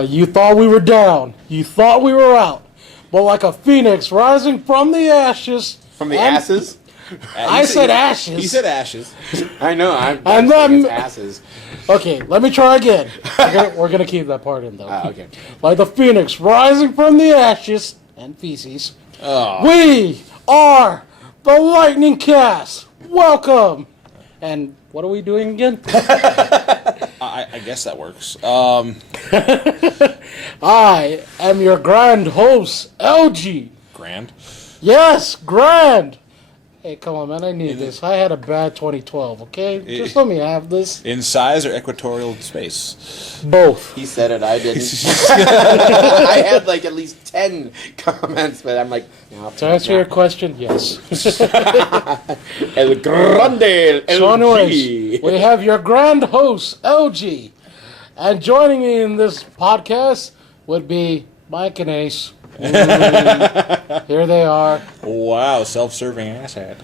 You thought we were down. You thought we were out. But like a phoenix rising from the ashes. From the asses? I said ashes. You said ashes. I know. I'm then- it's asses. Okay, let me try again. We're gonna keep that part in, though. Okay. Like the phoenix rising from the ashes and feces. Oh. We are the Lightning Cast. Welcome. And what are we doing again? I guess that works. I am your grand host, LG. Grand. Yes, grand. Hey, come on, man. I need this. I had a bad 2012, okay? Just let me have this. In size or equatorial space? Both. He said it, I didn't. I had like at least 10 comments, but I'm like... No, To answer your question, yes. El Grande LG. So anyways, we have your grand host, LG. And joining me in this podcast would be Mike and Ace. Here they are. Wow, self-serving asshat.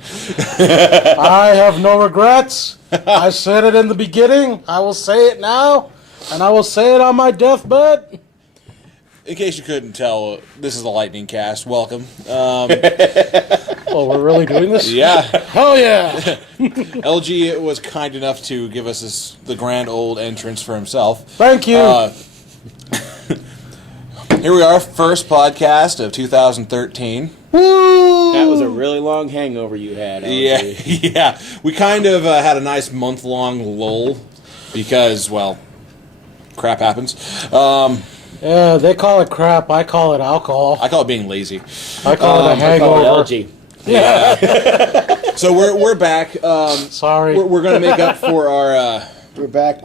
I have no regrets. I said it in the beginning. I will say it now. And I will say it on my deathbed. In case you couldn't tell, this is the Lightning Cast. Welcome. Oh, we're really doing this? Yeah. Hell yeah. LG was kind enough to give us the grand old entrance for himself. Thank you. Here we are, first podcast of 2013. Woo! That was a really long hangover you had. LG. Yeah. We kind of had a nice month-long lull because, well, crap happens. Yeah, they call it crap. I call it alcohol. I call it being lazy. I call it a hangover. LG. Yeah. So we're back. Sorry. We're going to make up for our We're back.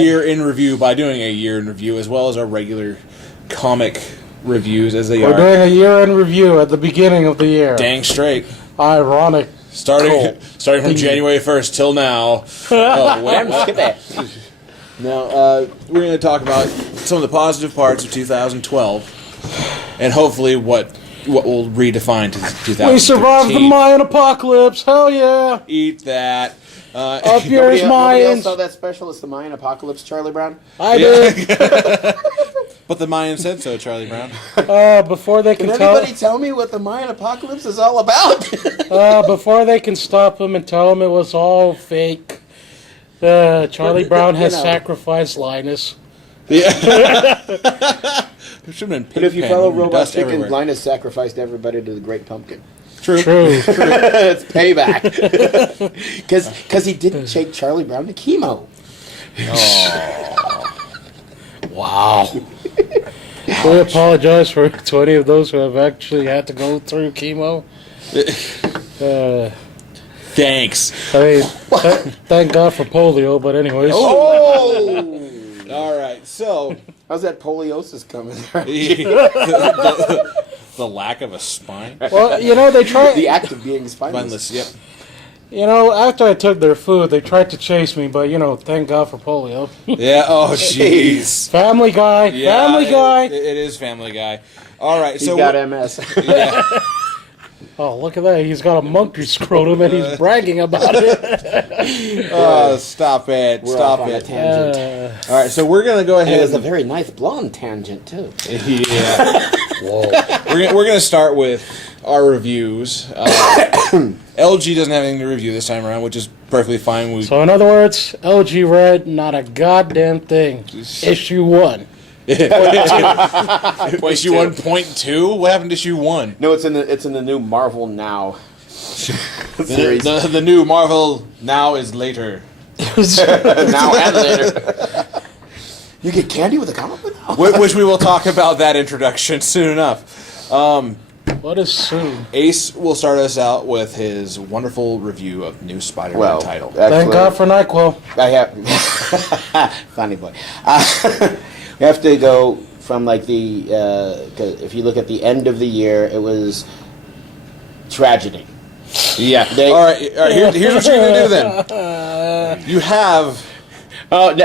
year in review by doing a year in review as well as our regular comic reviews as they We're are. doing a year-end review at the beginning of the year. Dang straight. Ironic. Starting from January 1st till now. Oh, wait, Look at that. Now, we're going to talk about some of the positive parts of 2012 and hopefully what will redefine to 2013. We survived the Mayan apocalypse. Hell yeah. Eat that. Up yours, Nobody else Mayans. saw that special? It's the Mayan Apocalypse, Charlie Brown? I did. But the Mayan said so, Charlie Brown. Before they can Can tell, anybody tell me what the Mayan Apocalypse is all about? before they can stop him and tell him it was all fake, Charlie Brown has sacrificed Linus. Yeah. There should have been But if you pig follow pen, Robot dust Chicken, everywhere. Linus sacrificed everybody to the Great Pumpkin. True. It's payback. Because he didn't take Charlie Brown to chemo. Wow. We apologize to any of those who have actually had to go through chemo. Thanks. I mean, thank God for polio, but anyways. Oh! All right, so How's that poliosis coming? the lack of a spine. Well, you know, they tried. The act of being spineless. Spineless, yep. You know, after I took their food, they tried to chase me, but, you know, thank God for polio. Yeah, oh, jeez. Family Guy. Yeah, Family Guy. It is Family Guy. All right, He's so got MS. yeah. Oh, look at that. He's got a monkey scrotum and he's bragging about it. Oh, stop it. We're Stop off on a it. tangent. All right, so we're going to go And it ahead. was a very nice blonde tangent, too. Yeah. Whoa. We're going to start with our reviews. LG doesn't have anything to review this time around, which is perfectly fine. So, in other words, LG read not a goddamn thing. Issue 1. Issue 1.2? What happened to issue 1? No, it's in the new Marvel Now series. The new Marvel Now is Later. Now and later. You get candy with a comic book now? Which we will talk about that introduction soon enough. What is soon? Ace will start us out with his wonderful review of new Spider-Man title. Thank God for NyQuil. I have funny boy. We have to go from like the 'cause if you look at the end of the year, it was tragedy. Yeah. All right. Here's what you're gonna do then. You have. Oh no!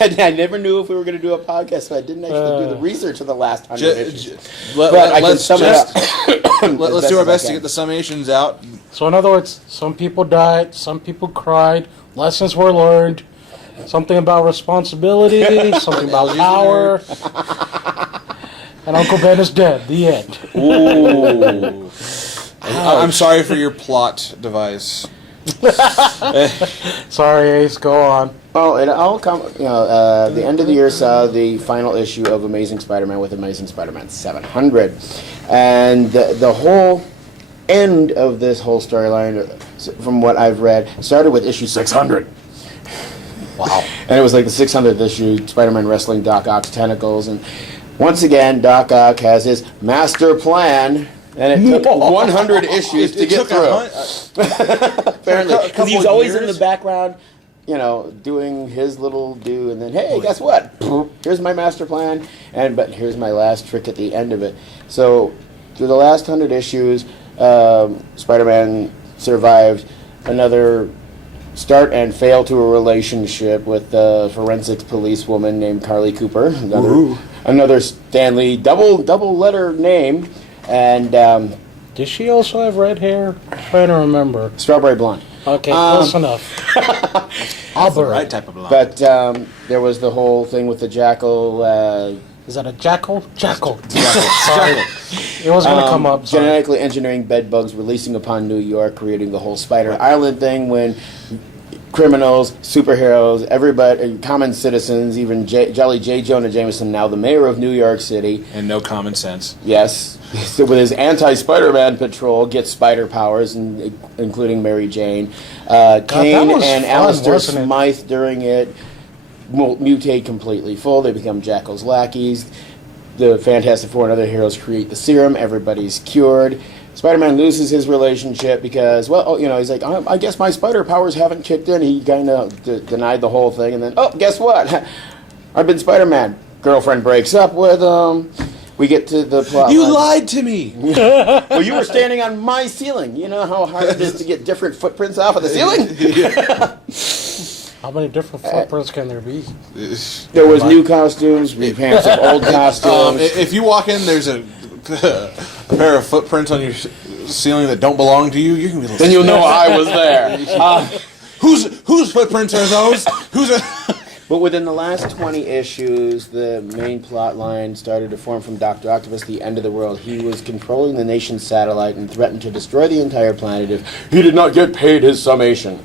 I never knew if we were going to do a podcast, so I didn't actually do the research of the last 100 issues. Let's do our I best to can. get the summations out. So, in other words, some people died, some people cried, lessons were learned, Something about responsibility, something about power. And Uncle Ben is dead. The end. Ooh. I'm sorry for your plot device. Sorry, Ace. Go on. Well, it all the end of the year saw the final issue of Amazing Spider-Man with Amazing Spider-Man 700. And the whole end of this whole storyline, from what I've read, started with issue 600. Wow. And it was like the 600th issue, Spider-Man wrestling Doc Ock's tentacles. And once again, Doc Ock has his master plan, and it took 100 issues to get through. Apparently, because he's always in the background, you know, doing his little do, and then, hey, guess what? Here's my master plan, but here's my last trick at the end of it. So, through the last 100 issues, Spider-Man survived another start and fail to a relationship with a forensics policewoman named Carly Cooper. Another Stanley double letter name, and Did she also have red hair? I'm trying to remember. strawberry blonde. Okay, close enough. Albert. Right type of line. But there was the whole thing with the jackal. Is that a jackal? Jackal. Sorry. It was going to come up. Sorry. Genetically engineering bed bugs releasing upon New York, creating the whole Spider Island thing when criminals, superheroes, everybody, common citizens, even Jolly J. Jonah Jameson, now the mayor of New York City. And no common sense. Yes. So with his anti-Spider-Man patrol, gets spider powers, including Mary Jane. Kane was and fun, Alistair wasn't it? Smythe during it mutate completely full. They become Jackal's lackeys. The Fantastic Four and other heroes create the serum. Everybody's cured. Spider-Man loses his relationship because, well, you know, he's like, I guess my spider powers haven't kicked in. He kind of denied the whole thing. And then, oh, guess what? I've been Spider-Man. Girlfriend breaks up with him. We get to the plot. You lied to me. Well, you were standing on my ceiling. You know how hard it is to get different footprints off of the ceiling? How many different footprints can there be? There was new costumes, revamped of old costumes. If you walk in, there's a pair of footprints on your ceiling that don't belong to you. You can be like, then you'll know I was there. whose footprints are those? But within the last 20 issues, the main plot line started to form from Dr. Octopus, the end of the world. He was controlling the nation's satellite and threatened to destroy the entire planet if he did not get paid his summation.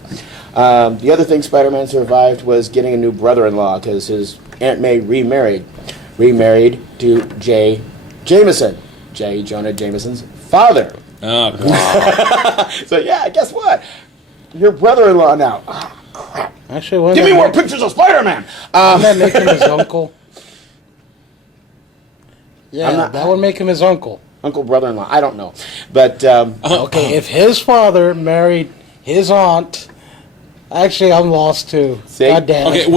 The other thing Spider-Man survived was getting a new brother-in-law because his Aunt May remarried to J. Jameson, J. Jonah Jameson's father. Oh, God. So yeah, guess what? Your brother-in-law now. Oh, crap. Actually, Give me more pictures of Spider-Man. Wouldn't that make him his uncle? Yeah, I'm not- that would make him his uncle. Uncle brother-in-law. I don't know, but Okay, if his father married his aunt, actually, I'm lost too. See? God damn it. Okay,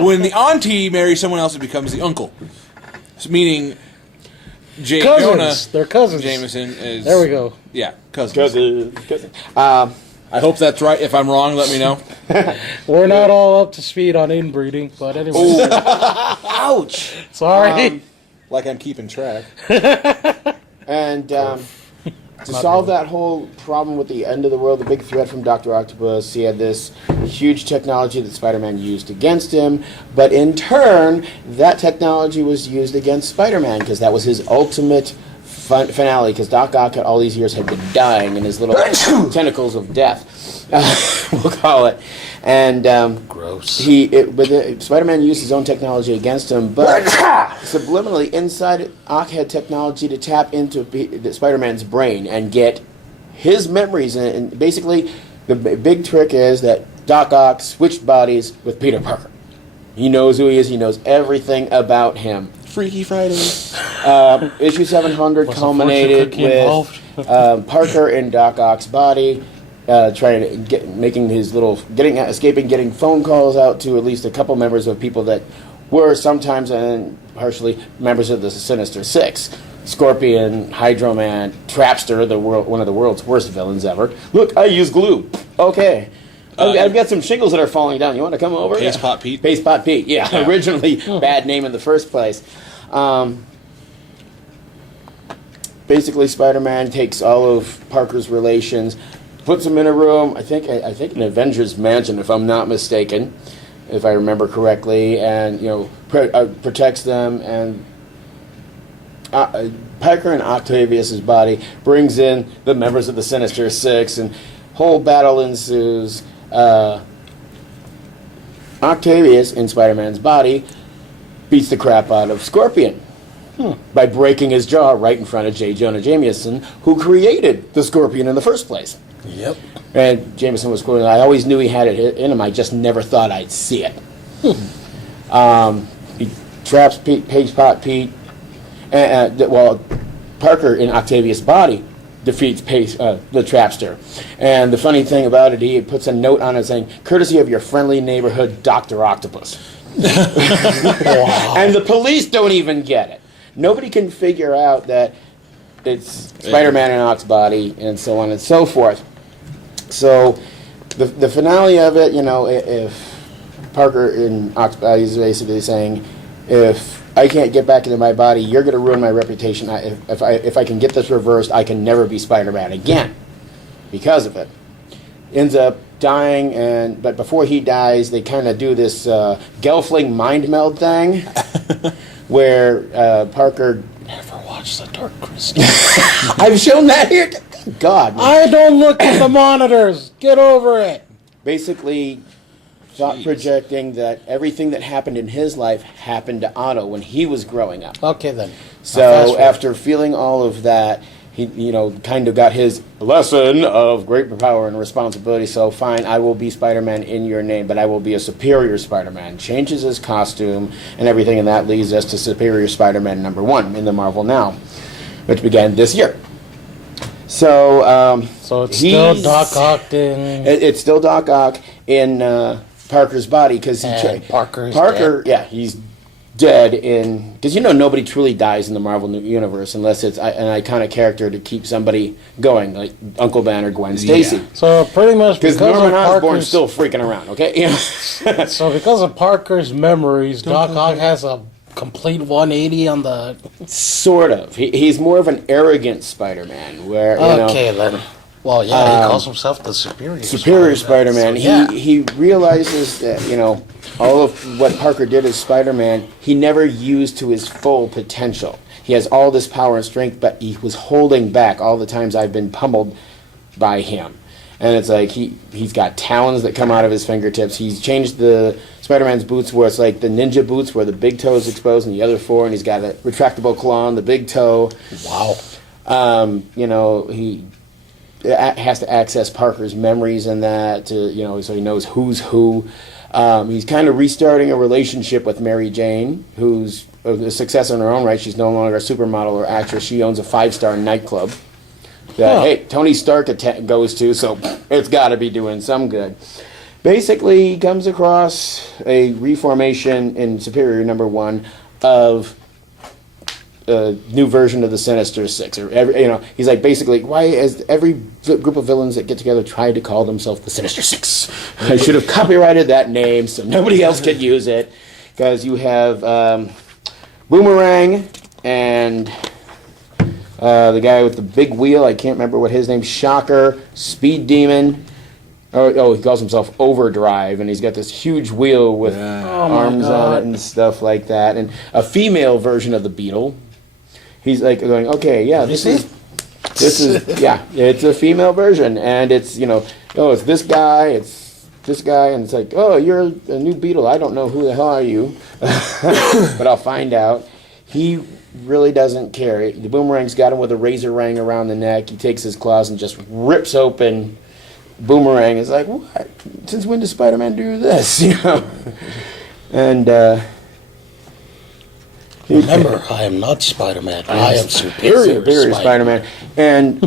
when the auntie marries someone else, it becomes the uncle. So meaning, J. Cousins. Jonah They're cousins. Jameson is. There we go. Yeah, cousins. cousin. I hope that's right. If I'm wrong, let me know. We're not all up to speed on inbreeding, but anyway. Ouch. Sorry. Like I'm keeping track. And to solve that whole problem with the end of the world, the big threat from Dr. Octopus, he had this huge technology that Spider-Man used against him, but in turn, that technology was used against Spider-Man because that was his ultimate finale, because Doc Ock all these years had been dying in his little tentacles of death, we'll call it. And Gross. Spider-Man used his own technology against him, but subliminally inside Ock had technology to tap into Spider-Man's brain and get his memories. And basically, the big trick is that Doc Ock switched bodies with Peter Parker. He knows who he is. He knows everything about him. Freaky Friday. Issue 700 Was a culminated fortune cookie with Parker in Doc Ock's body, trying to escaping phone calls out to at least a couple members of people that were sometimes and partially members of the Sinister Six. Scorpion, Hydro Man, Trapster, one of the world's worst villains ever. Look, I use glue. Okay. I've got some shingles that are falling down. You want to come over? Paste Pot Pete? Paste Pot Pete, yeah. Originally, bad name in the first place. Basically, Spider-Man takes all of Parker's relations, puts him in a room. I think an Avengers mansion, if I'm not mistaken, if I remember correctly, and protects them. And Parker and Octavius's body brings in the members of the Sinister Six, and whole battle ensues. Octavius, in Spider-Man's body, beats the crap out of Scorpion by breaking his jaw right in front of J. Jonah Jameson, who created the Scorpion in the first place. Yep. And Jameson was quoting, I always knew he had it in him, I just never thought I'd see it. He traps Page Pot Pete. Parker in Octavius' body defeats the Trapster. And the funny thing about it, he puts a note on it saying, courtesy of your friendly neighborhood Dr. Octopus. Wow. And the police don't even get it. Nobody can figure out that it's Spider-Man in Oc's body, and so on and so forth. So the finale of it, if Parker in Oc's body is basically saying, if I can't get back into my body, you're going to ruin my reputation. If I can get this reversed, I can never be Spider-Man again because of it. Ends up dying, but before he dies, they kind of do this Gelfling mind meld thing where Parker... Never watched The Dark Crystal. I've shown that here. God. Man. I don't look at the monitors. Get over it. Basically... thought projecting that everything that happened in his life happened to Otto when he was growing up. Okay, then. So after feeling all of that, he, kind of got his lesson of great power and responsibility. So fine, I will be Spider-Man in your name, but I will be a superior Spider-Man. Changes his costume and everything, and that leads us to Superior Spider-Man #1 in the Marvel Now, which began this year. So it's still Doc Ock in... It's still Doc Ock in... Parker's body, because Parker, dead. He's dead because nobody truly dies in the Marvel universe unless it's an iconic character to keep somebody going, like Uncle Ben or Gwen Stacy. So pretty much because Norman Osborn's still freaking around. Okay, So because of Parker's memories, Doc Ock has a complete 180 on the. Sort of. He's more of an arrogant Spider-Man, where then. Well, he calls himself the Superior Spider-Man. So, he realizes that, all of what Parker did as Spider-Man, he never used to his full potential. He has all this power and strength, but he was holding back all the times I've been pummeled by him. And it's like he's got talons that come out of his fingertips. He's changed the Spider-Man's boots where it's like the ninja boots where the big toe is exposed and the other four, and he's got a retractable claw on the big toe. Wow. He has to access Parker's memories and that so he knows who's who. He's kind of restarting a relationship with Mary Jane, who's a success in her own right. She's no longer a supermodel or actress. She owns a 5-star nightclub that hey, Tony Stark goes to, so it's got to be doing some good. Basically, he comes across a reformation in Superior #1 of a new version of the Sinister Six, or he's like, basically, why is every group of villains that get together try to call themselves the Sinister Six? I should have copyrighted that name so nobody else could use it, because you have Boomerang and the guy with the big wheel. I can't remember what his name. Shocker, Speed Demon. Oh, he calls himself Overdrive, and he's got this huge wheel with arms on it and stuff like that, and a female version of the Beetle. He's like going, okay, yeah, this is it's a female version, and it's it's this guy, and it's like, oh, you're a new Beetle. I don't know who the hell are you, but I'll find out. He really doesn't care. The Boomerang's got him with a razor ring around the neck. He takes his claws and just rips open Boomerang. Is like, what? Since when does Spider-Man do this? And remember, I am not Spider-Man. I am Superior Spider-Man. And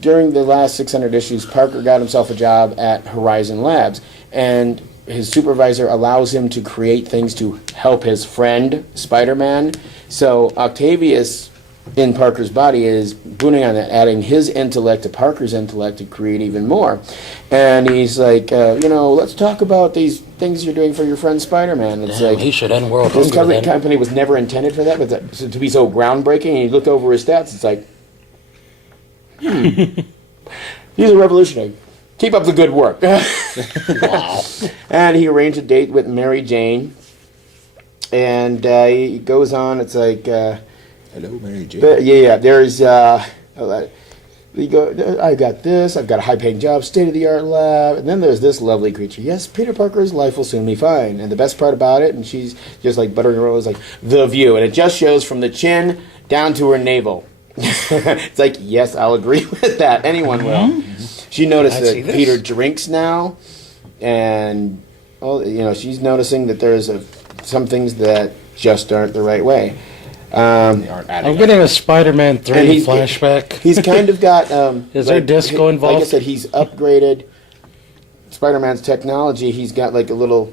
during the last 600 issues, Parker got himself a job at Horizon Labs, and his supervisor allows him to create things to help his friend Spider-Man. So Octavius in Parker's body is booting on that, adding his intellect to Parker's intellect to create even more. And he's like, let's talk about these things you're doing for your friend Spider-Man. It's like, he should end world hunger. This company was never intended for that, but to be so groundbreaking. And you look over his stats, it's like, He's a revolutionary. Keep up the good work. Wow. And he arranged a date with Mary Jane. And he goes on. It's like, Hello, Mary Jane. yeah. There's, we go. I got this. I've got a high-paying job, state-of-the-art lab, and then there's this lovely creature. Yes, Peter Parker's life will soon be fine. And the best part about it, and she's just like buttering her roll, is like the view, and it just shows from the chin down to her navel. It's like, yes, I'll agree with that. Anyone will. She noticed that Peter drinks now, and she's noticing that there's some things that just aren't the right way. I'm getting a Spider-Man 3 flashback. He's kind of got. Is there disco involved? Like I said, he's upgraded Spider-Man's technology. He's got like a little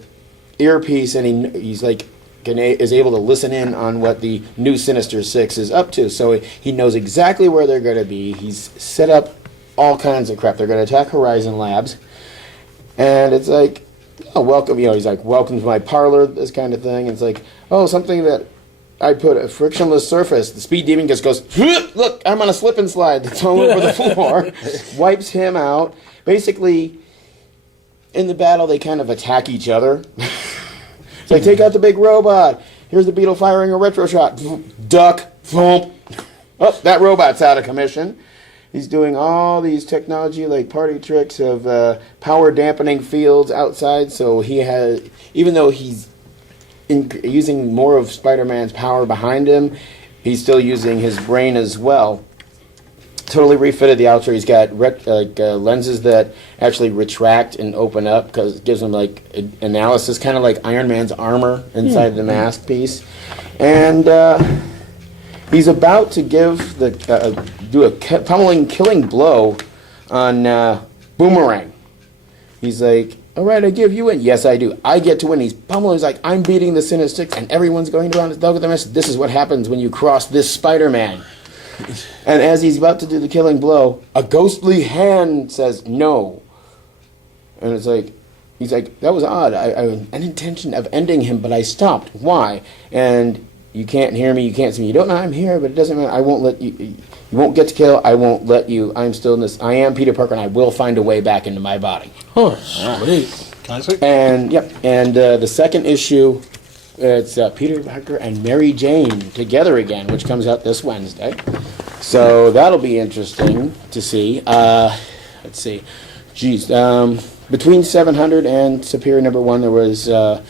earpiece, and he's like is able to listen in on what the new Sinister Six is up to. So he knows exactly where they're going to be. He's set up all kinds of crap. They're going to attack Horizon Labs, and it's like, oh, welcome. He's like, welcome to my parlor, this kind of thing. And it's like, oh, something that I put a frictionless surface. The Speed Demon just goes, look, I'm on a slip and slide that's all over the floor. Wipes him out. Basically, in the battle, they kind of attack each other. It's like, take out the big robot. Here's the Beetle firing a retro shot. Duck. Thump. Oh, that robot's out of commission. He's doing all these technology, like party tricks of power dampening fields outside. So he has, even though he's using more of Spider-Man's power behind him, he's still using his brain as well. Totally refitted the outer. He's got lenses that actually retract and open up because it gives him like analysis, kind of like Iron Man's armor inside the mask piece. And he's about to give do a pummeling, killing blow on Boomerang. He's like, all right, I give you in. Yes, I do. I get to win. He's pummeling. He's like, I'm beating the Sinister Six, and everyone's going around his dog with the message. This is what happens when you cross this Spider-Man. And as he's about to do the killing blow, a ghostly hand says no. And it's like, he's like, that was odd. I had an intention of ending him, but I stopped. Why? And you can't hear me. You can't see me. You don't know I'm here, but it doesn't matter. I won't let you. You won't get to kill. I won't let you. I'm still in this. I am Peter Parker, and I will find a way back into my body. Oh, sweet. Classic. And yep. And the second issue, it's Peter Parker and Mary Jane together again, which comes out this Wednesday. So that'll be interesting to see. Let's see. Geez. Between 700 and Superior number 1, there was Avenging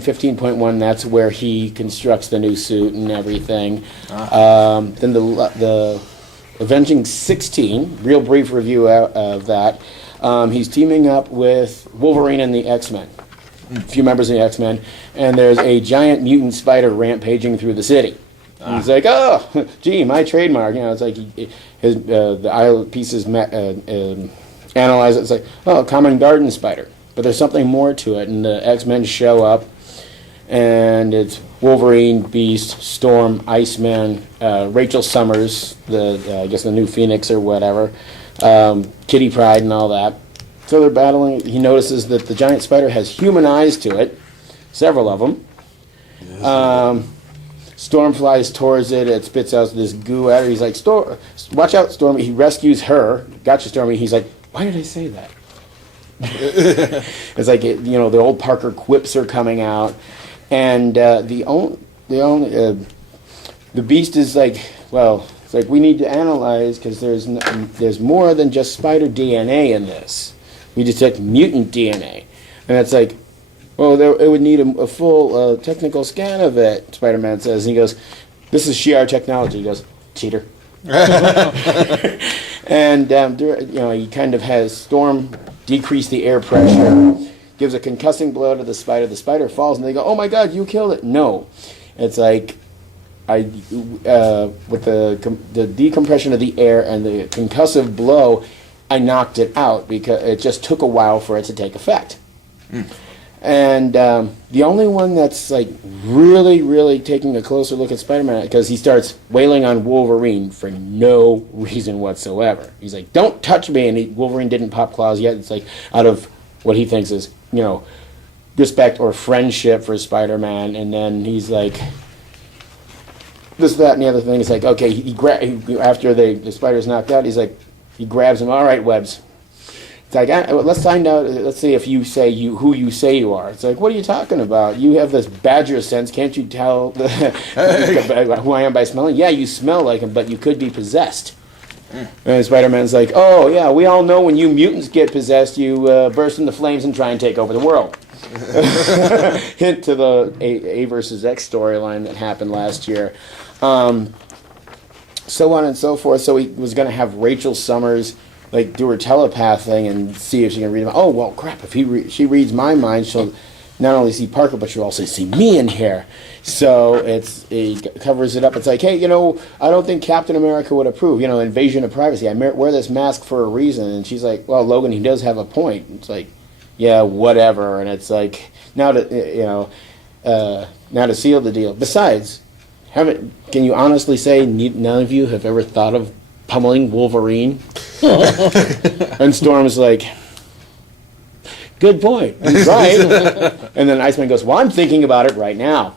15.1. That's where he constructs the new suit and everything. Then the Avenging 16, real brief review of that. He's teaming up with Wolverine and the X-Men. A few members of the X-Men. And there's a giant mutant spider rampaging through the city. He's like, oh, gee, my trademark. It's like the eye pieces analyze it. It's like, oh, common garden spider. But there's something more to it, and the X-Men show up, and it's Wolverine, Beast, Storm, Iceman, Rachel Summers, I guess the new Phoenix or whatever, Kitty Pryde and all that. So they're battling. He notices that the giant spider has human eyes to it, several of them. Yes. Storm flies towards it. It spits out this goo at her. He's like, watch out, Stormy. He rescues her. Gotcha, Stormy. He's like, why did I say that? It's like, the old Parker quips are coming out. And the Beast is like, well, it's like, we need to analyze because there's more than just spider DNA in this. We detect mutant DNA. And it's like, well, it would need a full technical scan of it, Spider-Man says. And he goes, this is Shi'ar technology. He goes, cheater. And, he kind of has Storm decrease the air pressure, gives a concussing blow to the spider. The spider falls, and they go, oh, my God, you killed it. No. It's like, with the decompression of the air and the concussive blow, I knocked it out because it just took a while for it to take effect. And the only one that's like really, really taking a closer look at Spider-Man, because he starts wailing on Wolverine for no reason whatsoever. He's like, don't touch me, and Wolverine didn't pop claws yet. It's like out of what he thinks is, respect or friendship for Spider-Man, and then he's like, this, that, and the other thing. It's like, okay, after the spider's knocked out, he's like, He grabs him. All right, Webbs. It's like, let's find out. Let's see if you say who you say you are. It's like, what are you talking about? You have this badger sense. Can't you tell who I am by smelling? Yeah, you smell like him, but you could be possessed. And Spider-Man's like, oh yeah, we all know when you mutants get possessed, you burst into flames and try and take over the world. Hint to the A versus X storyline that happened last year. So on and so forth. So he was going to have Rachel Summers like do her telepath thing and see if she can read him. Oh well, crap! If she reads my mind, she'll not only see Parker, but she'll also see me in here. So he covers it up. It's like, hey, I don't think Captain America would approve. Invasion of privacy. I wear this mask for a reason. And she's like, well, Logan, he does have a point. It's like, yeah, whatever. And it's like now to seal the deal. Besides, can you honestly say none of you have ever thought of pummeling Wolverine? And Storm's like, good point. He's right. And then Iceman goes, well, I'm thinking about it right now.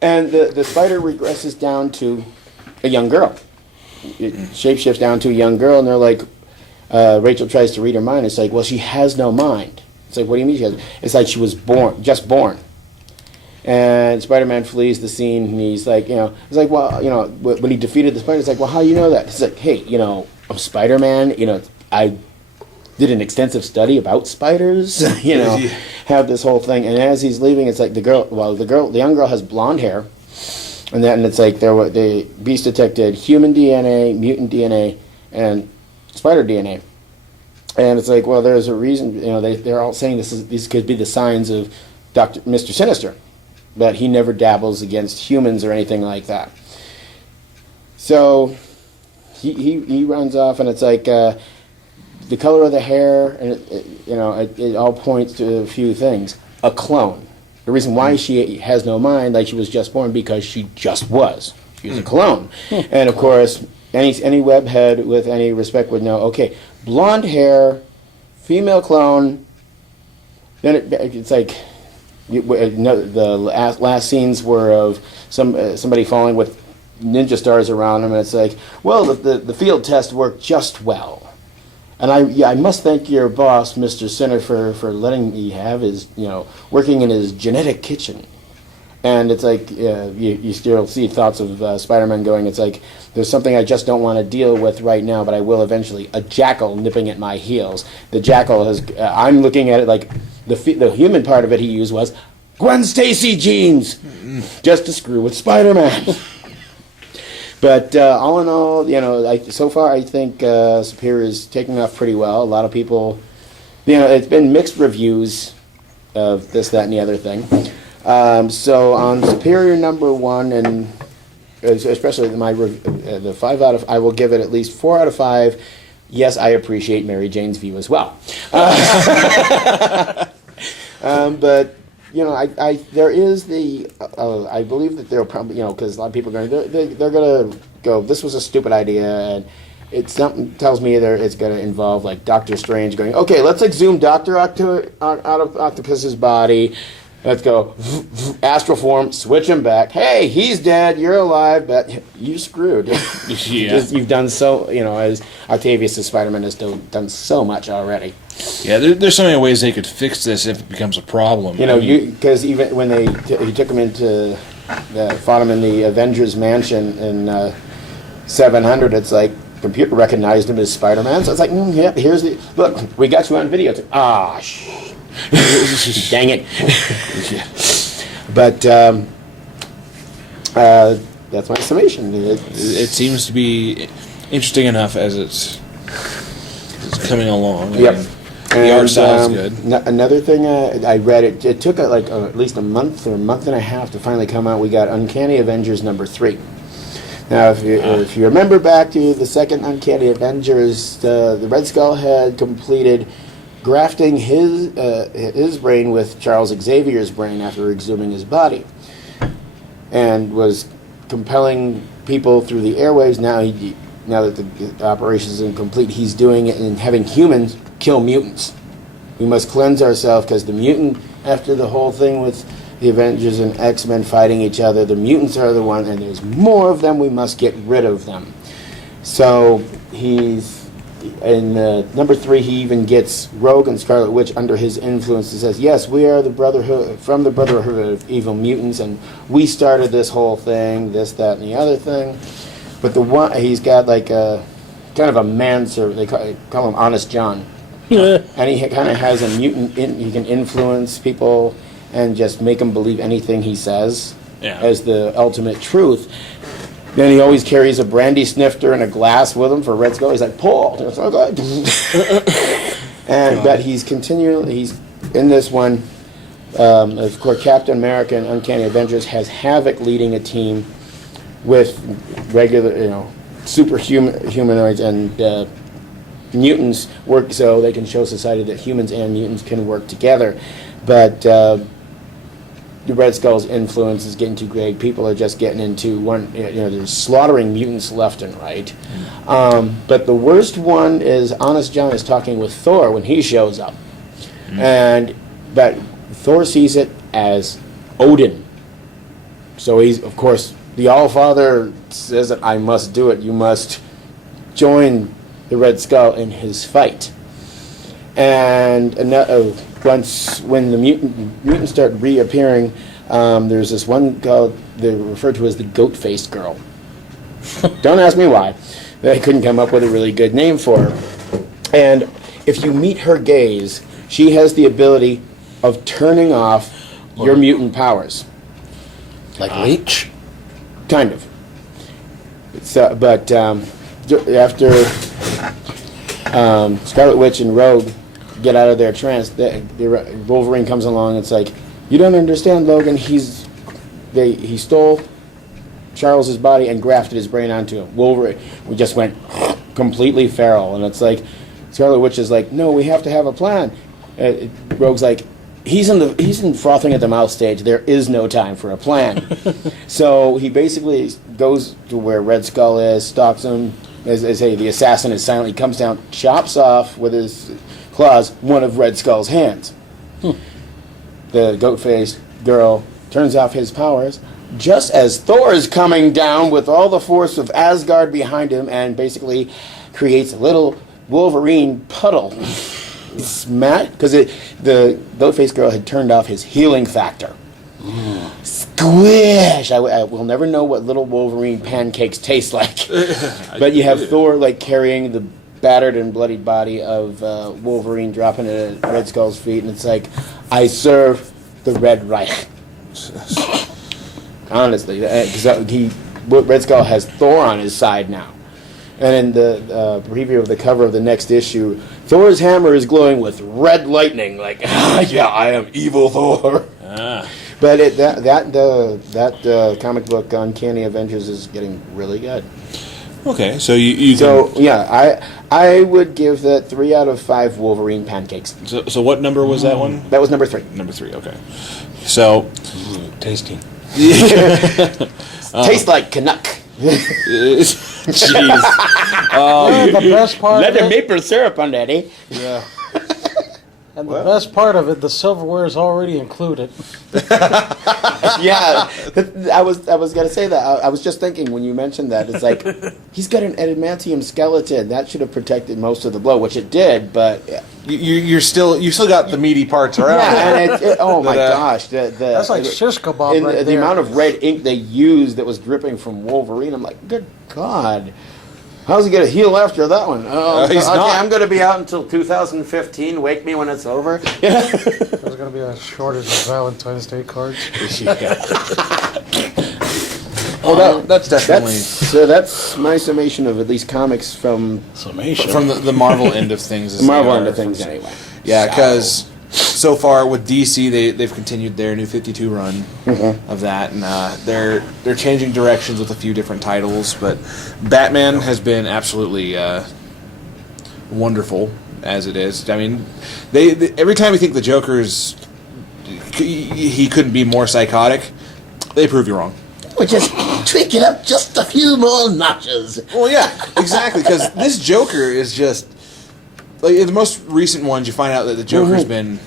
And the spider regresses down to a young girl. It shapeshifts down to a young girl, and they're like, Rachel tries to read her mind. It's like, well, she has no mind. It's like, what do you mean she has? It's like she was just born. And Spider-Man flees the scene, and he's like, it's like, well, when he defeated the spider, it's like, well, how do you know that? He's like, hey, I'm Spider-Man, I did an extensive study about spiders, have this whole thing. And as he's leaving, it's like the young girl has blonde hair, and then it's like the Beast detected human DNA, mutant DNA, and spider DNA. And it's like, well, there's a reason, they're all saying these could be the signs of Mr. Sinister. But he never dabbles against humans or anything like that. So he runs off, and it's like the color of the hair, and it all points to a few things. A clone. The reason why she has no mind, like she was just born, because she just was. She was a clone. And of course, any webhead with any respect would know. Okay, blonde hair, female clone. Then it's like. The last scenes were of somebody falling with ninja stars around him, and it's like, well, the field test worked just well, and I must thank your boss, Mr. Sinner, for letting me have his working in his genetic kitchen. And it's like you still see thoughts of Spider-Man going, it's like, there's something I just don't want to deal with right now, but I will eventually. A jackal nipping at my heels. The jackal has. I'm looking at it like the human part of it he used was Gwen Stacy genes, just to screw with Spider-Man. But all in all, so far I think Superior is taking off pretty well. A lot of people, it's been mixed reviews of this, that, and the other thing. So on Superior #1, and especially the 5 out of, I will give it at least 4 out of 5. Yes, I appreciate Mary Jane's view as well. But there is I believe that they'll probably, because a lot of people are going, they're going to go, this was a stupid idea, and something tells me it's going to involve like Doctor Strange going, okay, let's exhume Doctor out of Octopus's body. Let's go astral form, switch him back. Hey, he's dead. You're alive, but you screwed. You've done so. As Octavius the Spider-Man has done so much already. Yeah, there's so many ways they could fix this if it becomes a problem. Because even when he took him into fought him in the Avengers mansion in 700, it's like computer recognized him as Spider-Man. So it's like, yep, here's look, we got you on video. Dang it. But that's my summation. It seems to be interesting enough as it's coming along. Yep. The art style is good. Another thing I read, it took at least a month or a month and a half to finally come out. We got Uncanny Avengers #3. Now, if you remember back to the second Uncanny Avengers, the Red Skull had completed grafting his brain with Charles Xavier's brain after exhuming his body, and was compelling people through the airwaves. Now that the operation is incomplete, he's doing it and having humans kill mutants. We must cleanse ourselves, because the mutant, after the whole thing with the Avengers and X-Men fighting each other, the mutants are the one, and there's more of them. We must get rid of them. So he's in number 3. He even gets Rogue and Scarlet Witch under his influence. He says, "Yes, we are the Brotherhood from the Brotherhood of Evil Mutants, and we started this whole thing, this, that, and the other thing." But the one he's got like a kind of a manservant. They call him Honest John, and he kind of has a mutant. He can influence people and just make them believe anything he says as the ultimate truth. Then he always carries a brandy snifter and a glass with him for Red Skull. He's like, "Paul," it's so good. But he's in this one. Of course, Captain America and Uncanny Avengers has Havoc leading a team with regular, humanoids and mutants work so they can show society that humans and mutants can work together. But the Red Skull's influence is getting too great. People are just getting into they're slaughtering mutants left and right. But the worst one is Honest John is talking with Thor when he shows up. But Thor sees it as Odin. So he's, of course, the Allfather says that I must do it. You must join the Red Skull in his fight. And once when the mutants start reappearing, there's this one called they refer to as the goat-faced girl. Don't ask me why. They couldn't come up with a really good name for her. And if you meet her gaze, she has the ability of turning off your mutant powers. Like Leech? Kind of. But after Scarlet Witch and Rogue get out of their trance, Wolverine comes along and it's like, "You don't understand, Logan. He stole Charles's body and grafted his brain onto him." Wolverine, we just went completely feral, and it's like Scarlet Witch is like, "No, we have to have a plan." Rogue's like, he's in frothing at the mouth stage. There is no time for a plan. So he basically goes to where Red Skull is, stalks him. As the assassin is silent. He comes down, chops off with his claws one of Red Skull's hands. The goat-faced girl turns off his powers just as Thor is coming down with all the force of Asgard behind him and basically creates a little Wolverine puddle. Smack, because the goat-faced girl had turned off his healing factor. Squish! I will never know what little Wolverine pancakes taste like. But you have Thor carrying the battered and bloodied body of Wolverine dropping it at Red Skull's feet, and it's like, "I serve the Red Reich." Honestly, because Red Skull has Thor on his side now. And in the preview of the cover of the next issue, Thor's hammer is glowing with red lightning. Like, yeah, I am evil Thor. But that comic book, Uncanny Avengers, is getting really good. Okay, so you I would give that 3 out of 5 Wolverine pancakes. So what number was that one? That was number 3. Number 3, okay. So Tasty. Tastes like Canuck. Jeez. The best part Let of the it, maple syrup on that, eh? yeah. And the best part of it, the silverware is already included. Yeah, I was gonna say that. I was just thinking when you mentioned that, it's like he's got an adamantium skeleton that should have protected most of the blow, which it did. But you still got the meaty parts around. yeah, and oh my gosh, That's like shish kebab and right the there. amount of red ink they used that was dripping from Wolverine. I'm like, good God. How's he going to heal after that one? He's not. I'm going to be out until 2015. Wake me when it's over. There's going to be a shortage of Valentine's Day cards. Oh, that's definitely That's my summation of at least comics from Summation. from the Marvel end of things. the Marvel end of things, anyway. Yeah, because so far with DC, they've continued their New 52 run of that, and they're changing directions with a few different titles. But Batman has been absolutely wonderful as it is. I mean, they every time you think the Joker's he couldn't be more psychotic, they prove you wrong. We'll just tweak it up just a few more notches. Well, yeah, exactly. Because this Joker is just like in the most recent ones. You find out that the Joker's been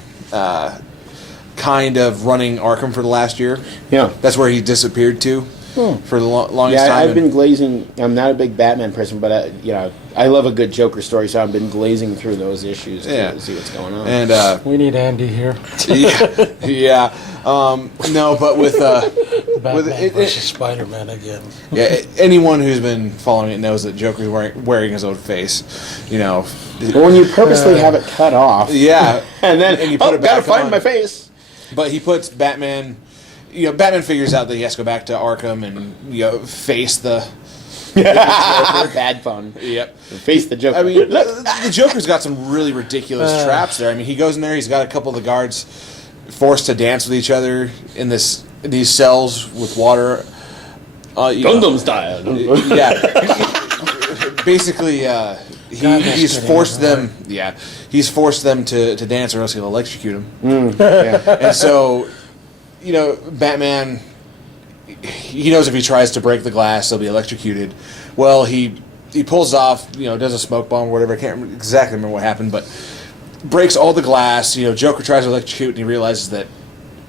kind of running Arkham for the last year. Yeah. That's where he disappeared to. for the longest Yeah, time. I've been glazing. I'm not a big Batman person, but I love a good Joker story, so I've been glazing through those issues to see what's going on. And We need Andy here. yeah. No, but with Batman versus Spider-Man again. yeah, anyone who's been following it knows that Joker's wearing his own face. You know. But when you purposely have it cut off, Yeah, and then you put it back gotta find on. my face. But he puts Batman. You know, Batman figures out that he has to go back to Arkham and face the. Bad fun. Yep. Face the Joker. I mean, the Joker's got some really ridiculous traps there. I mean, he goes in there. He's got a couple of the guards forced to dance with each other in these cells with water. Gundam style. Yeah. Basically, he's forced them. Right. Yeah, he's forced them to dance, or else he'll electrocute them. And so, Batman. He knows if he tries to break the glass, he'll be electrocuted. Well, he pulls off, does a smoke bomb or whatever. I can't exactly remember what happened, but breaks all the glass. Joker tries to electrocute, and he realizes that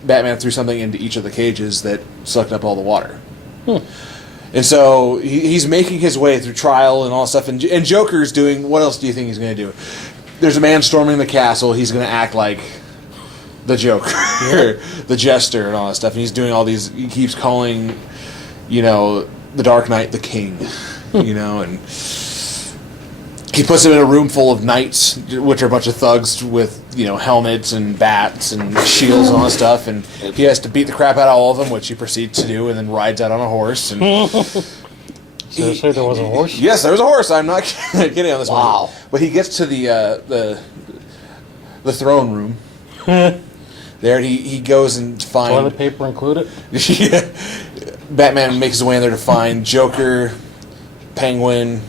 Batman threw something into each of the cages that sucked up all the water. And so he's making his way through trial and all stuff. And Joker's doing, what else do you think he's going to do? There's a man storming the castle. He's going to act like the Joker, the Jester, and all that stuff. And he's doing all these. He keeps calling, the Dark Knight the King, and he puts him in a room full of knights, which are a bunch of thugs with helmets and bats and shields and all that stuff. And he has to beat the crap out of all of them, which he proceeds to do, and then rides out on a horse. And Seriously, there was a horse? Yes, there was a horse. I'm not kidding on this one. Wow. But he gets to the throne room. There, he goes and finds... Toilet paper included? Yeah. Batman makes his way in there to find Joker, Penguin,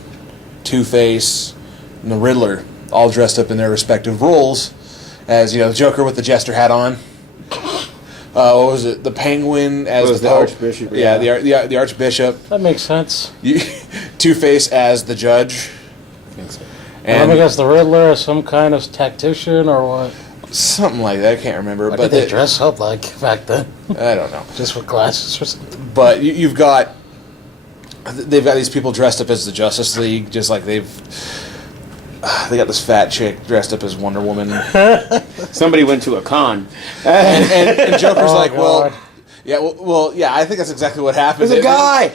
Two-Face, and the Riddler, all dressed up in their respective roles. As, the Joker with the Jester hat on. What was it? The Penguin as the Archbishop. Yeah, the Archbishop. That makes sense. Two-Face as the Judge. And I guess the Riddler is some kind of tactician or what? Something like that. I can't remember. What but did they dress up like back then? I don't know. Just with glasses or something? But they've got these people dressed up as the Justice League, just like they got this fat chick dressed up as Wonder Woman. Somebody went to a con. and Joker's like, God. yeah, I think that's exactly what happened. There's a guy!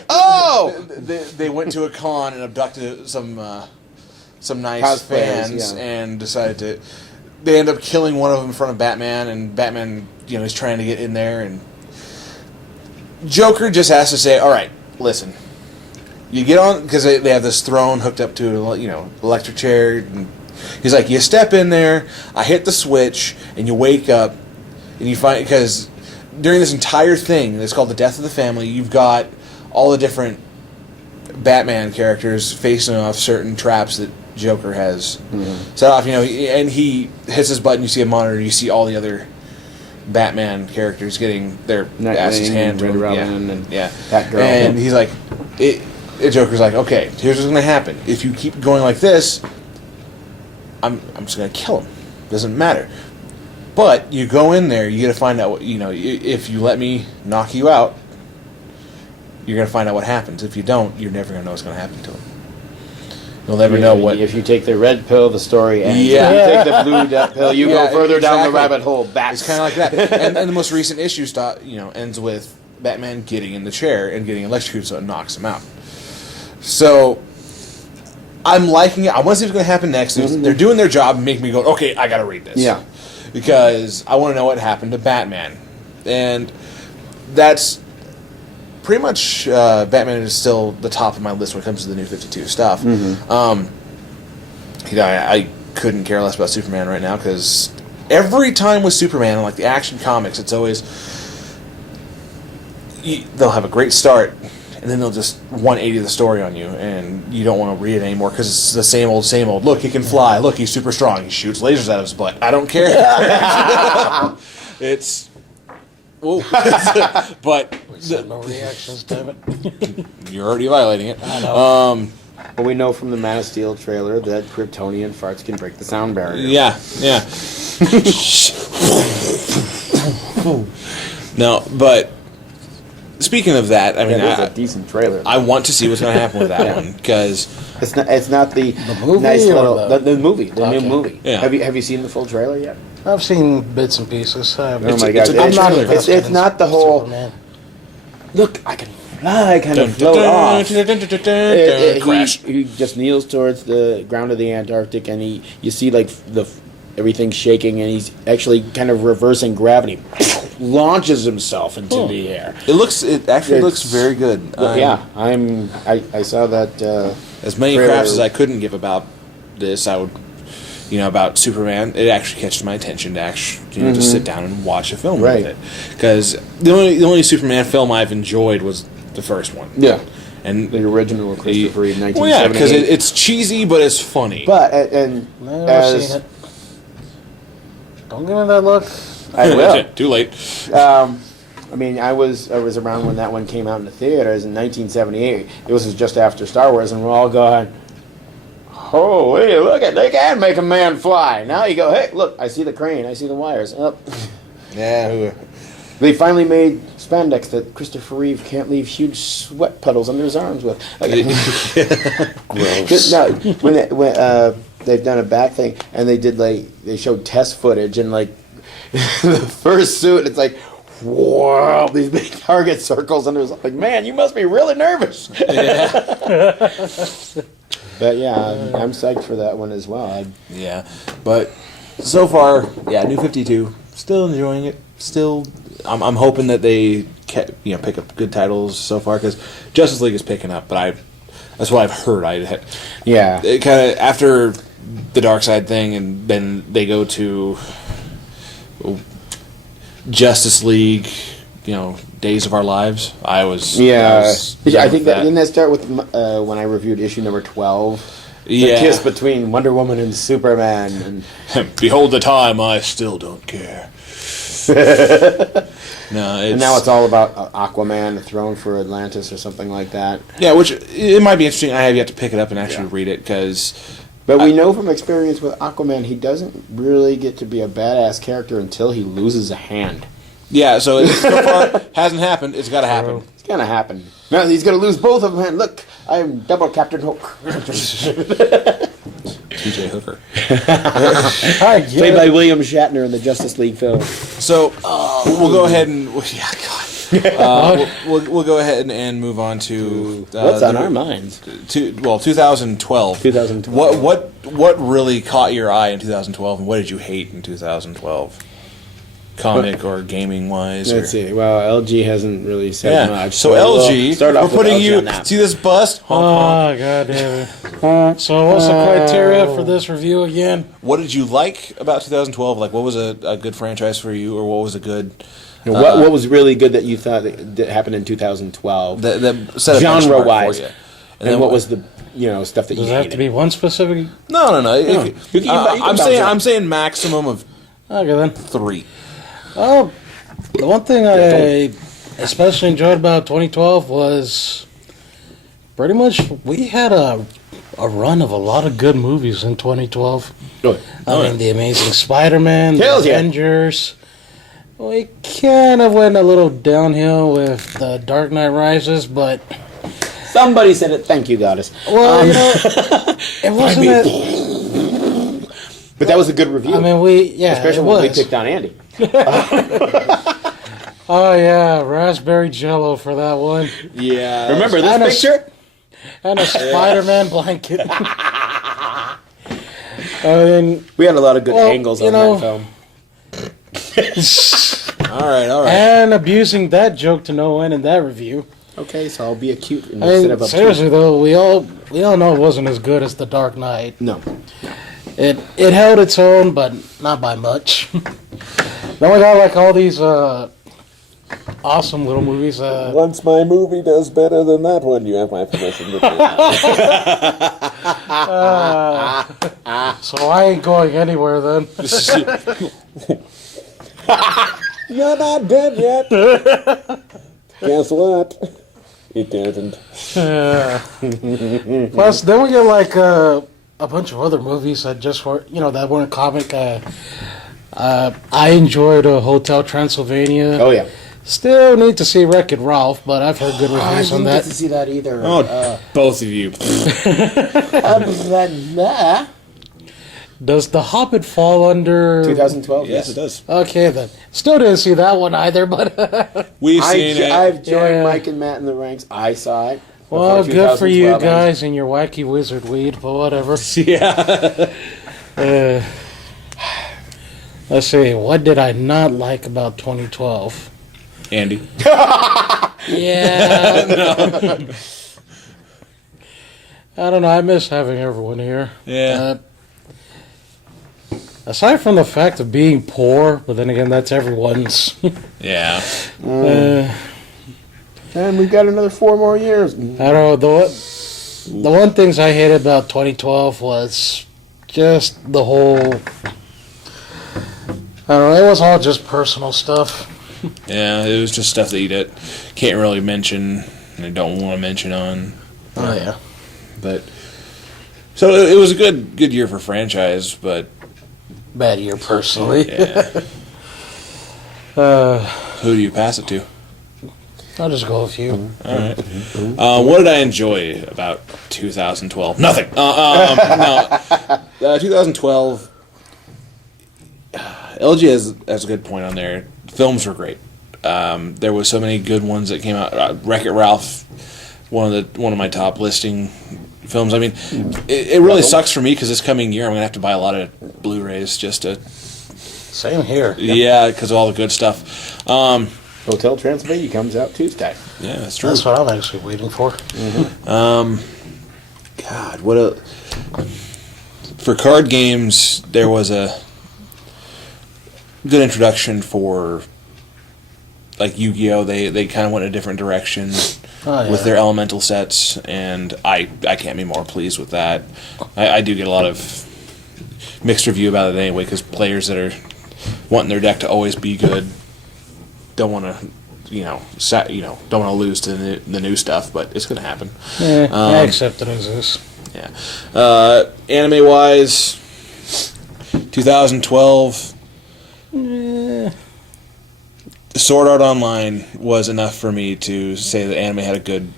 They went to a con and abducted some nice House fans players, and decided to... They end up killing one of them in front of Batman, and Batman, is trying to get in there, and Joker just has to say, all right, listen, you get on, because they have this throne hooked up to, electric chair, and he's like, you step in there, I hit the switch, and you wake up, and you find, because during this entire thing, it's called the Death of the Family, you've got all the different Batman characters facing off certain traps that Joker has set off, and he hits his button, you see a monitor, you see all the other Batman characters getting their asses handed to them. and Batgirl. And he's like, Joker's like, okay, here's what's going to happen. If you keep going like this, I'm just going to kill him. Doesn't matter. But you go in there, you got to find out what, if you let me knock you out, you're going to find out what happens. If you don't, you're never going to know what's going to happen to him. You'll never know what... If you take the red pill, the story ends. Yeah. If you take the blue pill, you go further down the rabbit hole. It's kind of like that. And the most recent issue ends with Batman getting in the chair and getting electrocuted, so it knocks him out. So I'm liking it. I want to see what's going to happen next. They're doing their job and making me go, okay, I got to read this. Yeah. Because I want to know what happened to Batman. And that's... Pretty much, Batman is still the top of my list when it comes to the New 52 stuff. I couldn't care less about Superman right now because every time with Superman, in like the Action Comics, it's always they'll have a great start and then they'll just 180 the story on you, and you don't want to read it anymore because it's the same old, same old. Look, he can fly. Look, he's super strong. He shoots lasers out of his butt. I don't care. It's. Whoa. But no reactions, damn it. You're already violating it. I know. Well, we know from the Man of Steel trailer that Kryptonian farts can break the sound barrier. Yeah. No, but speaking of that, I mean, That is a decent trailer. I want to see what's going to happen with that one because It's not the movie nice or little the movie, the Okay. new movie. Yeah. Have you seen the full trailer yet? I've seen bits and pieces. Oh It's- my it's god! a good It's, trailer. it's, it's not the whole Superman. look. I can fly kind of float off. Crash. He just kneels towards the ground of the Antarctic, and you see like everything shaking, and he's actually kind of reversing gravity, launches himself into the air. It actually It's- looks very good. Yeah, I saw that. As many trailer. craps as I couldn't give about this, I would, about Superman. It actually catches my attention to actually, to sit down and watch a film Right. with it. Because the only Superman film I've enjoyed was the first one. Yeah, And the original with Christopher Reeve, well, yeah, because 1978. it's cheesy, but it's funny. But and Never as seen it. Don't give me that look. I will. Too late. I mean, I was around when that one came out in the theaters in 1978. It was just after Star Wars, and we're all going, "Oh, hey, look at they can make a man fly." Now you go, "Hey, look, I see the crane, I see the wires." Oh. Yeah. They finally made spandex that Christopher Reeve can't leave huge sweat puddles under his arms with. Like, Gross. no, when they've done a back thing, and they showed test footage, and like the first suit, it's like, whoa, these big target circles, and it was like, man, you must be really nervous. But yeah, I'm psyched for that one as well. Yeah, but so far, yeah, New 52, still enjoying it. Still, I'm hoping that they pick up good titles so far because Justice League is picking up. But that's what I've heard. Yeah, It kind of after the Dark Side thing, and then they go to Justice League. Days of Our Lives. I was I think that didn't that start with when I reviewed issue number 12. Yeah. The kiss between Wonder Woman and Superman, and Behold the time I still don't care. No, and now it's all about Aquaman, the throne for Atlantis, or something like that. yeah, which it might be interesting. I have yet to pick it up and actually read it because But we know from experience with Aquaman, he doesn't really get to be a badass character until he loses a hand. yeah. So so far hasn't happened. It's got to happen. It's gonna happen. No, he's gonna lose both of them. And look, I'm double Captain Hook. TJ Hooker. Played by William Shatner in the Justice League film. So we'll go ahead and we'll go ahead and move on to What's on our minds? 2012. 2012. What really caught your eye in 2012, and what did you hate in 2012? Comic or gaming wise? Let's see. Well, LG hasn't really said much. So we'll LG, start we're off with putting LG you. on that. See this bust? Honk, honk. Oh, god damn it. So what's the criteria for this review again? What did you like about 2012? Like, what was a good franchise for you, or what was a good What was really good that you thought that happened in 2012? that set a Genre benchmark wise, for you? and then what was the stuff that Does you it have hated? to be one specific? No. You can I'm bounce saying it. I'm saying maximum of Okay then. 3. Oh, the one thing I especially enjoyed about 2012 was pretty much we had a run of a lot of good movies in 2012. I mean, The Amazing Spider-Man, The Hells yeah. Avengers. We kind of went a little downhill with The Dark Knight Rises, but Somebody said it. Thank you, Goddess. well, it wasn't that. But that was a good review. I mean, especially it when we was. picked on Andy. Oh yeah, raspberry Jello for that one, Yeah. Remember And a this picture? and a Spider-Man blanket. I mean, We had a lot of good Well, angles you on know- that film. All right. and abusing that joke to no end in that review. Okay, so I'll be acute I instead mean, of obtuse. seriously though, we all know it wasn't as good as The Dark Knight. No. It held its own, but not by much. Then we got like all these awesome little movies. Once my movie does better than that one, you have my permission to do it. So I ain't going anywhere then. You're not dead yet. Guess what? It didn't. Plus, then we get like a bunch of other movies that just were, that weren't comic. I enjoyed Hotel Transylvania. Oh, yeah. Still need to see Wreck-It Ralph, but I've heard good I reviews on didn't get that. to see that either. Oh, both of you. Other than that, Does The Hobbit fall under... 2012. Yes, it does. Okay, then. Still didn't see that one either, but... We've seen it. I've joined Yeah. Mike and Matt in the ranks. I saw it. well, before good for you 2012 ends. guys and your wacky wizard weed, but whatever. Yeah. Let's see, what did I not like about 2012? Andy. Yeah. I don't know, I miss having everyone here. Yeah. Aside from the fact of being poor, but then again, that's everyone's. Yeah. And we've got another 4 more years. I don't know, the one things I hated about 2012 was just the whole... I don't know, it was all just personal stuff. Yeah, it was just stuff that you can't really mention and don't want to mention on. Oh, yeah. But so it was a good year for franchise, but Bad year, personally. yeah. Who do you pass it to? I'll just go with you. All right. What did I enjoy about 2012? Nothing. No. 2012. LG has a good point on there. Films were great. There was so many good ones that came out. Wreck-It Ralph, one of my top listing films. I mean, it really sucks for me because this coming year I'm gonna have to buy a lot of Blu-rays just to. Same here. Yeah, because of all the good stuff. Hotel Transylvania comes out Tuesday. Yeah, that's true. That's what I'm actually waiting for. God, for card games, there was a good introduction for like Yu-Gi-Oh. They kind of went a different direction Oh, yeah. with their elemental sets, and I can't be more pleased with that. I do get a lot of mixed review about it anyway, because players that are wanting their deck to always be good don't want to. Don't want to lose to the new stuff, but it's going to happen. Yeah, I accept it as is. Yeah. Anime wise, 2012, Sword Art Online was enough for me to say that anime had a good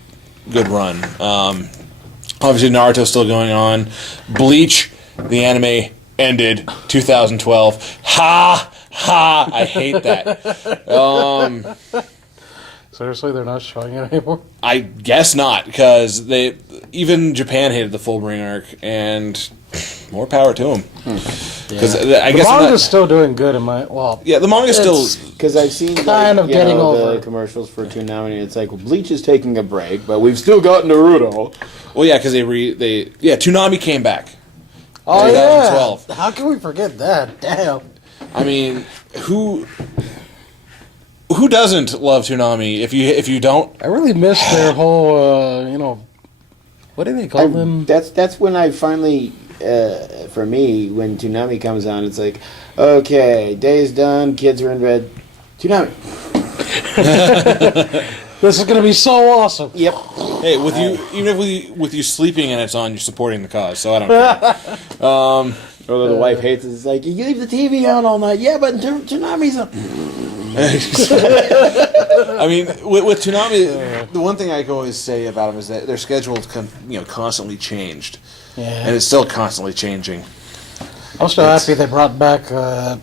run. Obviously, Naruto's still going on. Bleach, the anime, ended 2012. Ha! Ha! I hate that. Seriously, they're not showing it anymore? I guess not, because even Japan hated the Fullbring arc, and more power to them. Because I The guess manga's still doing good in my... Well, yeah, the manga's still. Because I've seen kind of getting over the it. commercials for Toonami, and it's like, well, Bleach is taking a break, but we've still got Naruto. Well, yeah, because Toonami came back. Oh, 2012. yeah. How can we forget that? Damn. I mean, who doesn't love Toonami? If you don't, I really miss their whole, what do they call them? That's when I finally, for me, when Toonami comes on, it's like, okay, day's done, kids are in bed. Toonami. This is going to be so awesome. Yep. hey, with you sleeping and it's on, you're supporting the cause. So I don't care. Although the wife hates it, it's like, you leave the TV on all night. Yeah, but Toonami's on. I mean, with Toonami, the one thing I can always say about them is that their schedule's constantly changed, Yeah. and it's still constantly changing. I'm still happy they brought back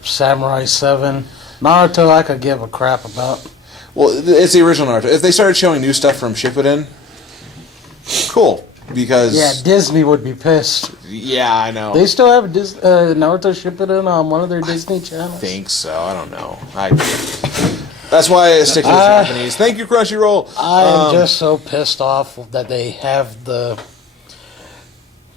Samurai 7. Naruto, I could give a crap about. Well, it's the original Naruto. If they started showing new stuff from Shippuden, cool. Because Yeah, Disney would be pissed. yeah, I know. They still have Naruto Shippuden on one of their Disney channels? think so. I don't know. That's why I stick to the Japanese. Thank you, Crunchyroll. I am just so pissed off that they have that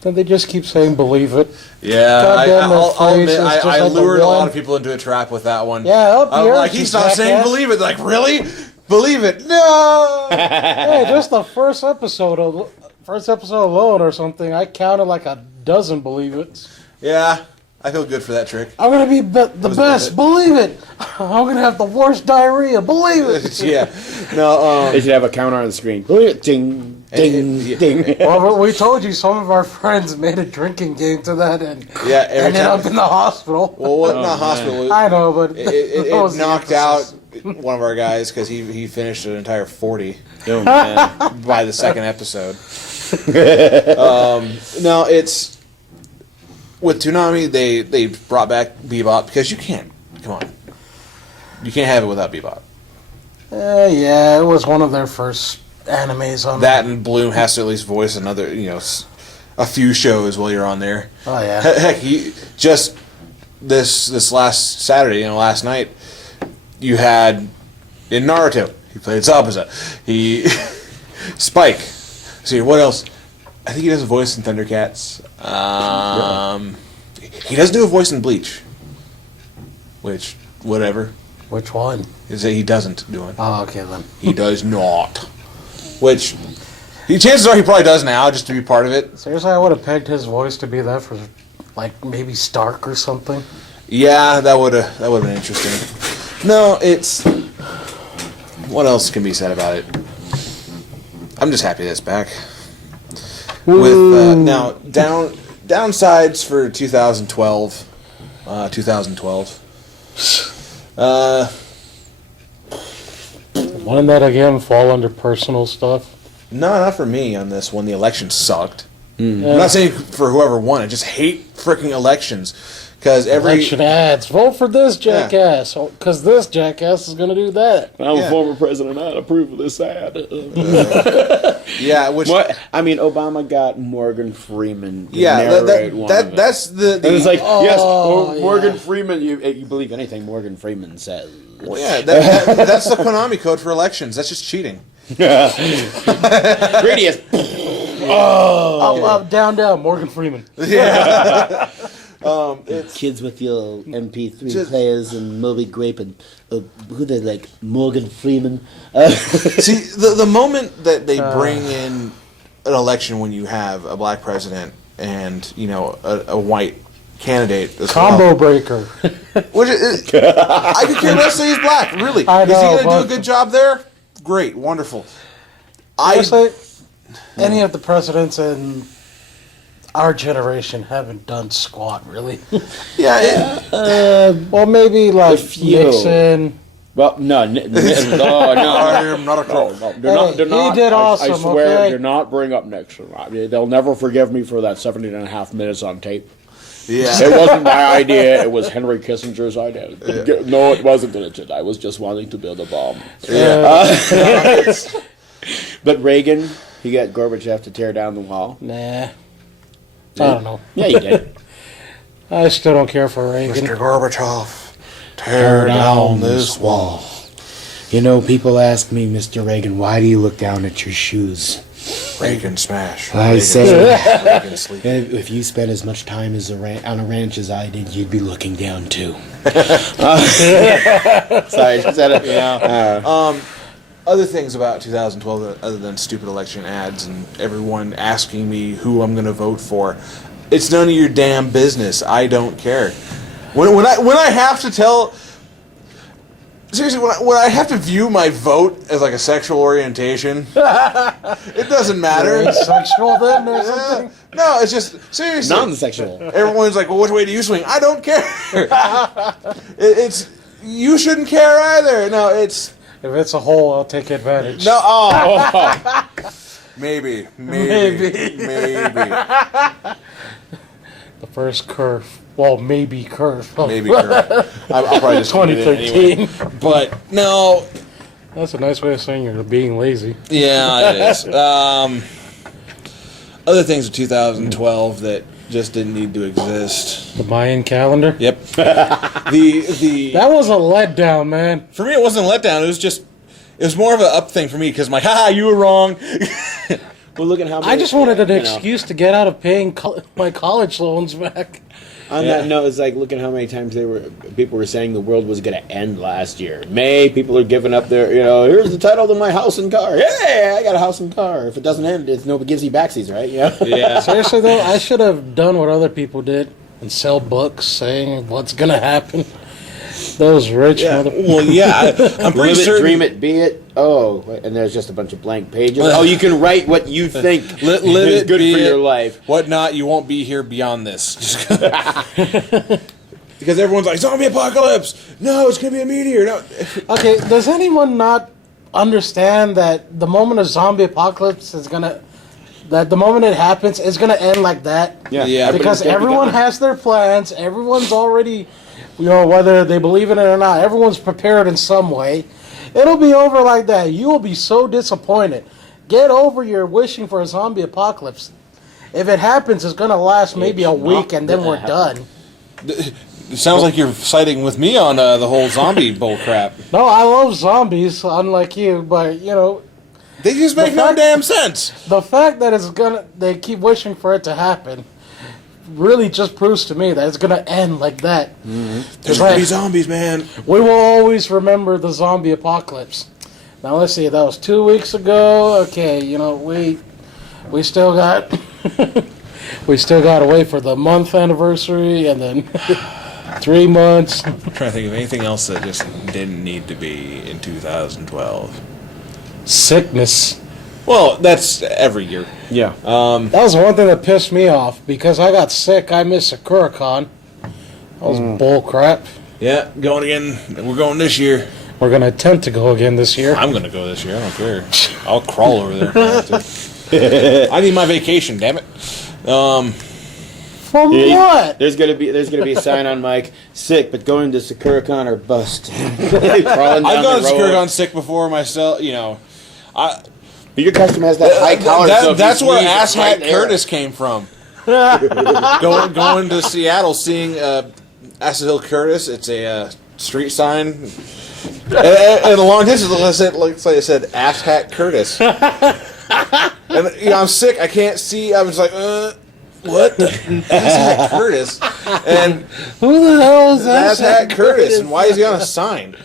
they just keep saying believe it. Yeah, Goddamn, that I'll phrase admit, is just I like the lured a lot one- of people into a trap with that one. Yeah, up I'm here, like, you he's not saying jackass. believe it. Like, really? Believe it? No! Hey, just the first episode alone or something, I counted like a dozen believe it. Yeah, I feel good for that trick. I'm gonna be the was best, it? believe it. I'm gonna have the worst diarrhea, believe it. Yeah. No, They should have a counter on the screen. Ding, ding, Yeah. ding. Well, we told you some of our friends made a drinking game to that and yeah, every ended time. up in the hospital. Well, not hospital. I know, but It that was the knocked emphasis. out one of our guys because he finished an entire 40 and by the second episode. No, it's with Toonami. They brought back Bebop because you can't. Come on, you can't have it without Bebop. Yeah, it was one of their first animes on That and Bloom has to at least voice another, a few shows while you're on there. Oh yeah. Heck, he just this last Saturday, last night, you had in Naruto. He played Zabuza. He Spike. See what else? I think he does a voice in Thundercats. He does do a voice in Bleach. Which whatever. Which one? Is that he doesn't do it. Oh, okay then. He does not. Which, chances are he probably does now, just to be part of it. Seriously, I would have pegged his voice to be that for, like, maybe Stark or something. Yeah, that would have been interesting. No, it's... What else can be said about it? I'm just happy that it's back. With, now, downsides for 2012. Wouldn't that again fall under personal stuff? No, not for me on this one. The election sucked. Yeah. I'm not saying for whoever won. I just hate freaking elections. Because Election ads. Vote for this jackass. Because this jackass is going to do that. I'm Yeah. a former president. I'd approve of this ad. Yeah, which... What? I mean, Obama got Morgan Freeman. To Yeah, narrate one of it. that's the... And it's like, yes, Morgan yeah. Freeman. You believe anything Morgan Freeman says? Well, yeah, that's the Konami code for elections. That's just cheating. Radius. Down, Morgan Freeman. Yeah. Kids with your MP3 Just- players and Moby Grape and who they like Morgan Freeman. See, the moment that they bring in an election when you have a black president and, a white candidate as Combo well, breaker. which is, I could care less that he's black, really. I Is he know, going to do but- a good job there? Great, wonderful. Honestly, any of the presidents in our generation haven't done squat, really. Well, maybe like few. Nixon. Well, no, no. I am not a crook. He did awesome, I swear, okay? do not bring up Nixon. I mean, they'll never forgive me for that 17 and a half minutes on tape. Yeah. It wasn't my idea. It was Henry Kissinger's idea. No, it wasn't legit. I was just wanting to build a bomb. But Reagan, he got Gorbachev to tear down the wall. Nah. I don't know. Yeah, he did. I still don't care for Reagan. Mr. Gorbachev, tear down this wall. You know, people ask me, Mr. Reagan, why do you look down at your shoes? Reagan smash. I Reagan say- smash, Reagan sleep. If you spent as much time as on a ranch as I did, you'd be looking down too. Sorry, she said it. Other things about 2012 other than stupid election ads and everyone asking me who I'm going to vote for, it's none of your damn business. I don't care. When I have to tell, seriously, when I have to view my vote as like a sexual orientation, it doesn't matter. Asexual then or Yeah. something? No, it's just seriously. Non-sexual. Everyone's like, well, which way do you swing? I don't care. It's you shouldn't care either. No, it's. If it's a hole, I'll take advantage. No, oh. Maybe. The first curve. Well, maybe curve. Maybe correct. I'll probably just read it 2013. anyway. But no, That's a nice way of saying you're being lazy. yeah, it is. Other things of 2012 that just didn't need to exist. The Mayan calendar. Yep. the That was a letdown, man. for me it wasn't a letdown. It was more of an up thing for me because I'm like, haha, you were wrong. Well, look at how many, I just wanted an you know. excuse to get out of paying my college loans back. On that note, it's like, look at how many times people were saying the world was going to end last year. May, people are giving up their, here's the title to my house and car. Hey, I got a house and car. If it doesn't end, it's nobody gives you backsies, right? Yeah. Seriously though, I should have done what other people did and sell books saying what's gonna happen. Those rich mother. Well, yeah. I'm pretty Live it, certain. dream it, be it. Oh, and there's just a bunch of blank pages. Oh, you can write what you think Live is it, good be for it, your life. Whatnot, you won't be here beyond this. because everyone's like zombie apocalypse. No, it's gonna be a meteor. No, Okay, does anyone not understand that the moment a zombie apocalypse is gonna, that the moment it happens, it's gonna end like that? Yeah. Because everyone has their plans. Everyone's already, whether they believe in it or not, everyone's prepared in some way. It'll be over like that. You will be so disappointed. Get over your wishing for a zombie apocalypse. If it happens, it's gonna last maybe a week, and then we're done. it sounds like you're siding with me on the whole zombie bull crap. No, I love zombies, unlike you, but They just make no fact- damn sense. the fact that they keep wishing for it to happen, really just proves to me that it's gonna end like that. There's gonna be zombies, man. We will always remember the zombie apocalypse. Now let's see, that was 2 weeks ago. Okay, we still got we still got to wait for the month anniversary, and then 3 months. I'm trying to think of anything else that just didn't need to be in 2012. Sickness. Well, that's every year. Yeah. That was one thing that pissed me off because I got sick. I missed SakuraCon. That was bull crap. Yeah, going again. We're going this year. We're gonna attempt to go again this year. I'm gonna go this year. I don't care. I'll crawl over there. If I have to. I need my vacation. Damn it. From what? There's gonna be a sign on Mike, sick but going to SakuraCon or bust. Crawling down I've gone the to road. SakuraCon sick before myself. But your customer has that high collar. so if that's you where sneeze, it's Asshat right there. Curtis came from. going to Seattle, seeing Asshat Curtis. It's a street sign. And along his, looks like it said Asshat Curtis. And I'm sick. I can't see. I was like, what? Asshat Curtis. And Who the hell is that's that? Hat Curtis, and why is he on a sign?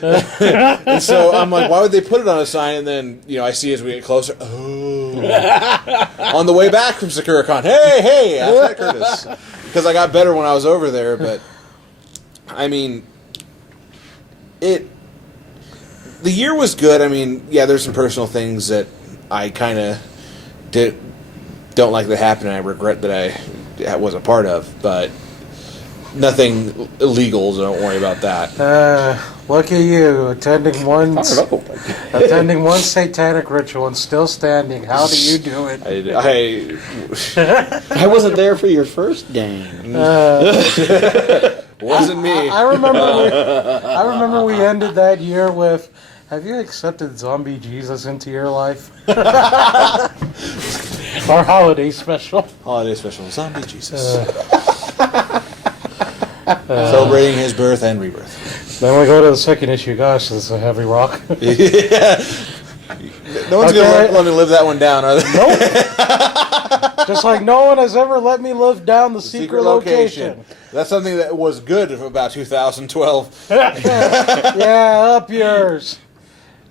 And so I'm like, why would they put it on a sign? And then I see as we get closer, on the way back from SakuraCon, hey, that's Hat Curtis, because I got better when I was over there. But I mean, the year was good. I mean, yeah, there's some personal things that I kind of don't like that happened, and I regret that I was a part of, but. Nothing illegal, so don't worry about that. Look at you attending one satanic ritual and still standing. How do you do it? I wasn't there for your first game. Wasn't me. I remember we ended that year with, "Have you accepted Zombie Jesus into your life?" Our holiday special. Holiday special, Zombie Jesus. Celebrating his birth and rebirth. Then we go to the second issue. Gosh, this is a heavy rock. No one's Okay. gonna let me live that one down, are they? Nope. Just like no one has ever let me live down the secret location. That's something that was good about 2012. Yeah, up yours.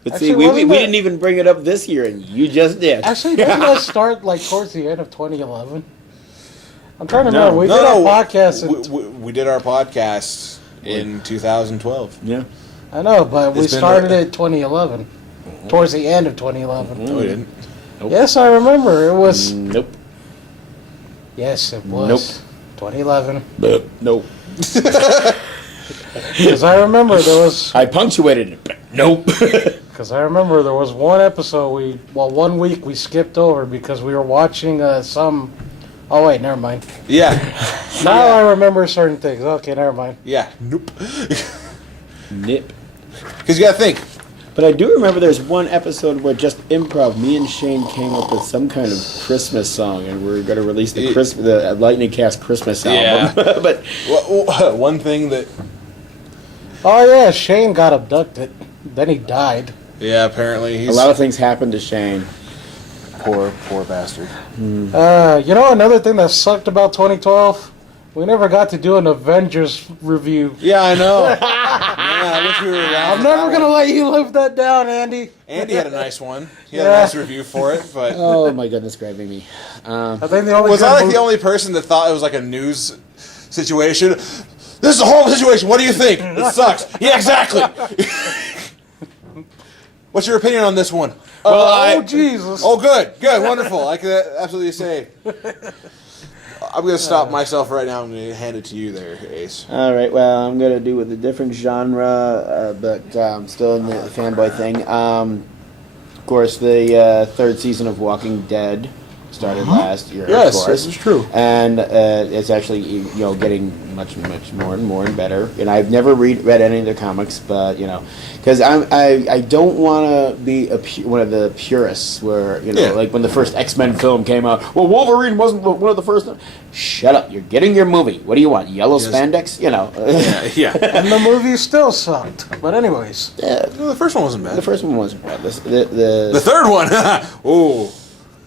But Actually, see, we wasn't it- didn't even bring it up this year, and you just did. Actually, didn't that start like towards the end of 2011? I'm trying to remember. We did our podcast. We did our podcast in 2012. Yeah. I know, but we It's been started a- it 2011. Towards the end of 2011. No, we didn't. Yes, I remember. It was. Nope. Yes, it was. Nope. 2011. Nope. Because I remember there was. I punctuated it. Nope. Because I remember there was one episode 1 week we skipped over because we were watching some. Oh wait, never mind. Yeah. Now I remember certain things. Okay, never mind. Yeah. Nope. Nip. Because you gotta think. But I do remember there's one episode where just improv, me and Shane came up with some kind of Christmas song, and we were going to release the Lightning Cast Christmas album. Yeah. But One thing that. Oh yeah, Shane got abducted. Then he died. Yeah, apparently he's a lot of things happened to Shane. poor bastard. Another thing that sucked about 2012. We never got to do an Avengers review. Yeah, I know. Yeah, I wish we were around. I'm never gonna let you live that down, Andy. Andy had a nice one. He had Yeah. a nice review for it, but Oh my goodness, grabbing me. I think the only was good I like movie- the only person that thought it was like a news situation? This is a horrible situation. What do you think? It sucks. Yeah, exactly. What's your opinion on this one? Oh Jesus! Oh, good, wonderful. I can absolutely say. I'm gonna stop myself right now and hand it to you there, Ace. All right. Well, I'm gonna do with a different genre, but still in the fanboy thing. Of course, the third season of Walking Dead started last year. Yes, of course. this is true. And it's actually getting much more and better. And I've never read any of the comics, but because I don't want to be one of the purists where like when the first X-Men film came out. Well, Wolverine wasn't one of the first. Shut up! You're getting your movie. What do you want? Yellow spandex? Yeah. And the movie still sucked. But anyways, No, the first one wasn't bad. The first one wasn't bad. The third one. Oh,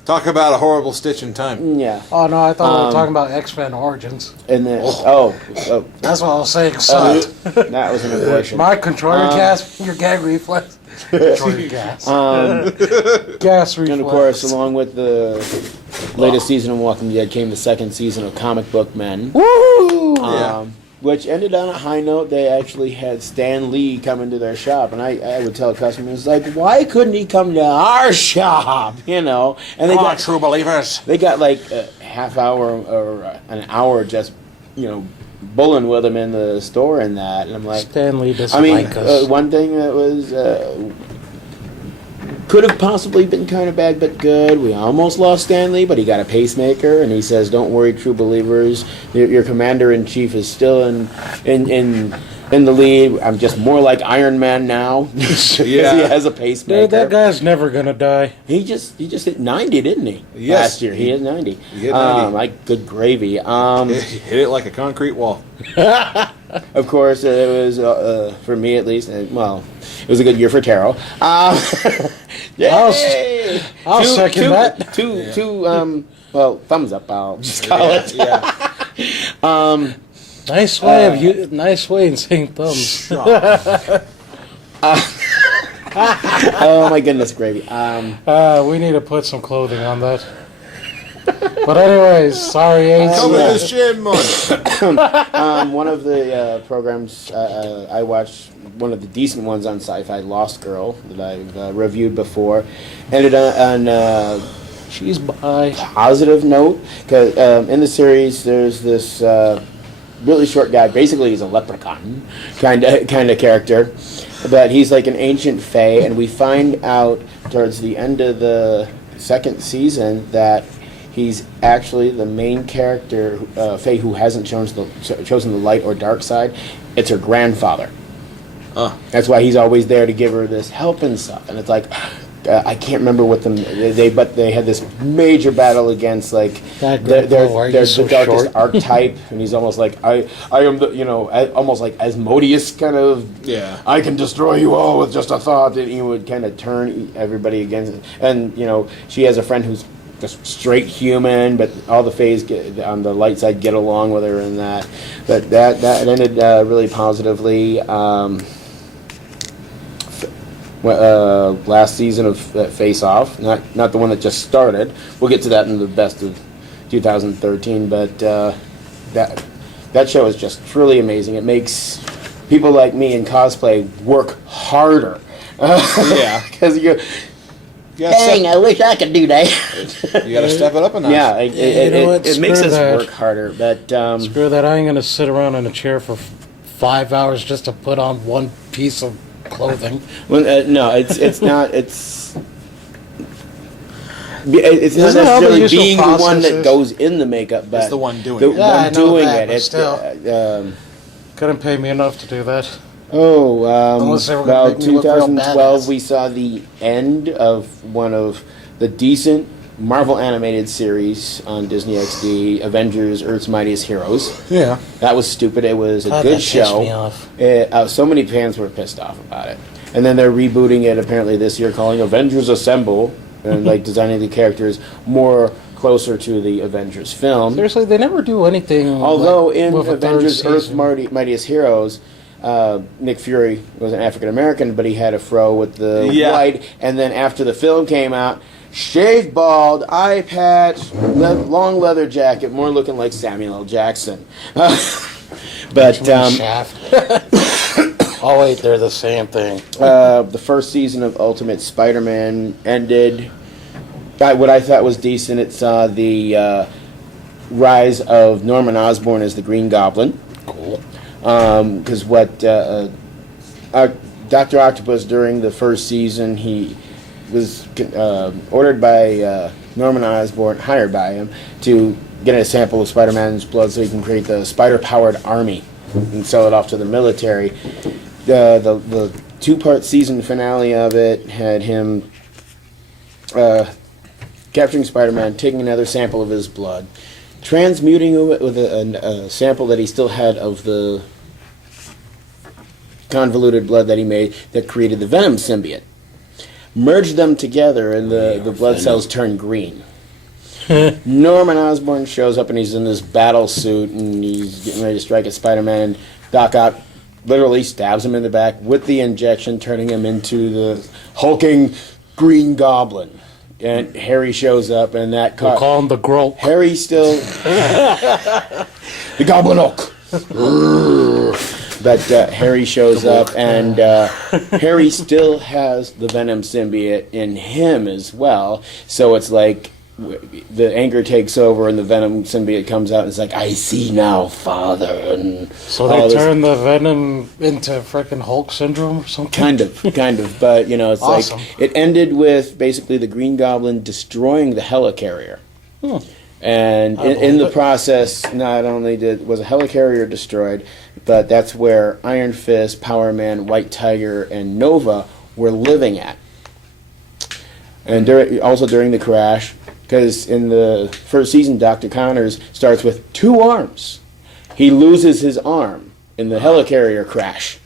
talk about a horrible stitch in time. Yeah. oh no, I thought we were talking about X-Men Origins. And then That's what I was saying. Sucked. that was an abortion. My control your gas, your gag reflex. Control your gas. Gas reflex. And of course, along with the latest season of Walking Dead came the second season of Comic Book Men. Woo! Yeah. Which ended on a high note. They actually had Stan Lee come into their shop, and I would tell customers like, why couldn't he come to our shop? And they got true believers. they got like a half hour or an hour just bulling with him in the store and that, and I'm like, Stanley doesn't I mean, like us. one thing that was could have possibly been kind of bad but good. We almost lost Stanley, but he got a pacemaker, and he says, "Don't worry, true believers. Your commander in chief is still in the lead. I'm just more like Iron Man now because he has a pacemaker." Dude, that guy's never gonna die. He just hit 90, didn't he? Yes. Last year he hit 90. He hit 90. Like good gravy. Hit it like a concrete wall. Of course, it was for me at least. It was a good year for Taro. Yay! I'll second that. Well, thumbs up. I'll just call it. Yeah. Nice way of nice way in saying thumbs. Oh my goodness, gravy. We need to put some clothing on that. But anyways, sorry, Ace. Come in this gym, man. One of the programs I watched, one of the decent ones on Sci-Fi, Lost Girl, that I've reviewed before, ended on She's by. positive note because in the series there's this really short guy. Basically, he's a leprechaun kind of character, but he's like an ancient fae, and we find out towards the end of the second season that he's actually the main character, fae, who hasn't chosen the light or dark side. It's her grandfather. That's why he's always there to give her this help and stuff. And it's like, I can't remember what they had this major battle against like God, their Grandpa, why are you so darkest short? archetype, and he's almost like I am the almost like Asmodeus kind of. Yeah. I can destroy you all with just a thought, and he would kind of turn everybody against it. And she has a friend who's just straight human, but all the fays on the light side get along with her and that. But that ended really positively. Last season of Face Off, not the one that just started. We'll get to that in the best of 2013, but that show is just truly amazing. It makes people like me in cosplay work harder. Yeah. Because you go, You gotta, dang, I wish I could do that. you gotta step it up a notch. Yeah, You know what? it makes Screw us that. work harder. But Screw that! I ain't gonna sit around in a chair for 5 hours just to put on one piece of clothing. no, it's not. It's not Isn't that how the necessarily usual being the one process that is? goes in the makeup, but It's the one doing the it. Yeah, I one know doing that, it. but It's still. Couldn't pay me enough to do that. Unless they were gonna well, make me look real 2012, badass. we saw the end of one of the decent Marvel animated series on Disney XD, Avengers: Earth's Mightiest Heroes. Yeah. That was stupid. It was a God, good that pissed show. me off. So many fans were pissed off about it. And then they're rebooting it apparently this year, calling Avengers Assemble, and like designing the characters more closer to the Avengers film. Seriously, they never do anything. Although like, in with a third Avengers Earth's season. Mightiest Heroes, Nick Fury was an African American, but he had a fro with the Yeah. white. And then after the film came out, shaved bald, eye patch, long leather jacket, more looking like Samuel L. Jackson. But Shaft. Oh wait, they're the same thing. the first season of Ultimate Spider-Man ended. What I thought was decent. It saw the rise of Norman Osborn as the Green Goblin. Cool. Because Dr. Octopus during the first season, he was ordered by Norman Osborn, hired by him, to get a sample of Spider-Man's blood so he can create the spider-powered army and sell it off to the military. The two-part season finale of it had him capturing Spider-Man, taking another sample of his blood, transmuting it with a sample that he still had of the convoluted blood that he made that created the Venom symbiote. Merged them together and the blood cells turned green. Norman Osborn shows up and he's in this battle suit and he's getting ready to strike at Spider-Man, and Doc Ock literally stabs him in the back with the injection, turning him into the hulking Green Goblin. And Harry shows up and that We call him the Groke. Harry still the Goblin Oak. But Harry shows up, and Harry still has the Venom symbiote in him as well. So it's like the anger takes over, and the Venom symbiote comes out, and it's like, I see now, Father. And So they turn the Venom into freaking Hulk syndrome or something? Kind of. But, it's Awesome. like, it ended with basically the Green Goblin destroying the Helicarrier. And in the process, not only was a Helicarrier destroyed, but that's where Iron Fist, Power Man, White Tiger, and Nova were living at. And also during the crash, because in the first season, Dr. Connors starts with 2 arms. He loses his arm in the Helicarrier crash.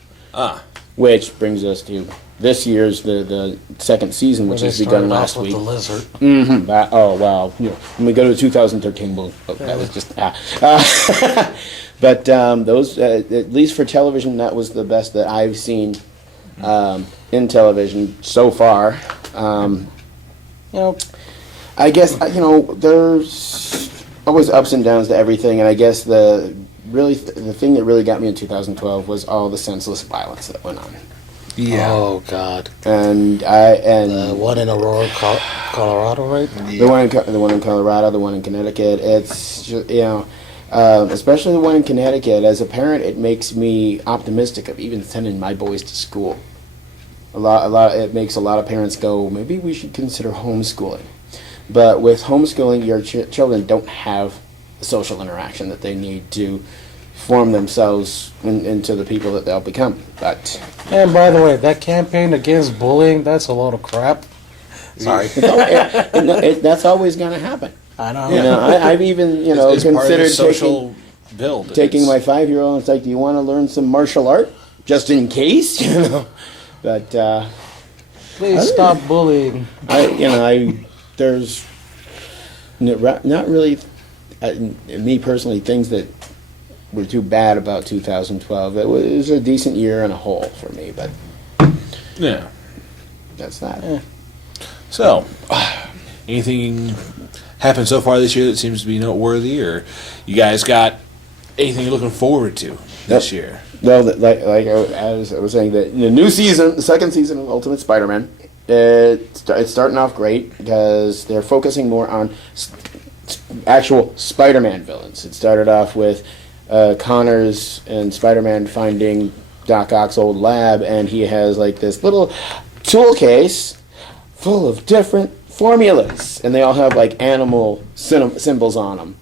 Which brings us to this year's the second season, which has begun last week. The lizard. Mm-hmm. Oh wow! When we go to 2013, that was just. But those, at least for television, that was the best that I've seen in television so far. I guess there's always ups and downs to everything, and I guess the thing that really got me in 2012 was all the senseless violence that went on. Yeah. Oh God. And The one in Aurora, Colorado, right? the one in Colorado, the one in Connecticut. It's just, especially the one in Connecticut. As a parent, it makes me optimistic of even sending my boys to school. It makes a lot of parents go, maybe we should consider homeschooling. But with homeschooling, your children don't have the social interaction that they need to form themselves into the people that they'll become. But And by the way, that campaign against bullying, that's a load of crap. Sorry. that's always going to happen. I know. I've even It's part of the considered social build. taking my 5-year-old. It's like, do you want to learn some martial art just in case? But Please stop bullying. there's not really me personally things that were too bad about 2012. It was a decent year in a whole for me, but Yeah. that's not. So, anything happened so far this year that seems to be noteworthy, or you guys got anything you're looking forward to this year? Well, as I was saying, the new season, the second season of Ultimate Spider-Man, it's starting off great because they're focusing more on actual Spider-Man villains. It started off with Connors and Spider-Man finding Doc Ock's old lab, and he has like this little tool case full of different formulas, and they all have like animal symbols on them.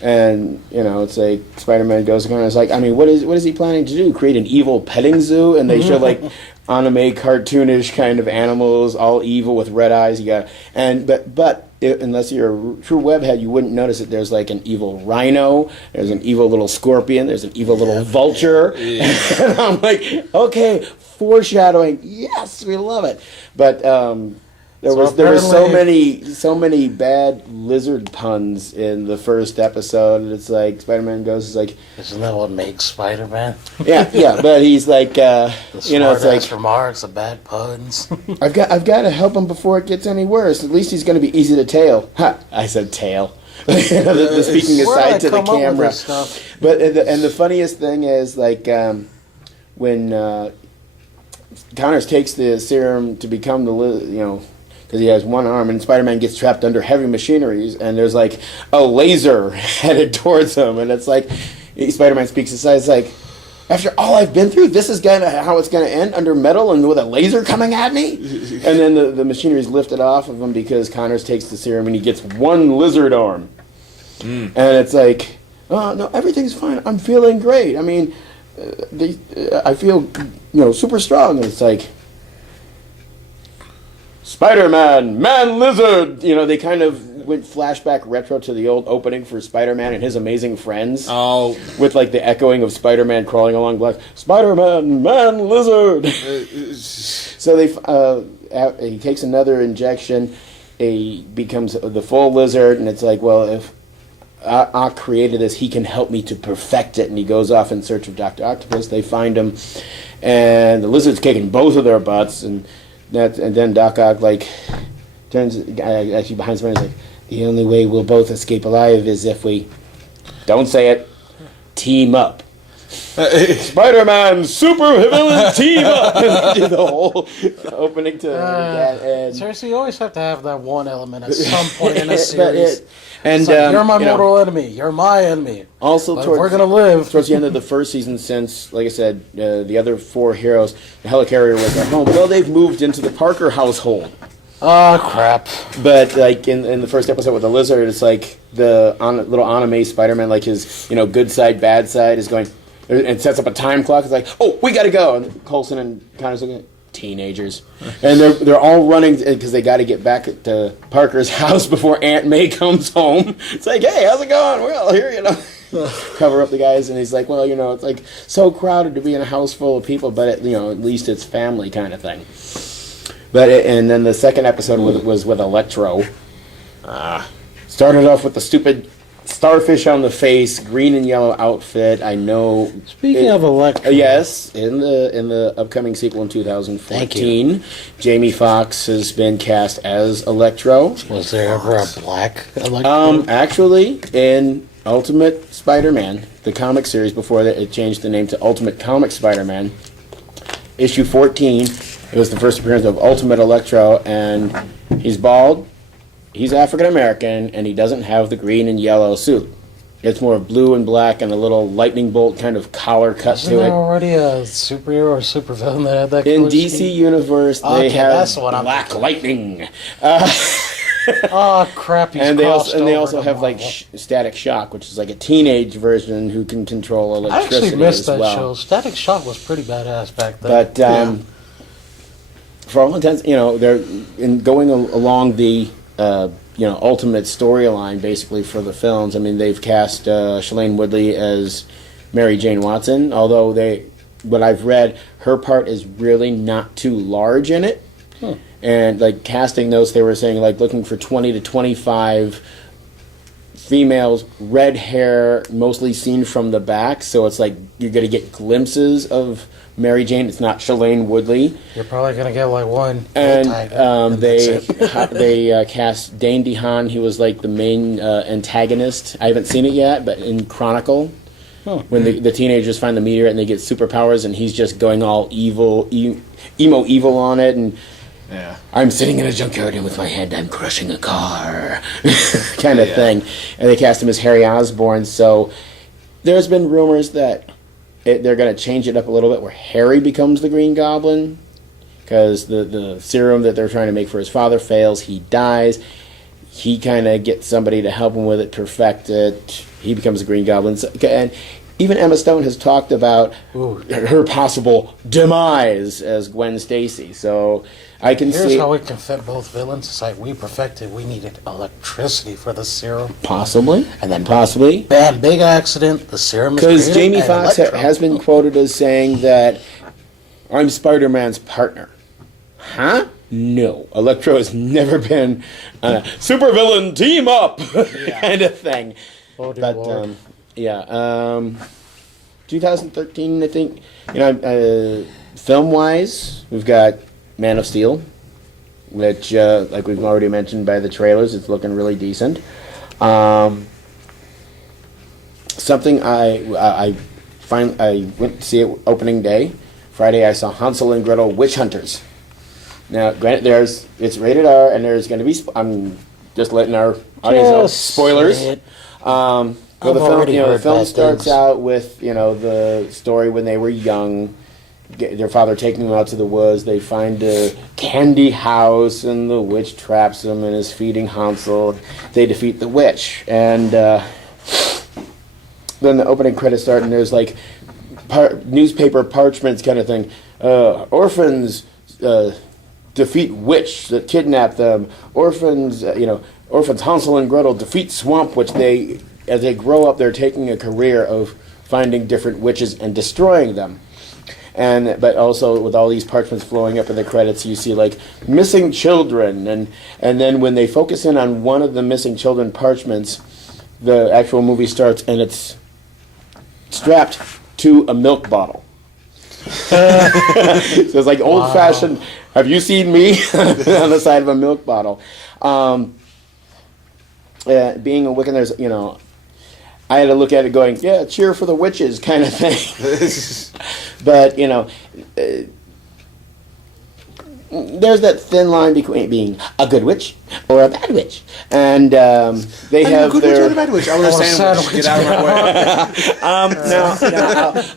And it's like Spider-Man goes to Connors like, I mean, what is he planning to do? Create an evil petting zoo? And they show like anime cartoonish kind of animals, all evil with red eyes. But unless you're a true webhead, you wouldn't notice that there's like an evil rhino, there's an evil little scorpion, there's an evil little vulture. And I'm like, okay, foreshadowing. Yes, we love it. But there were so many bad lizard puns in the first episode. And it's like Spider-Man goes, like, Isn't that what makes Spider-Man? yeah, but he's like, The it's smart like, ass remarks, the bad puns. I've got to help him before it gets any worse. At least he's going to be easy to tail. Ha! I said tail. the speaking Where aside did I to the come up with camera. this stuff? But and the funniest thing is like when Connors takes the serum to become because he has one arm, and Spider-Man gets trapped under heavy machineries, and there's like a laser headed towards him, and it's like Spider-Man speaks aside. It's like, after all I've been through, this is how it's gonna end, under metal and with a laser coming at me. And then the machinery is lifted off of him because Connors takes the serum and he gets one lizard arm. And it's like, oh no, everything's fine. I'm feeling great. I mean, I feel super strong. And it's like, Spider-Man, Man Lizard. They kind of went flashback retro to the old opening for Spider-Man and His Amazing Friends. Oh, With like the echoing of Spider-Man crawling along black. Spider-Man, Man Lizard. So he takes another injection. He becomes the full lizard, and it's like, well, if I created this, he can help me to perfect it. And he goes off in search of Dr. Octopus. They find him, and the lizard's kicking both of their butts, and then Doc Ock turns actually behind somebody and is like, the only way we'll both escape alive is if we, don't say it, team up. Spider-Man, super villain, team up! And they do the whole opening to that. And Seriously, you always have to have that one element at some point in a But series. and You're my mortal enemy. You're my enemy. also But towards, we're gonna live. towards the end of the first season, since, like I said, the other four heroes, the helicarrier was their home. Well, they've moved into the Parker household. Oh crap! But like in the first episode with the lizard, it's like the little anime Spider-Man, like his good side, bad side, is going and sets up a time clock. It's like, oh, we gotta go. And Coulson and Connor's looking at teenagers, and they're all running because they got to get back to Parker's house before Aunt May comes home. It's like, hey, how's it going? Well, here, cover up the guys, and he's like, well, it's like so crowded to be in a house full of people, but at least it's family kind of thing. But and then the second episode was with Electro. Started off with the stupid starfish on the face, green and yellow outfit. I know. Speaking of Electro, Yes, in the upcoming sequel in 2014, Jamie Foxx has been cast as Electro. was there ever a black Electro? Actually, in Ultimate Spider-Man, the comic series before that, it changed the name to Ultimate Comic Spider-Man. Issue 14. It was the first appearance of Ultimate Electro, and he's bald, he's African American, and he doesn't have the green and yellow suit. It's more blue and black and a little lightning bolt kind of collar cut Isn't to there it. already a superhero or supervillain that had that? In color DC scheme? Universe, they Okay, have that's what I'm Black thinking. Lightning. Oh crap! He's And they crossed also over to have like Marvel. Static Shock, which is like a teenage version who can control I electricity actually missed as that well. show. Static Shock was pretty badass back then. But for all intents, they're going along the ultimate storyline basically for the films. I mean, they've cast Shailene Woodley as Mary Jane Watson, although what I've read, her part is really not too large in it. And like casting notes, they were saying like looking for 20 to 25 females, red hair, mostly seen from the back. So it's like you're gonna get glimpses of Mary Jane. It's not Shailene Woodley. You're probably gonna get like one. And that's it. they cast Dane DeHaan. He was like the main antagonist. I haven't seen it yet, but in Chronicle, when the teenagers find the meteor and they get superpowers, and he's just going all evil, emo evil on it, and yeah. I'm sitting in a junkyard and with my hand I'm crushing a car, kind of thing. And they cast him as Harry Osborn. So there's been rumors that they're going to change it up a little bit, where Harry becomes the Green Goblin, because the serum that they're trying to make for his father fails. He dies. He kind of gets somebody to help him with it, perfect it. He becomes the Green Goblin. And even Emma Stone has talked about her possible demise as Gwen Stacy. So I can Here's see how we can fit both villains. It's like we perfected. We needed electricity for the serum. possibly, and then possibly. Bam! Big accident. The serum is Because created, Jamie and Foxx Electro. has been quoted as saying that I'm Spider-Man's partner. Huh? No. Electro has never been a supervillain team up kind of thing. Oh, dear But Lord. 2013, I think. Film-wise, we've got Man of Steel, which, like we've already mentioned by the trailers, it's looking really decent. Something I went to see it opening day. Friday I saw Hansel and Gretel Witch Hunters. Now, granted, it's rated R, and there's going to be. I'm just letting our audience know Just spoilers. say it. Well, I've the film, already the heard film bad starts things. out with the story when they were young. Their father taking them out to the woods. They find a candy house, and the witch traps them and is feeding Hansel. They defeat the witch, and then the opening credits start, and there's like newspaper parchments kind of thing. Orphans defeat witch that kidnapped them. Orphans Hansel and Gretel defeat swamp witch. As they grow up, they're taking a career of finding different witches and destroying them. But also with all these parchments flowing up in the credits, you see like missing children, and then when they focus in on one of the missing children parchments, the actual movie starts and it's strapped to a milk bottle. So it's like old-fashioned. Have you seen me on the side of a milk bottle? Being a Wiccan, there's I had to look at it going, yeah, cheer for the witches kind of thing. But, there's that thin line between being a good witch or a bad witch. And they have their... bad witch. I want a sandwich. Get out of my way.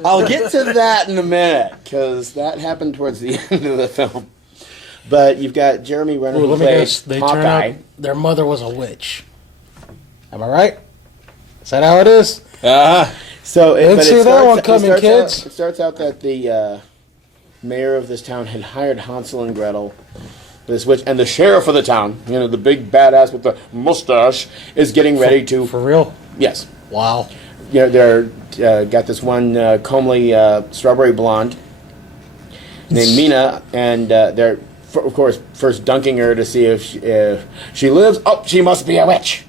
I'll get to that in a minute, because that happened towards the end of the film. But you've got Jeremy Renner, Ooh, who let me guess. played They turn Hawkeye. out their mother was a witch. Am I right? Is that how it is? So Didn't see that one coming, kids. It starts out that the mayor of this town had hired Hansel and Gretel, this witch, and the sheriff of the town, the big badass with the mustache, is getting ready to. For real? Yes. Wow. They're got this one comely strawberry blonde named Mina, and they're of course first dunking her to see if she lives. Oh, she must be a witch.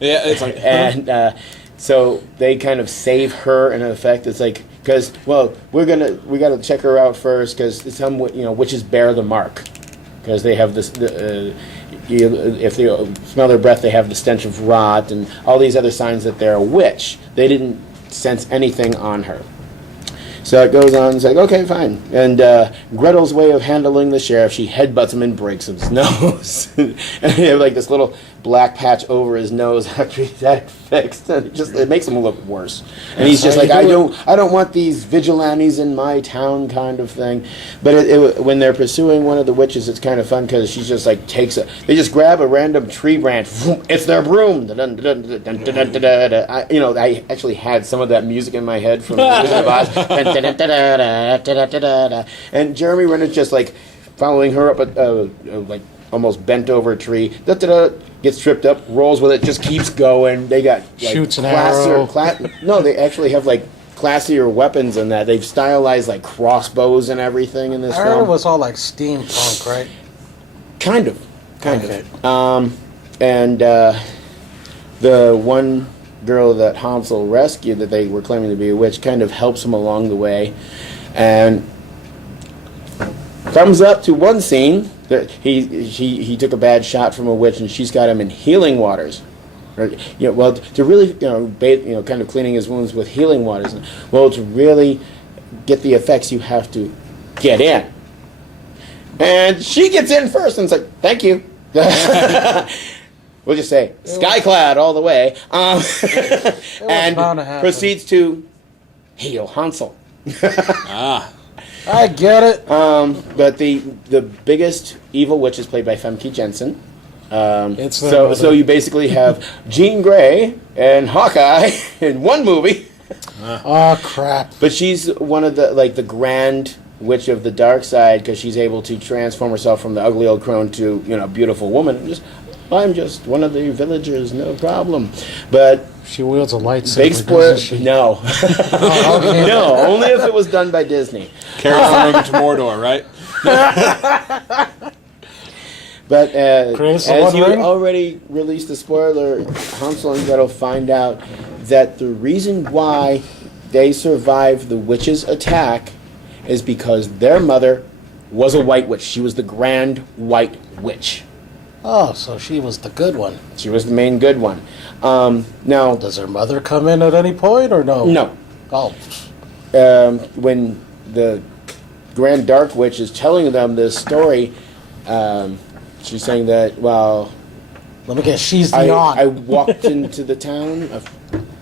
Yeah, it's like And so they kind of save her, and in effect, it's like, because, well, we got to check her out first, because some witches bear the mark, because they have this. If they smell their breath, they have the stench of rot and all these other signs that they're a witch. They didn't sense anything on her. So it goes on, it's like, okay, fine. And Gretel's way of handling the sheriff, she headbutts him and breaks his nose. And they have like this little black patch over his nose after he's had it fixed. And it makes him look worse. And he's just how like, you I don't want these vigilantes in my town kind of thing. But when they're pursuing one of the witches, it's kind of fun, because she's just like they just grab a random tree branch. It's their broom. I actually had some of that music in my head from The Wizard of Oz. And Jeremy Renner's just like following her up like almost bent over a tree. Gets tripped up, rolls with it, just keeps going. They got like, Shoots an arrow. No, they actually have like classier weapons in that. They've stylized like crossbows and everything in this I heard it film. was all like steampunk, right? Kind of. Okay. And the one girl that Hansel rescued, that they were claiming to be a witch, kind of helps him along the way, and comes up to one scene that he took a bad shot from a witch, and she's got him in healing waters. Well, to really bathe, kind of cleaning his wounds with healing waters. Well, to really get the effects, you have to get in. And she gets in first, and it's like, thank you. We'll just say skyclad all the way, bound to and happen. proceeds to heal Hansel. I get it. But the biggest evil witch is played by Femke Jensen. It's their So mother. you basically have Jean Grey and Hawkeye in one movie, Oh crap! but she's one of the grand witch of the dark side, because she's able to transform herself from the ugly old crone to a beautiful woman. I'm just one of the villagers, no problem. But She wields a lightsaber. big spoiler, doesn't she? no, okay. no, only if it was done by Disney. carry on over to Mordor, right? But Chris, the as One you Ring? already released the spoiler, Hansel and Gretel find out that the reason why they survived the witch's attack is because their mother was a white witch. She was the grand white witch. Oh, so she was the good one. She was the main good one. Now, Does her mother come in at any point, or no? no. Oh, When the Grand Dark Witch is telling them this story, She's saying that, well, Let me guess, she's the I aunt. walked into the town. A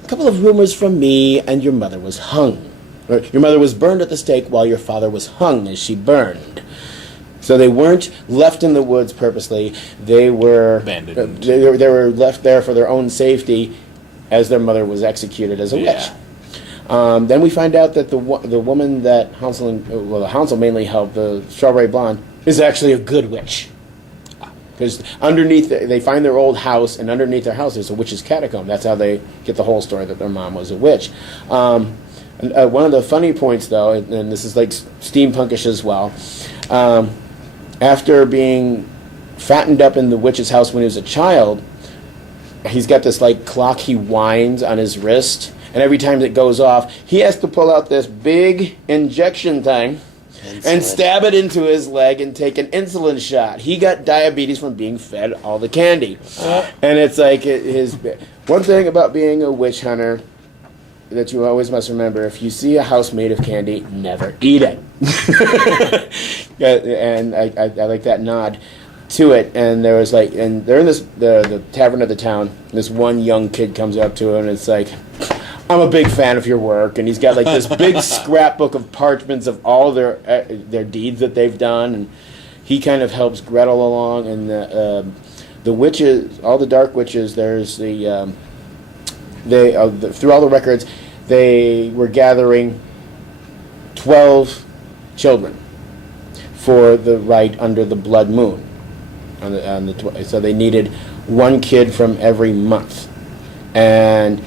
couple of rumors from me, and your mother was hung. Or your mother was burned at the stake while your father was hung as she burned. So they weren't left in the woods purposely. They were Abandoned. They were left there for their own safety, as their mother was executed as a witch. Then we find out that the woman that Hansel mainly helped, the Strawberry Blonde, is actually a good witch. Because underneath, they find their old house, and underneath their house is a witch's catacomb. That's how they get the whole story that their mom was a witch. One of the funny points, though, and this is like steampunkish as well, after being fattened up in the witch's house when he was a child, he's got this like clock he winds on his wrist, and every time it goes off, he has to pull out this big injection thing and stab it into his leg and take an insulin shot. He got diabetes from being fed all the candy. And it's like his one thing about being a witch hunter that you always must remember: if you see a house made of candy, never eat it. And I like that nod to it. And there was like, and they're in the tavern of the town. This one young kid comes up to him and it's like, I'm a big fan of your work, and he's got like this big scrapbook of parchments of all their deeds that they've done, and he kind of helps Gretel along. And the witches, all the dark witches, there's through all the records, they were gathering 12 children for the rite under the blood moon. So they needed one kid from every month, and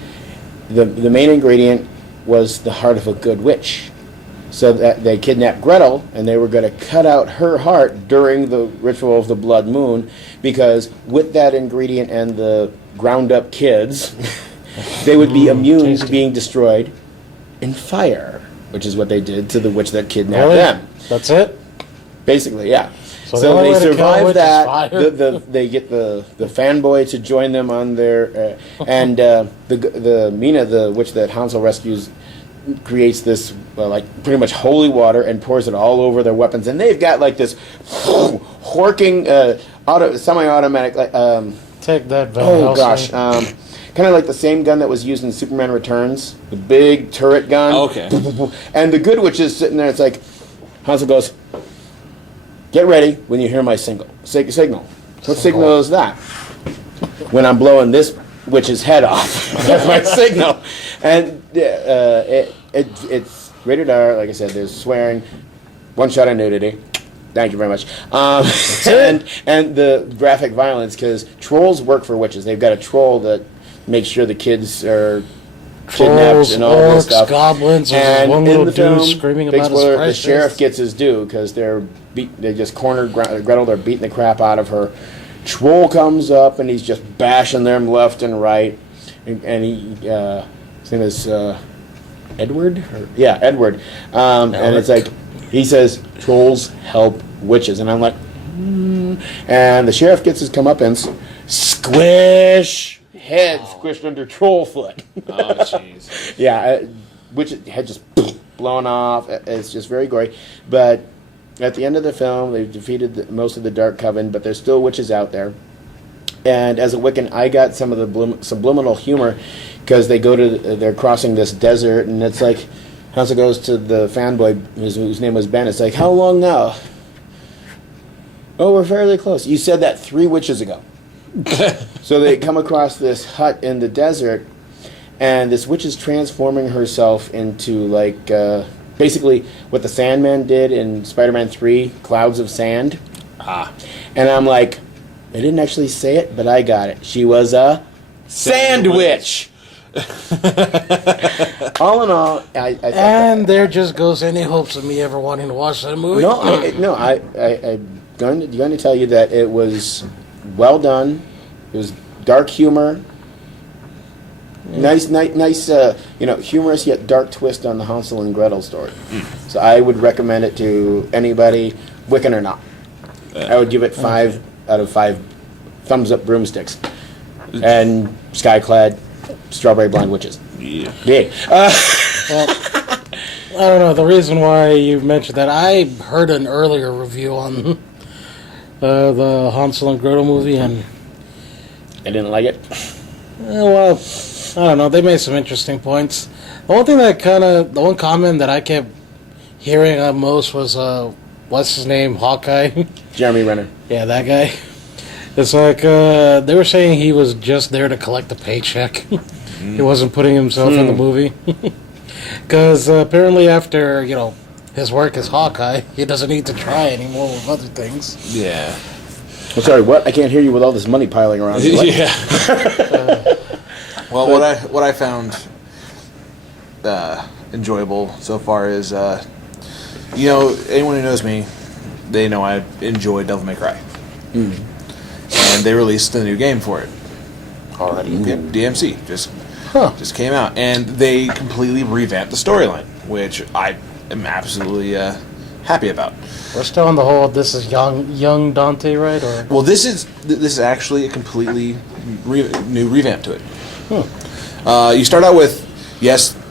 the main ingredient was the heart of a good witch. So that they kidnapped Gretel, and they were going to cut out her heart during the ritual of the blood moon, because with that ingredient and the ground up kids, they would be immune to being destroyed in fire, which is what they did to the witch that kidnapped Really? them. That's it? Basically, yeah. So the So only they way to kill a survive witch is that. fire? They get the fanboy to join them on their and the Mina, the witch that Hansel rescues, creates this like pretty much holy water and pours it all over their weapons, and they've got like this horking semi-automatic Take that, Van oh Helsing. gosh. Kind of like the same gun that was used in Superman Returns, the big turret gun. Okay. And the good witch is sitting there. It's like Hansel goes, "Get ready when you hear my signal." What signal is that? When I'm blowing this witch's head off. That's my signal. And it's rated R. Like I said, there's swearing, one shot of nudity. Thank you very much. And the graphic violence, because trolls work for witches. They've got a troll that makes sure the kids are kidnapped Trolls, and all this orcs, stuff. goblins, there's And one in little the dude film, screaming big about his spoiler, the price sheriff list. gets his due because they just cornered Gretel. They're beating the crap out of her. Troll comes up and he's just bashing them left and right. And he his name is Edward. Edward. And it's like he says, "Trolls help witches," and I'm like, And the sheriff gets his comeuppance. Squish! Head squished under troll foot. Oh, jeez. Yeah, which had just blown off. It's just very gory. But at the end of the film, they've defeated most of the Dark Coven, but there's still witches out there. And as a Wiccan, I got some of the subliminal humor because they're crossing this desert, and it's like, Hansel goes to the fanboy whose name was Ben. It's like, "How long now?" "Oh, we're fairly close." "You said that 3 witches ago." So they come across this hut in the desert, and this witch is transforming herself into like basically what the Sandman did in Spider-Man 3, clouds of sand. And I'm like, they didn't actually say it, but I got it. She was a sand witch. All in all, I thought And there just goes any hopes of me ever wanting to watch that movie. I'm going to tell you that it was well done. It was dark humor. Nice, humorous yet dark twist on the Hansel and Gretel story. So I would recommend it to anybody, Wiccan or not. I would give it 5 out of 5 thumbs up broomsticks. And sky-clad strawberry blind witches. Yeah. Yeah. Well, I don't know. The reason why you mentioned that, I heard an earlier review on the Hansel and Gretel movie, and I didn't like it. well, I don't know. They made some interesting points. The one comment that I kept hearing most was what's his name, Hawkeye. Jeremy Renner. Yeah, that guy. It's like they were saying he was just there to collect a paycheck. He wasn't putting himself in the movie. Because apparently after, his work as Hawkeye, he doesn't need to try anymore with other things. Yeah. I'm sorry, what? I can't hear you with all this money piling around. What? Yeah. Well, what I found enjoyable so far is, anyone who knows me, they know I enjoy Devil May Cry. And they released a new game for it. Already. Yep, DMC just came out, and they completely revamped the storyline, which I am absolutely happy about. We're still on the whole, this is young Dante, right? Or Well, this is actually a completely new revamp to it. You start out with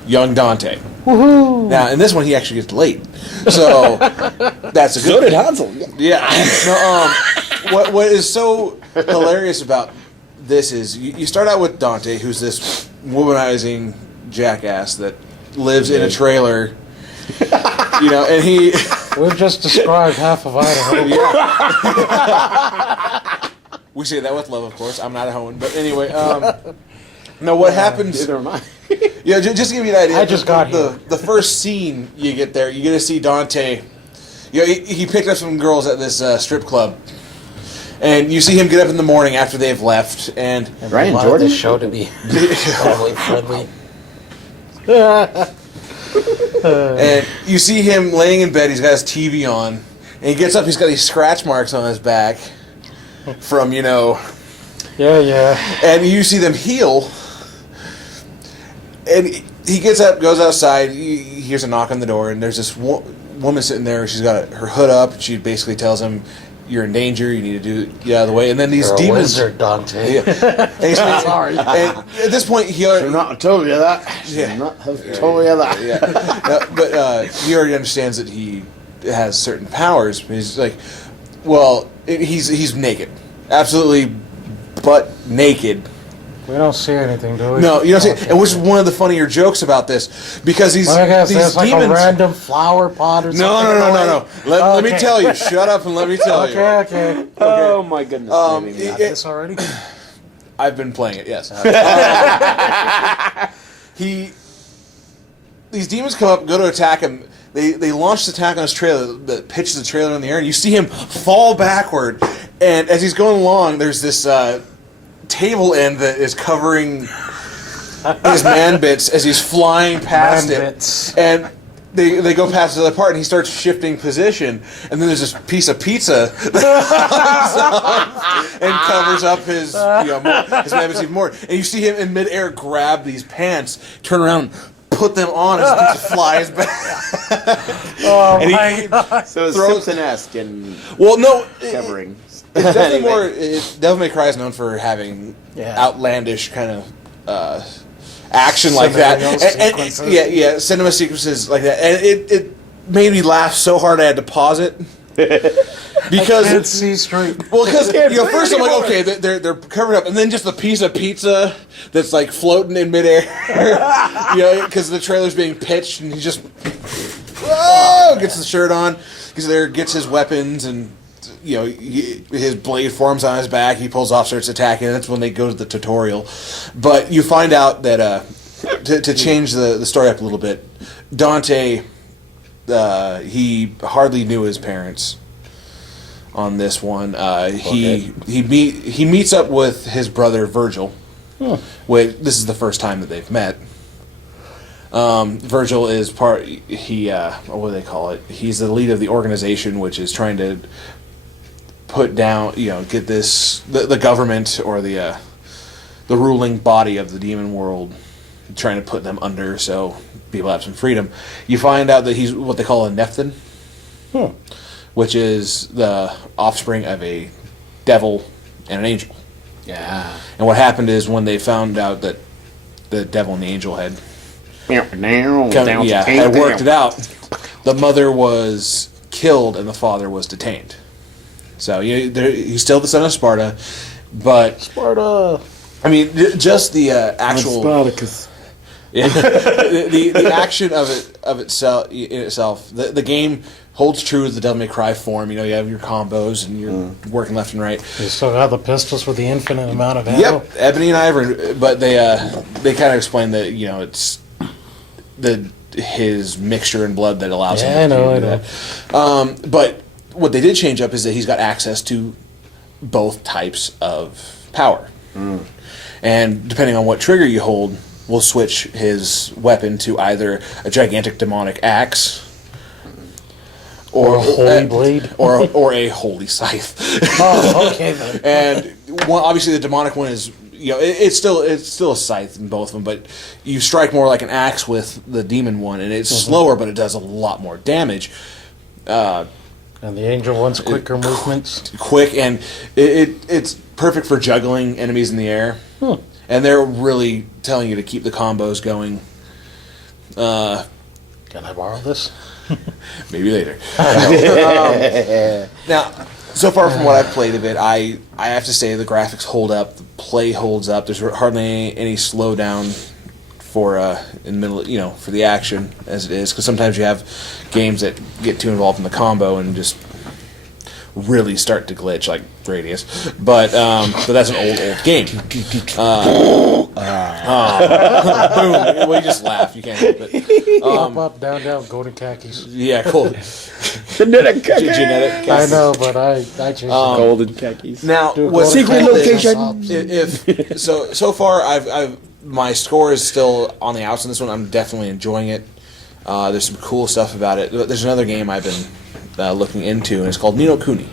young Dante. Woohoo! Now in this one, he actually gets late, so that's a good. So did Hansel. Yeah. No, what is so hilarious about this is you start out with Dante, who's this womanizing jackass that lives in a trailer. And he. we've just described half of Idaho. We say that with love, of course. I'm not a homo, but anyway. Now, what happens? Neither am I. Yeah, just to give you an idea. I just got here. The first scene you get there, you get to see Dante. He picked up some girls at this strip club, and you see him get up in the morning after they've left, and Ryan Wanted Jordan? this show to be family friendly. and you see him laying in bed. He's got his TV on, and he gets up. He's got these scratch marks on his back from Yeah. and you see them heal. And he gets up, goes outside. He hears a knock on the door, and there's this woman sitting there. She's got her hood up. She basically tells him, "You're in danger. You need to get out of the way." And then these You're a demons. wizard, Dante. Yeah. And he's Sorry. And at this point, he Should already. not have told you that. Yeah. Should not have told you that. But he already understands that he has certain powers. He's like, he's naked, absolutely, butt naked. We don't see anything, do we? No, you don't see. Okay. And which is one of the funnier jokes about this, because these I guess these that's like demons. a random flower pot or something. No. Let me Okay. tell you. Shut up and let me tell you. Okay. Oh my goodness. Um, baby. Got this already? I've been playing it. Yes. These demons come up, go to attack him. They launch the attack on his trailer that pitches the trailer in the air, and you see him fall backward. And as he's going along, there's this table end that is covering his man bits as he's flying past Man it. bits. And they go past the other part, and he starts shifting position. And then there's this piece of pizza that comes up and covers up his his man bits even more. And you see him in midair grab these pants, turn around, put them on as the pizza flies back. Oh And he- my god. So it's Throws- Simpson-esque in Well, no, covering. it's definitely Anyway. more. Devil May Cry is known for having outlandish kind of action like that, Scenario and sequences. cinema sequences like that, and it made me laugh so hard I had to pause it because Can't see straight. well, because first I'm like, okay, they're covered up, and then just the piece of pizza that's like floating in midair, because the trailer's being pitched, and he just gets the shirt on, gets his weapons, and his blade forms on his back. He pulls off, starts attacking. And that's when they go to the tutorial. But you find out that to change the story up a little bit, Dante he hardly knew his parents. On this one, he meets up with his brother Virgil. This is the first time that they've met. Virgil is what do they call it? He's the lead of the organization, which is trying to put down, get the government or the ruling body of the demon world, trying to put them under so people have some freedom. You find out that he's what they call a Neptun, which is the offspring of a devil and an angel. Yeah. And what happened is when they found out that the devil and the angel had worked it out, the mother was killed and the father was detained. So he's still the son of Sparta, but Sparta. I mean, just the actual Spartacus. yeah, the action of itself in itself. The game holds true to the Devil May Cry form. You have your combos and you're working left and right. You still got the pistols with the infinite amount of ammo. Yep, Ebony and Ivory, but they kind of explain that it's his mixture in blood that allows him. I do know. that. But what they did change up is that he's got access to both types of power, and depending on what trigger you hold, will switch his weapon to either a gigantic demonic axe. Or a holy blade. or a holy scythe. Oh, okay then. And obviously the demonic one is it's still a scythe in both of them, but you strike more like an axe with the demon one, and it's slower, but it does a lot more damage. And the angel one's quicker movements. Quick, and it's perfect for juggling enemies in the air. And they're really telling you to keep the combos going. Can I borrow this? Maybe later. Now, so far from what I've played of it, I have to say the graphics hold up, the play holds up. There's hardly any slowdown for in the middle, for the action as it is, because sometimes you have games that get too involved in the combo and just really start to glitch, like Radius. But that's an old game. Boom! Well, you just laugh. You can't help it. Up, down, down, golden khakis. Yeah, cool. Genetic Genetic. I know, but I changed golden khakis. Now, Dude, what's golden cool khakis is, is if so far, I've my score is still on the outs on this one. I'm definitely enjoying it. There's some cool stuff about it. There's another game I've been looking into, and it's called Ni no Kuni.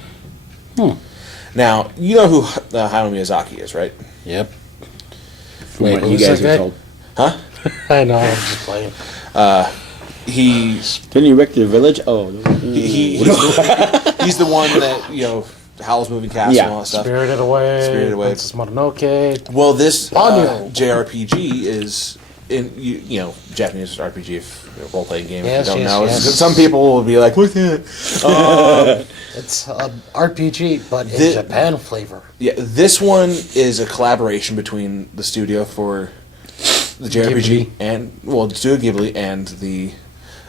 Now, you know who Hayao Miyazaki is, right? Yep. Wait, you who's guys that are guy? told. Huh? I know, I'm just playing. He's Didn't you wreck your village? Oh, he's the one that Howl's Moving Castle Yeah. and all that stuff. Spirited Away. Spirited Away. Princess Mononoke. Well, this Ponyo. JRPG is in Japanese RPG, if role playing game. Yes, if you don't yes, know, yes. Some people will be like, "What's that?" It's a RPG, but in The- Japan flavor. Yeah, this one is a collaboration between the studio for the JRPG Ghibli. and Studio Ghibli and the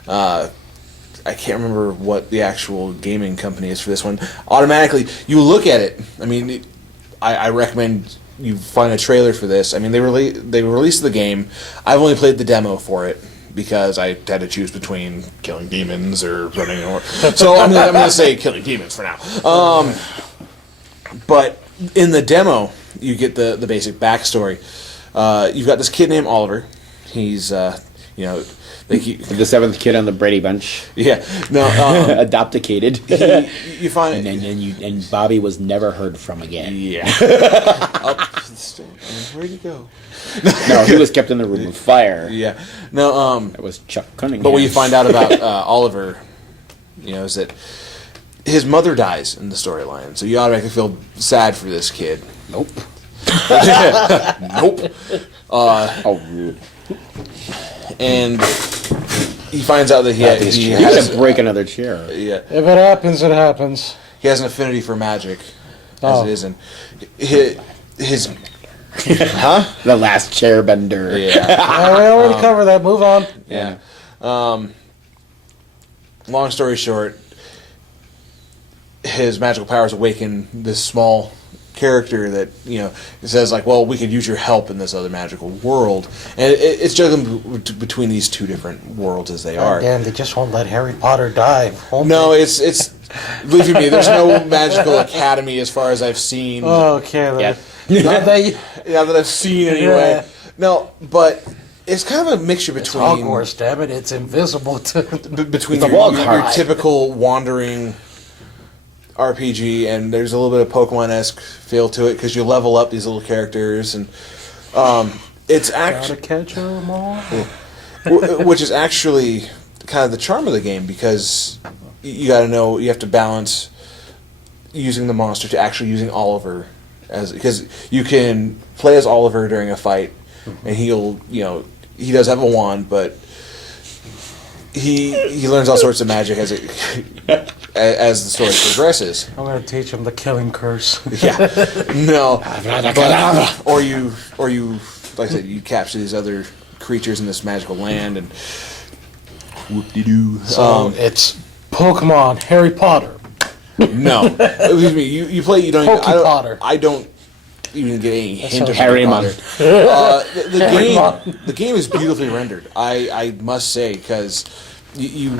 I can't remember what the actual gaming company is for this one. Automatically, you look at it. I mean, I recommend you find a trailer for this. I mean, they released the game. I've only played the demo for it because I had to choose between killing demons or running. So I'm going to say killing demons for now. But in the demo, you get the basic backstory. You've got this kid named Oliver. He's the seventh kid on the Brady Bunch, adopticated, you find and Bobby was never heard from again. yeah. Up the stairs. Where'd he go? No, he was kept in the room with fire. Yeah. No. That was Chuck Cunningham. But what you find out about Oliver, is that his mother dies in the storyline, so you automatically feel sad for this kid. Nope. Nope. And he finds out that he You're has gonna break another chair. yeah, If it happens, it happens. he has an affinity for magic, as Oh. it is, and his The last chair bender. yeah. We already covered that. Move on. Yeah. Long story short, his magical powers awaken this small character that says like, well, we could use your help in this other magical world, and it's juggling between these two different worlds as they are. Damn, they just won't let Harry Potter die. Won't No, they? it's believe me, there's no magical academy as far as I've seen. Okay, then. Yeah. Not that Yeah, that I've seen anyway. Yeah. No, but it's kind of a mixture it's between Hogwarts, damn it. It's invisible to... between The your Lockhart. typical wandering RPG, and there's a little bit of Pokemon-esque feel to it because you level up these little characters, and it's Gotta actually catch 'em all. which is actually kind of the charm of the game, because you got to know, you have to balance using the monster to actually using Oliver, because you can play as Oliver during a fight, and he does have a wand, but he learns all sorts of magic as as the story progresses. I'm gonna teach him the killing curse. Yeah, no, but, or you, like I said, you capture these other creatures in this magical land, and whoop-de-doo. So it's Pokemon, Harry Potter. No, excuse me. You play. You don't. Even, Potter. I don't even get any hint of Harry Potter. The game is beautifully rendered. I must say, because you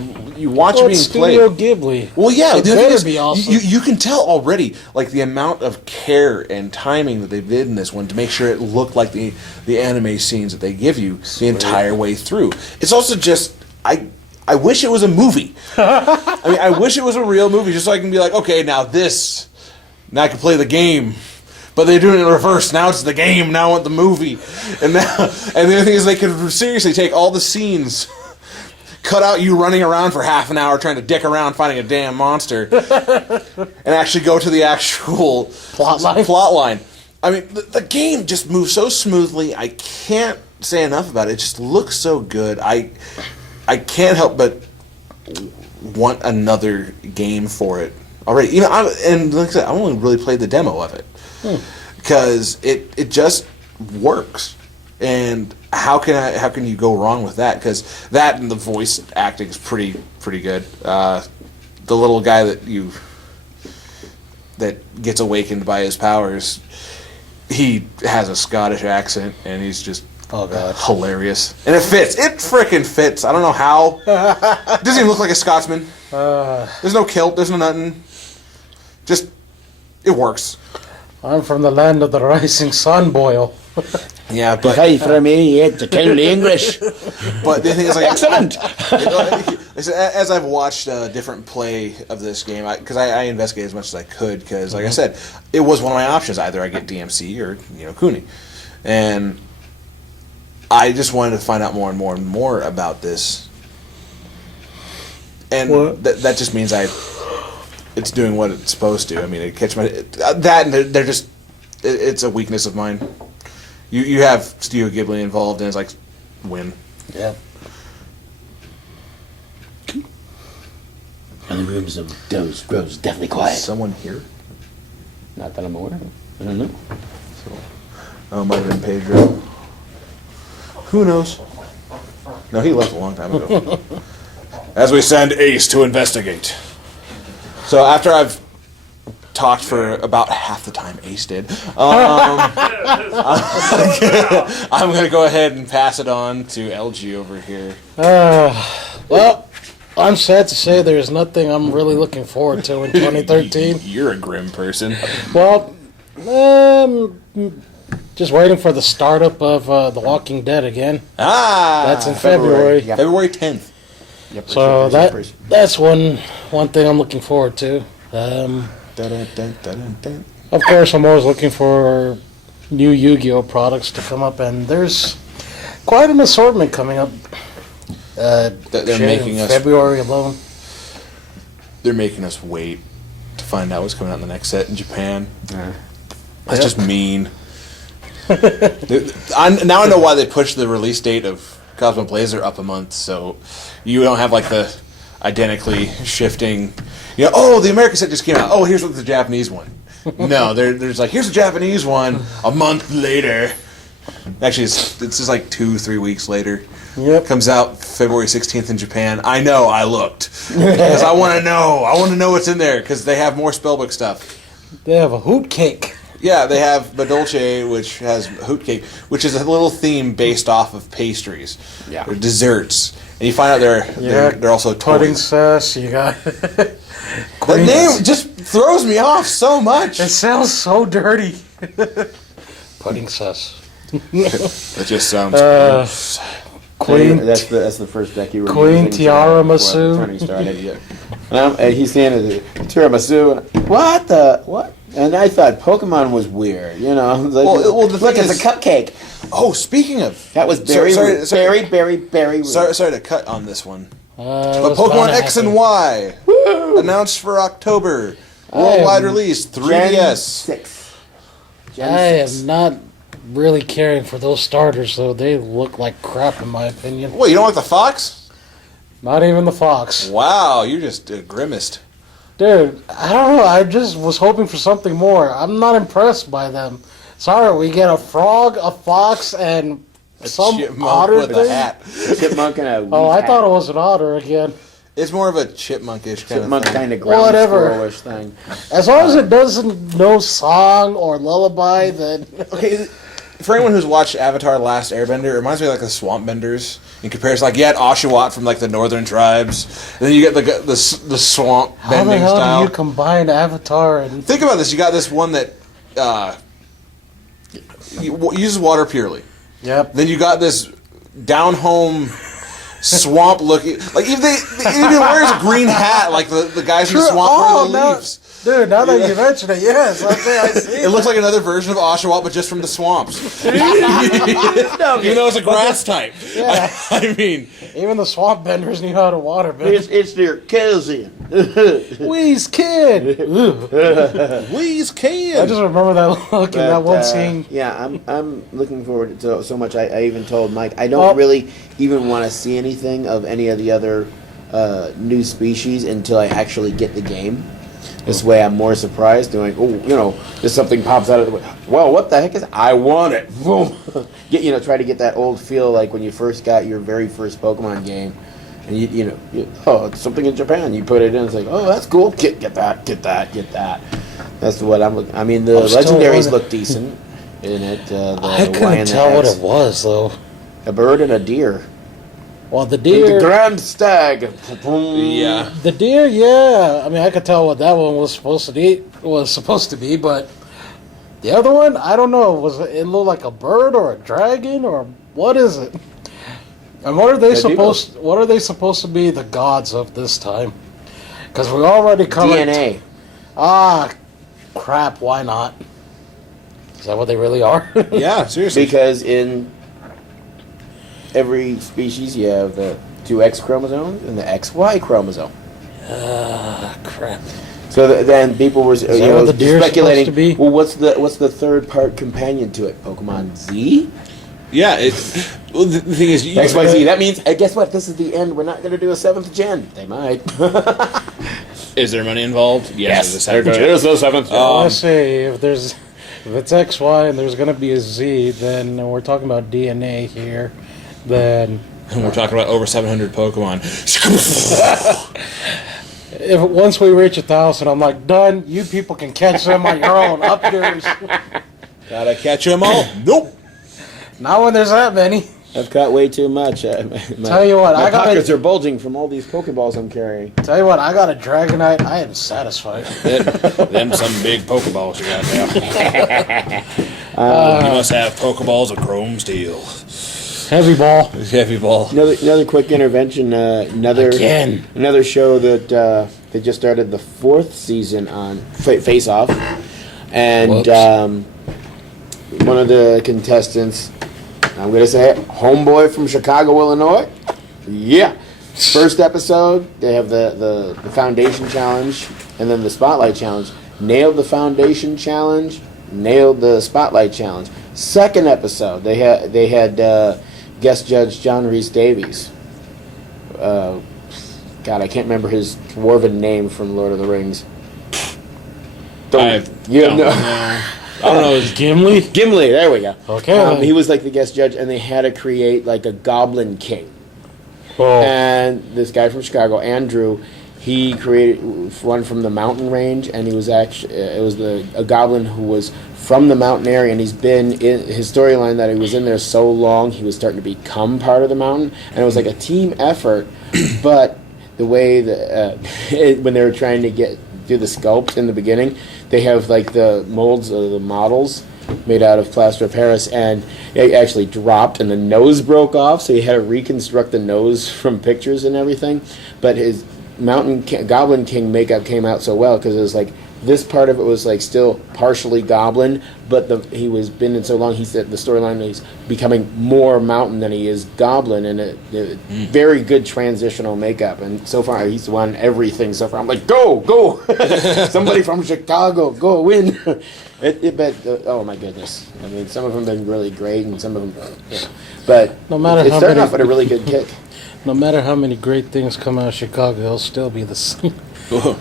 watch Well, it it's being Studio played. Ghibli. Well, yeah, It the thing better is, be awesome. you can tell already, like the amount of care and timing that they did in this one to make sure it looked like the anime scenes that they give you the entire way through. It's also just I wish it was a movie. I mean, I wish it was a real movie, just so I can be like, okay, now I can play the game. But they're doing it in reverse. Now it's the game. Now I want the movie. And the other thing is, they could seriously take all the scenes, cut out you running around for half an hour trying to dick around finding a damn monster, and actually go to the actual plot line. I mean, the game just moves so smoothly. I can't say enough about it. It just looks so good. I can't help but want another game for it already. And like I said, I only really played the demo of it because it just works. And how can you go wrong with that? Because that and the voice acting is pretty good. The little guy that gets awakened by his powers, he has a Scottish accent, and he's just hilarious. And it fits. It freaking fits. I don't know how. It doesn't even look like a Scotsman. There's no kilt. There's no nothing. Just, it works. I'm from the land of the rising sun, Boyle. Yeah, but Hi from me, to tell the English. but the thing is, like, Excellent. as I've watched different play of this game, because I investigated as much as I could, because like I said, it was one of my options. Either I get DMC or Cooney, and I just wanted to find out more and more and more about this, and that just means it's doing what it's supposed to. I mean, it catch my that, and they're just it's a weakness of mine. You have Studio Ghibli involved, and it's like win. Yeah. And the rooms of those grows definitely quiet. Someone here? Not that I'm aware of. I don't know. Oh, might have been Pedro. Who knows? No, he left a long time ago. As we send Ace to investigate. So after I've talked for about half the time Ace did, I'm going to go ahead and pass it on to LG over here. Well, I'm sad to say there's nothing I'm really looking forward to in 2013. You're a grim person. Well, just waiting for the startup of The Walking Dead again. That's in February. Yeah. February 10th. Yep, So that's one thing I'm looking forward to. Dun-dun-dun-dun-dun. Of course, I'm always looking for new Yu-Gi-Oh products to come up, and there's quite an assortment coming up. They're making us February alone. They're making us wait to find out what's coming out in the next set in Japan. That's just mean. Now I know why they pushed the release date of Cosmo Blazer up a month, so you don't have like the identically shifting. The American set just came out. Oh, here's what the Japanese one. No, there's like, here's the Japanese one a month later. Actually, it's just like 2-3 weeks later. Yep. Comes out February 16th in Japan. I know, I looked. Because I want to know. I want to know what's in there, because they have more spellbook stuff. They have a hoot cake. Yeah, they have Badolce, which has hoot cake, which is a little theme based off of pastries. Yeah. Or desserts. And you find out they're also Pudding toys. sauce. You got. The name just throws me off so much. It sounds so dirty. Pudding sauce. It just sounds gross. Queen. That's the first deck you were Queen using Tiramisu. before the tourney started. And he's saying tiramisu. What? And I thought Pokemon was weird. Like, Well, the look, thing it's is- a cupcake. Oh, speaking of, That was Sorry, very sorry. rude. sorry to cut on this one. But But Pokemon X and Y announced for October, worldwide release, 3DS. Gen 6. Gen I 6. am not really caring for those starters, though. They look like crap, in my opinion. What, you don't like the Fox? Not even the fox. Wow, you just grimaced. Dude, I don't know. I just was hoping for something more. I'm not impressed by them. Sorry, we get a frog, a fox, and some Chipmunk otter with a thing. hat. Chipmunk and a Oh, I hat. thought it was an otter again. It's more of a chipmunkish kind Chipmunk of thing. kind of ground Whatever. squirrelish thing. As long as it doesn't know song or lullaby, then Okay, for anyone who's watched Avatar: The Last Airbender, it reminds me of like the Swamp Benders in comparison. Like you had Oshawott from like the northern tribes, and then you get the swamp how the bending hell style. do you combine Avatar and Think about this: you got this one that uses water purely. yep? Then you got this down home swamp looking, like even they even wears a green hat like the guys in the swamp wear the now, leaves. dude. Now that you mention it, yes, I see. It looks like another version of Oshawott, but just from the swamps. Even though it's a grass type. Yeah. I mean, Even the swamp benders knew how to water bend. It's their cousin. Wee's kid. Ugh. Wee's I can. just remember that look in that But, one scene. Yeah, I'm looking forward to so much. I even told Mike I Oh. don't really even want to see anything of any of the other new species until I actually get the game. This way, I'm more surprised. Doing, just something pops out of the way. Well, what the heck is? I want it. Boom. Try to get that old feel like when you first got your very first Pokemon game, and it's something in Japan. You put it in, it's like, oh, that's cool. Get that. That's what I'm looking. I mean, the I'm still legendaries wondering- look decent in it. The I Y couldn't and the tell what X. it was though. A bird and a deer. Well, the The deer. grand stag. Yeah. The deer, yeah. I mean, I could tell what that one was supposed to be, but the other one, I don't know. It look like a bird or a dragon or what is it? And what are they supposed? What are they supposed to be the gods of this time? Because we already covered DNA. Ah, crap. Why not? Is that what they really are? Yeah, seriously. Because in every species, you have the two X chromosomes and the XY chromosome. Crap. So then people were that what the deer's speculating. supposed to be? Well, what's the third part companion to it? Pokemon Z. Yeah, well, the thing is, XYZ. That means, guess what? This is the end. We're not going to do a 7th gen. They might. is there money involved? Yes. there's a There's no 7th gen. Let's see if it's X, Y, and there's going to be a Z. Then we're talking about DNA here. Then And we're talking about over 700 Pokemon. if once we reach 1,000, I'm like done. You people can catch them on your own. Up yours. Gotta catch them all. Nope. Not when there's that many. I've caught way too much. Tell you what, my I got pockets a- are bulging from all these Pokeballs I'm carrying. Tell you what, I got a Dragonite. I am satisfied. Them some big Pokeballs you got now. You must have Pokeballs of chrome steel. Heavy ball. Heavy ball. Another quick intervention. Again. Another show that they just started the 4th season on Face Off, and Whoops. one of the contestants, I'm gonna say it, homeboy from Chicago, Illinois. Yeah. First episode, they have the foundation challenge and then the spotlight challenge. Nailed the foundation challenge, nailed the spotlight challenge. Second episode, they had guest judge John Rhys Davies. God, I can't remember his dwarven name from Lord of the Rings. I don't know. It's Gimli. Gimli, there we go. Okay. He was like the guest judge, and they had to create like a Goblin King. Oh. And this guy from Chicago, Andrew, he created one from the mountain range, and he was actually it was a goblin who was from the mountain area, and he's been in his storyline that he was in there so long he was starting to become part of the mountain, and it was like a team effort. But the way that when they were trying to do the sculpt in the beginning, they have like the molds of the models made out of plaster of Paris, and it actually dropped and the nose broke off, so he had to reconstruct the nose from pictures and everything. But his Goblin King makeup came out so well because it was like this part of it was like still partially goblin, but he was been in so long. He said the storyline he's becoming more mountain than he is goblin, and very good transitional makeup. And so far he's won everything so far. I'm like, go, somebody from Chicago, go win. Oh my goodness! I mean, some of them have been really great, and some of them, but No matter it's how starting many- off with a really good kick. No matter how many great things come out of Chicago, it'll still be the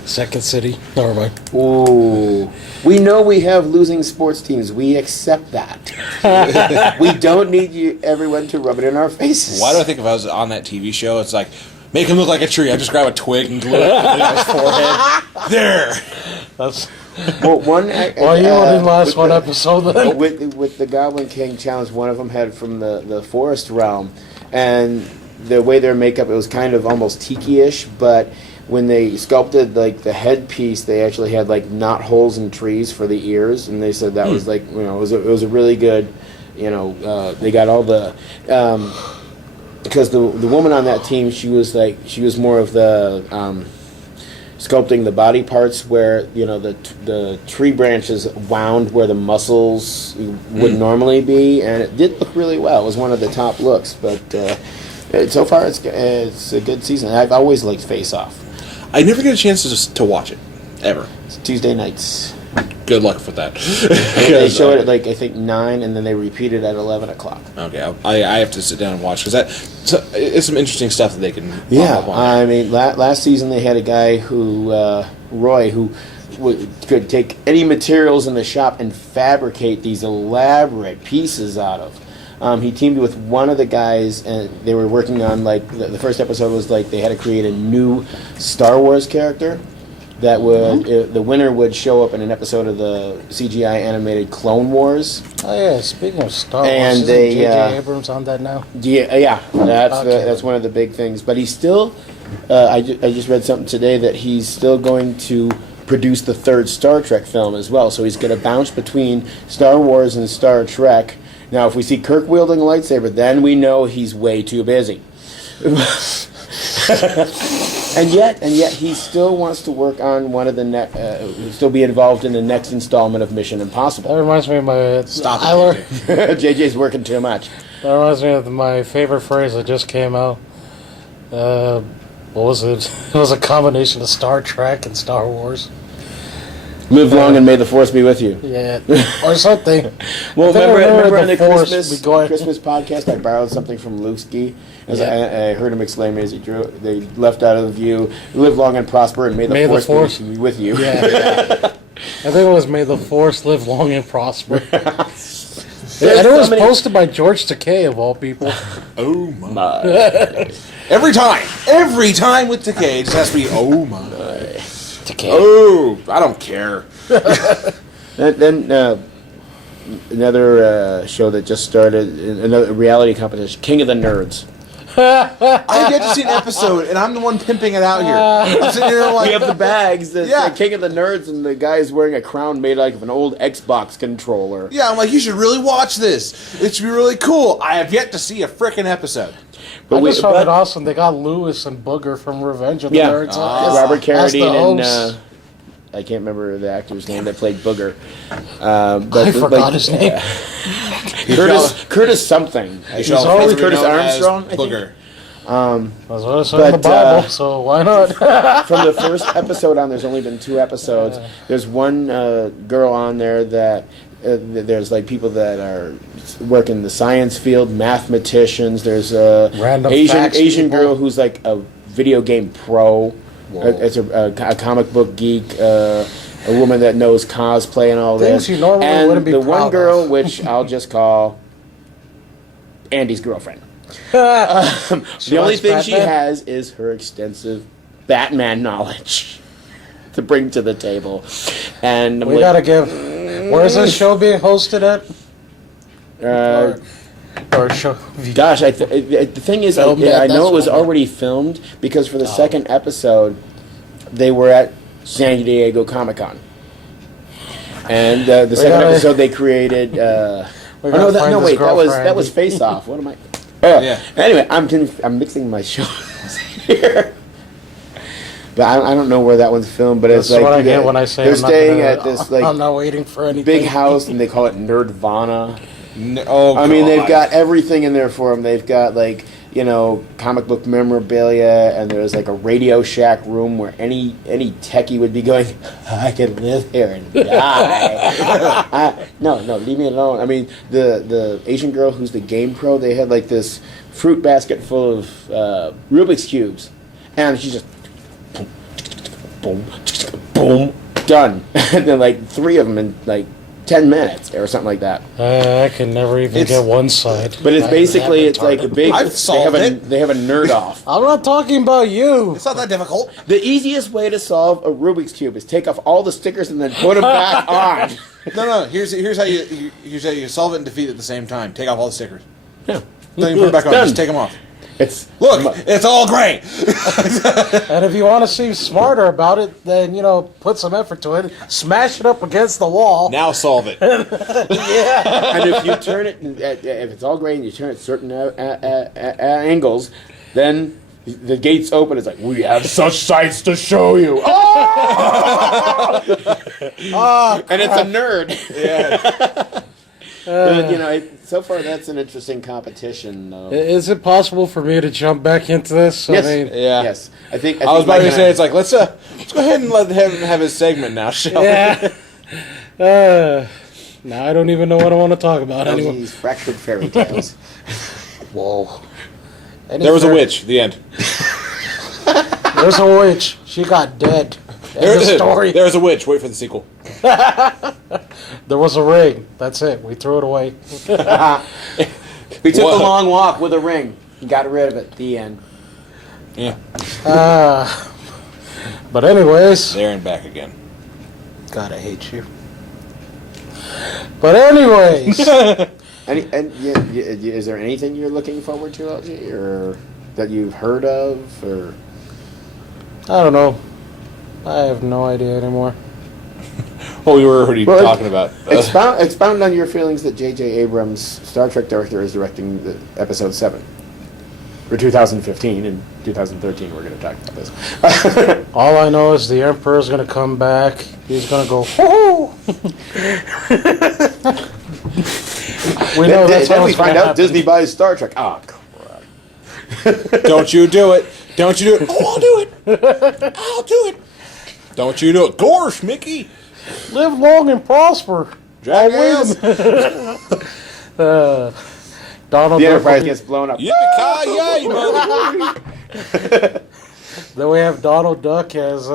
second city. All right. Ooh. We know we have losing sports teams. We accept that. We don't need everyone to rub it in our faces. Why do I think if I was on that TV show, it's like, make him look like a tree. I just grab a twig and glue it on his forehead. There. That's Well, one. well, you didn't last one episode then. With the Goblin King challenge, one of them had from the forest realm, and the way their makeup, it was kind of almost tiki-ish, but when they sculpted like the headpiece, they actually had like knot holes in trees for the ears, and they said that was like, you know, it was a really good, you know, they got all the because the woman on that team, she was more of the sculpting the body parts where, you know, the tree branches wound where the muscles would normally be, and it did look really well. It was one of the top looks, but so far it's a good season. I've always liked Face Off. I never get a chance to watch it, ever. It's Tuesday nights. Good luck with that. They show it at like I think 9, and then they repeat it at 11 o'clock. Okay, I have to sit down and watch because it's some interesting stuff that they can. Yeah, pop up on. I mean, last season they had a guy who Roy who could take any materials in the shop and fabricate these elaborate pieces out of. He teamed with one of the guys, and they were working on like the first episode was like they had to create a new Star Wars character that would the winner would show up in an episode of the CGI animated Clone Wars. Oh yeah, speaking of Star Wars, And isn't they, J.J. Abrams on that now? Yeah, that's Okay. that's one of the big things. But he's still. I just read something today that he's still going to produce the third Star Trek film as well. So he's going to bounce between Star Wars and Star Trek. Now, if we see Kirk wielding a lightsaber, then we know he's way too busy. and yet, he still wants to work on one of the still be involved in the next installment of Mission That Impossible. reminds me of my. Stop I it, learned- JJ's working too much. That reminds me of my favorite phrase that just came out. What was it? It was a combination of Star Trek and Star Wars. Live long and may the force be with you. Yeah, or something. Well, I think I remember on the Force, Christmas we go- Christmas podcast, I borrowed something from Lukeski. Yeah. I heard him exclaim as he drew. They left out of the view. Live long and prosper, and may the force be with you. Yeah. I think it was "May the Force live long and prosper." And it so was many- posted by George Takei of all people. Oh my! Every time with Decay, it just has to be oh my. Takei. Oh, I don't care. Then another show that just started, another reality competition, King of the Nerds. I get to see an episode, and I'm the one pimping it out here. I'm sitting here like, We have the bags. The Yeah. King of the Nerds, and the guy is wearing a crown made like of an old Xbox controller. yeah, I'm like, you should really watch this. It should be really cool. I have yet to see a frickin' episode. I just found it awesome. They got Lewis and Booger from Revenge of the Yeah, Nerds. Robert as the Carradine and hosts. I can't remember the actor's name that played Booger. But I forgot his name. Curtis something. He's always Curtis Armstrong. I think. Booger. That's what it said in the But, Bible, so why not? From the first episode on, there's only been 2 episodes. There's one girl on there that there's like people that are working the science field, mathematicians. There's a Random Asian facts people. girl who's like a video game pro. It's a comic book geek. A woman that knows cosplay and all Things that. you normally and wouldn't be the one proud girl, of. which I'll just call Andy's girlfriend. She The only likes thing she Batman? has is her extensive Batman knowledge to bring to the table. And I'm We like, gotta give. Where's this show being hosted at? Or show? gosh, the thing is, Filmed I it, know that's it was what I meant. already filmed because for the second episode, they were at San Diego Comic-Con. And the second gotta- episode they created. Oh, We no, gotta find this wait, that was girlfriend. Face Off. What am I? Oh, Yeah. Anyway, I'm mixing my shows here. But I don't know where that one's filmed. But That's it's like what I get when I say they're I'm not staying gonna- at this like I'm not waiting for anything. big house, and they call it Nerdvana. Oh, I mean, they've God. got everything in there for them. They've got like comic book memorabilia, and there was like a Radio Shack room where any techie would be going, I could live here and die. No, leave me alone. I mean, the Asian girl who's the game pro, they had like this fruit basket full of Rubik's cubes, and she just boom, boom, done. And then like 3 of them in like 10 minutes or something like that. I can never even get one side. But it's basically, it's like a big, I've solved it. they have a nerd off. I'm not talking about you. It's not that difficult. The easiest way to solve a Rubik's Cube is take off all the stickers and then put them back on. No. Here's how you solve it and defeat it at the same time. Take off all the stickers. Yeah. Then you put it back on. Done. Just take them off. Look, It's all gray. And if you want to seem smarter about it, then, put some effort to it. Smash it up against the wall. Now solve it. Yeah. and if you turn it, if it's all gray and you turn it certain angles, then the gates open. It's like, we have such sights to show you. Oh! And it's a nerd. Yeah. But, so far that's an interesting competition, though. Is it possible for me to jump back into this? Yes. I mean, Yeah. Yes. I think I was about Mike to and say, it's like, let's go ahead and let him have his segment now, shall we? yeah. Now I don't even know what I want to talk about anymore. These fractured fairy tales. Whoa. There was a witch. The end. There's a witch. She got dead. There's the story. There's a witch. Wait for the sequel. There was a ring. That's it. We threw it away. We took What? a long walk with a ring. Got rid of it. The end. Yeah. But anyways, There and back again. God, I hate you. But anyways, Is there anything you're looking forward to, LG, or that you've heard of, or? I don't know. I have no idea anymore. Well, we were already Well, talking about. Expound on your feelings that J.J. Abrams, Star Trek director, is directing the episode 7 for 2015. In 2013, we're going to talk about this. All I know is the Emperor's gonna come back. He's gonna go. Whoo! We know that's then how we it's find gonna out happen. Disney buys Star Trek. Oh, crap. Don't you do it. Don't you do it. Oh, I'll do it. I'll do it. Don't you do it. Gorsh, Mickey. Live long and prosper. Jackass. Donald The Duck Enterprise will be- gets blown up. Yippee-ki-yay, mother. Then we have Donald Duck as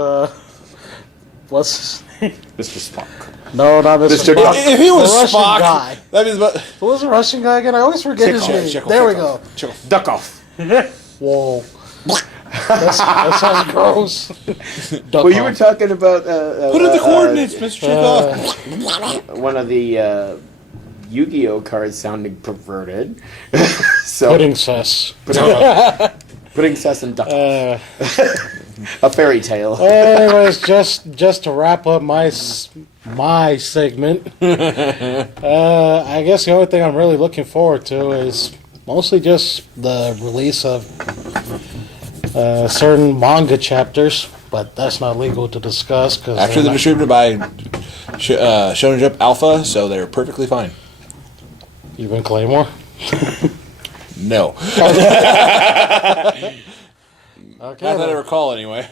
what's his name? Mr. Spock. No, not Mr. Mr. Spock. Duck. If he was The Russian Spock, guy. that means about. Who was the Russian guy again? I always forget his name. Chekhov, There we Chekhov. go. Chekhov. Duck off. Whoa. That sounds gross. Duck Well, you were off. talking about Put in the coordinates, Mr. Chekhov. one of the Yu-Gi-Oh cards sounding perverted. So Pudding cess. putting cess and duck off. A fairy tale. Anyways, just to wrap up my segment, I guess the only thing I'm really looking forward to is mostly just the release of certain manga chapters, but that's not legal to discuss. Cause Actually, they're distributed by Shonen Jump Alpha, so they're perfectly fine. Even Claymore. No. Okay. Not that I then. recall, anyway.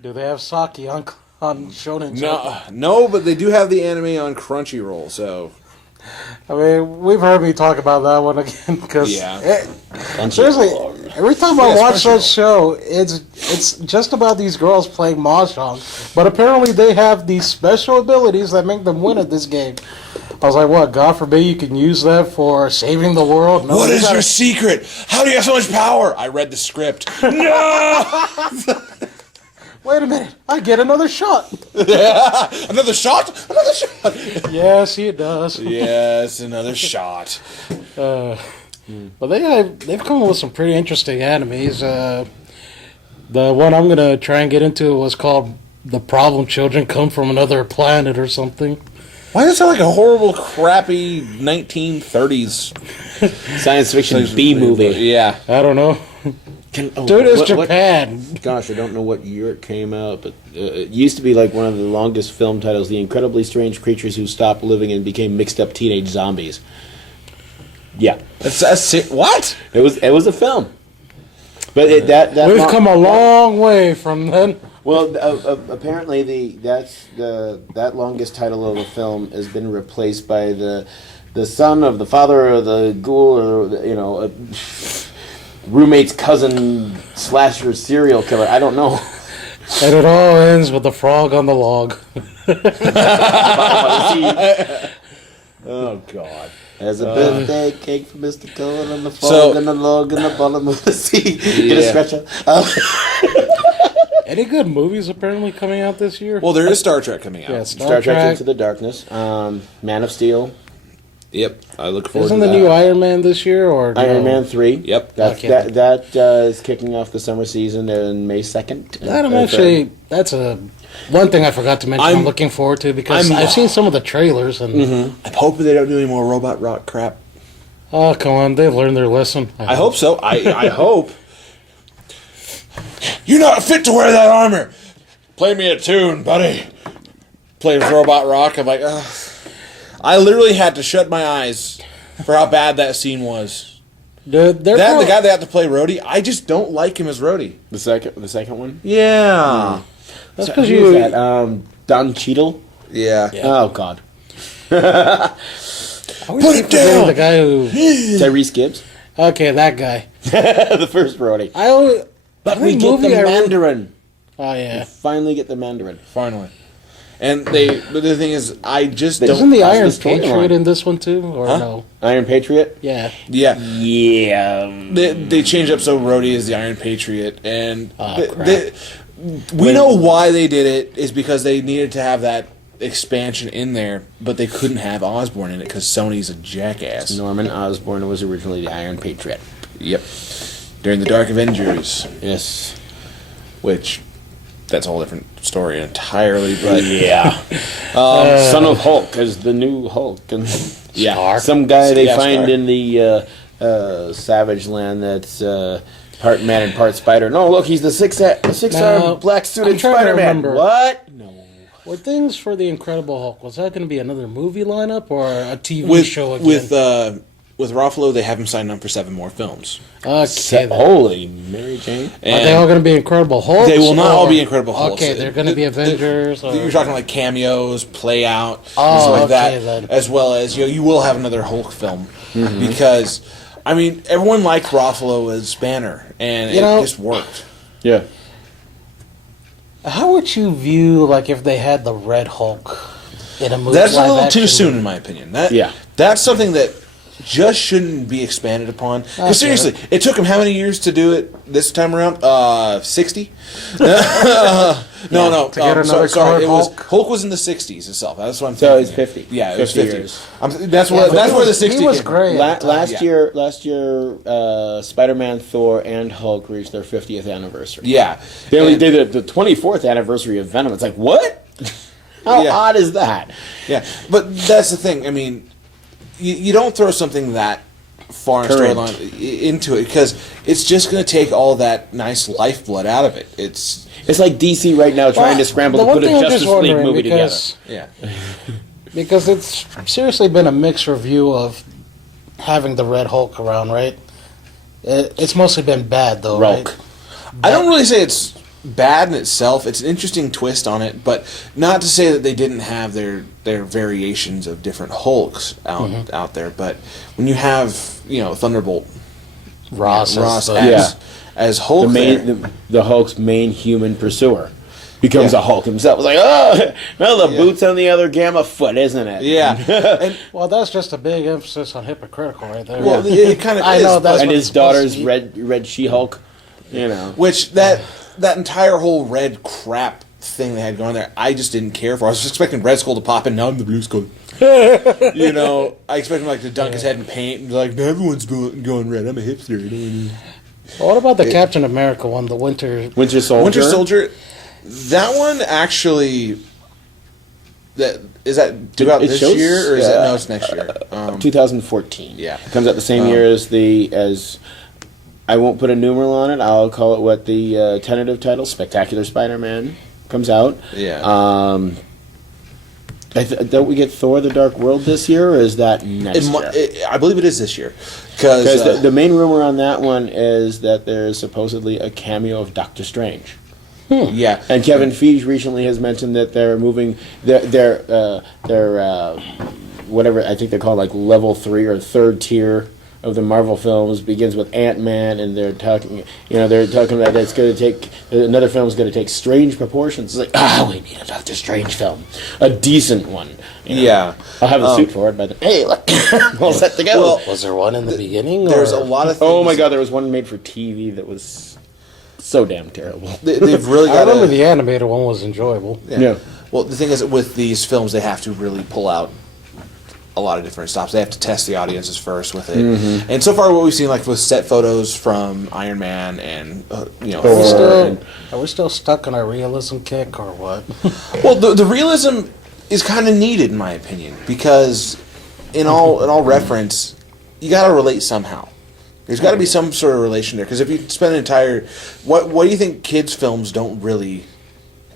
Do they have Saki on Shonen Jump? No, but they do have the anime on Crunchyroll, so. I mean, we've heard me talk about that one again because Yeah. seriously, every time I Yes, watch that Crunchyroll. show, it's just about these girls playing mahjong. But apparently, they have these special abilities that make them win at this game. I was like, what? God forbid you can use that for saving the world? No, What you is gotta- your secret? How do you have so much power? I read the script. No! Wait a minute! I get another shot. Another shot? Another shot? Yes, he does. Yes, another shot. But they've come up with some pretty interesting animes. The one I'm gonna try and get into was called "The Problem Children Come from Another Planet" or something. Why does it sound like a horrible, crappy 1930s Science fiction B movie. Yeah. I don't know. Dude, it's Japan. Gosh, I don't know what year it came out, but it used to be like one of the longest film titles, The Incredibly Strange Creatures Who Stopped Living and Became Mixed Up Teenage Zombies. Yeah. What? It was a film. But that We've come a long way from then. Well, apparently that longest title of the film has been replaced by the son of the father of the ghoul, or roommate's cousin slasher serial killer. I don't know. And it all ends with the frog on the log. Oh God! As a birthday cake for Mr. Cole and the frog and the log and the bottom of the sea. Get a scratch up. Any good movies apparently coming out this year? Well, there is Star Trek coming out. Yeah, Star Trek Into the Darkness. Man of Steel. Yep, I look forward Isn't to the that. new Iron Man this year, or no? Iron Man 3. Yep. That is kicking off the summer season on May 2nd. That's a one thing I forgot to mention. I'm looking forward to because I've seen some of the trailers and I'm hoping they don't do any more Robot Rock crap. oh come on, they learned their lesson. I hope so. I hope. You're not fit to wear that armor. Play me a tune, buddy. Plays Robot Rock. I'm like, ugh. I literally had to shut my eyes for how bad that scene was. The guy they have to play Rhodey, I just don't like him as Rhodey. The second one? Yeah. That's because Who's that? Don Cheadle? Yeah. Oh, God. Put it down! The guy who Tyrese Gibbs? okay, that guy. The first Brody. I always But every we get the movie I really- Mandarin. Oh yeah, Finally get the Mandarin. Finally. And but the thing is, I just isn't don't. the That's Iron the storyline. Patriot in this one too, or Huh? no? Iron Patriot? Yeah. Yeah. Yeah. They changed up so Rhodey is the Iron Patriot, and crap. we know why they did it is because they needed to have that expansion in there, but they couldn't have Osborn in it because Sony's a jackass. Norman Osborn was originally the Iron Patriot. Yep. During the Dark Avengers, Yes. which that's a whole different story entirely, but Yeah. Son of Hulk is the new Hulk. And yeah. some guy they Yeah, find Scar. in the Savage Land that's part man and part spider. No, look, he's the six-armed black suited I'm trying to Spider-Man. remember. What? No. Were things for the Incredible Hulk? Was that going to be another movie lineup or a TV show again? With Ruffalo, they have him signed up for 7 more films. Okay, then. Holy Mary Jane. Are they all going to be Incredible Hulk? They will not all be Incredible Hulks. Okay, they're going to be Avengers. or... You're talking like cameos, play out, Oh, and stuff like okay, that, then. as well as you will have another Hulk film because I mean everyone liked Ruffalo as Banner, and You it know- just worked. Yeah. How would you view like if they had the Red Hulk in a movie? That's a live little too action soon, movie? in my opinion. Yeah. That's something that just shouldn't be expanded upon. Okay. Because seriously, it took him how many years to do it this time around? 60? No. To get another sorry. colored It was Hulk? Hulk was in the 60s itself. That's what I'm So thinking. it's 50. Yeah, it was 50 50. years. That's where the 60 He was came from. great. at the time. Last year, Spider-Man, Thor, and Hulk reached their 50th anniversary. Yeah. They only And- did the 24th anniversary of Venom. It's like, what? How Yeah. odd is that? Yeah, but that's the thing. I mean, you don't throw something that far in Current. storyline into it because it's just going to take all that nice lifeblood out of it. It's It's like DC right now trying to scramble The to one put a thing I'm Justice just League wondering, movie because, yeah, because it's seriously been a mixed review of having the Red Hulk around, right? It's mostly been bad though, Hulk. right? I don't really say it's bad in itself. It's an interesting twist on it, but not to say that they didn't have their variations of different Hulks out there. But when you have Thunderbolt Ross, Ross as the- as Hulk, The Hulk's main human pursuer becomes a Hulk himself. It's like, oh, well, the boot's on the other gamma foot, isn't it? yeah, and Well, that's just a big emphasis on hypocritical right there. well, it kind of I is. know, that's but- And what his it's supposed daughter's to be. red She-Hulk. Which that entire whole red crap thing they had going there, I just didn't care for. I was just expecting Red Skull to pop in. Now I'm the Blue Skull. I expect him like to dunk his head in paint and be like, everyone's going red. I'm a hipster. Well, what about the Captain America one, the Winter? Winter Soldier. Winter Soldier. That one actually. Is that due out It this shows- year or is yeah. no? It's next year. 2014. Yeah. It comes out the same year as I won't put a numeral on it. I'll call it what the tentative title, Spectacular Spider-Man, comes out. Yeah. Don't we get Thor: The Dark World this year, or is that next year? I believe it is this year. Because the main rumor on that one is that there's supposedly a cameo of Doctor Strange. Yeah. And Kevin Feige recently has mentioned that they're moving their whatever I think they call like level 3 or third tier of the Marvel films begins with Ant-Man, and they're talking about that it's going to take another film is going to take strange proportions. It's like, we need a Doctor Strange film, a decent one. Yeah. I'll have a suit for it, but hey, look, all set to go. Well, Was there one in the beginning? There's or? a lot of things. Oh my God, there was one made for TV that was so damn terrible. They've really I got remember the animated one was enjoyable. Yeah. Well, the thing is, with these films, they have to really pull out a lot of different stops. They have to test the audiences first with it. Mm-hmm. And so far, what we've seen, like with set photos from Iron Man and Are we still stuck on our realism kick or what? well, the realism is kind of needed in my opinion, because in all reference, you got to relate somehow. There's got to be some sort of relation there, because if you spend an entire what do you think kids films don't really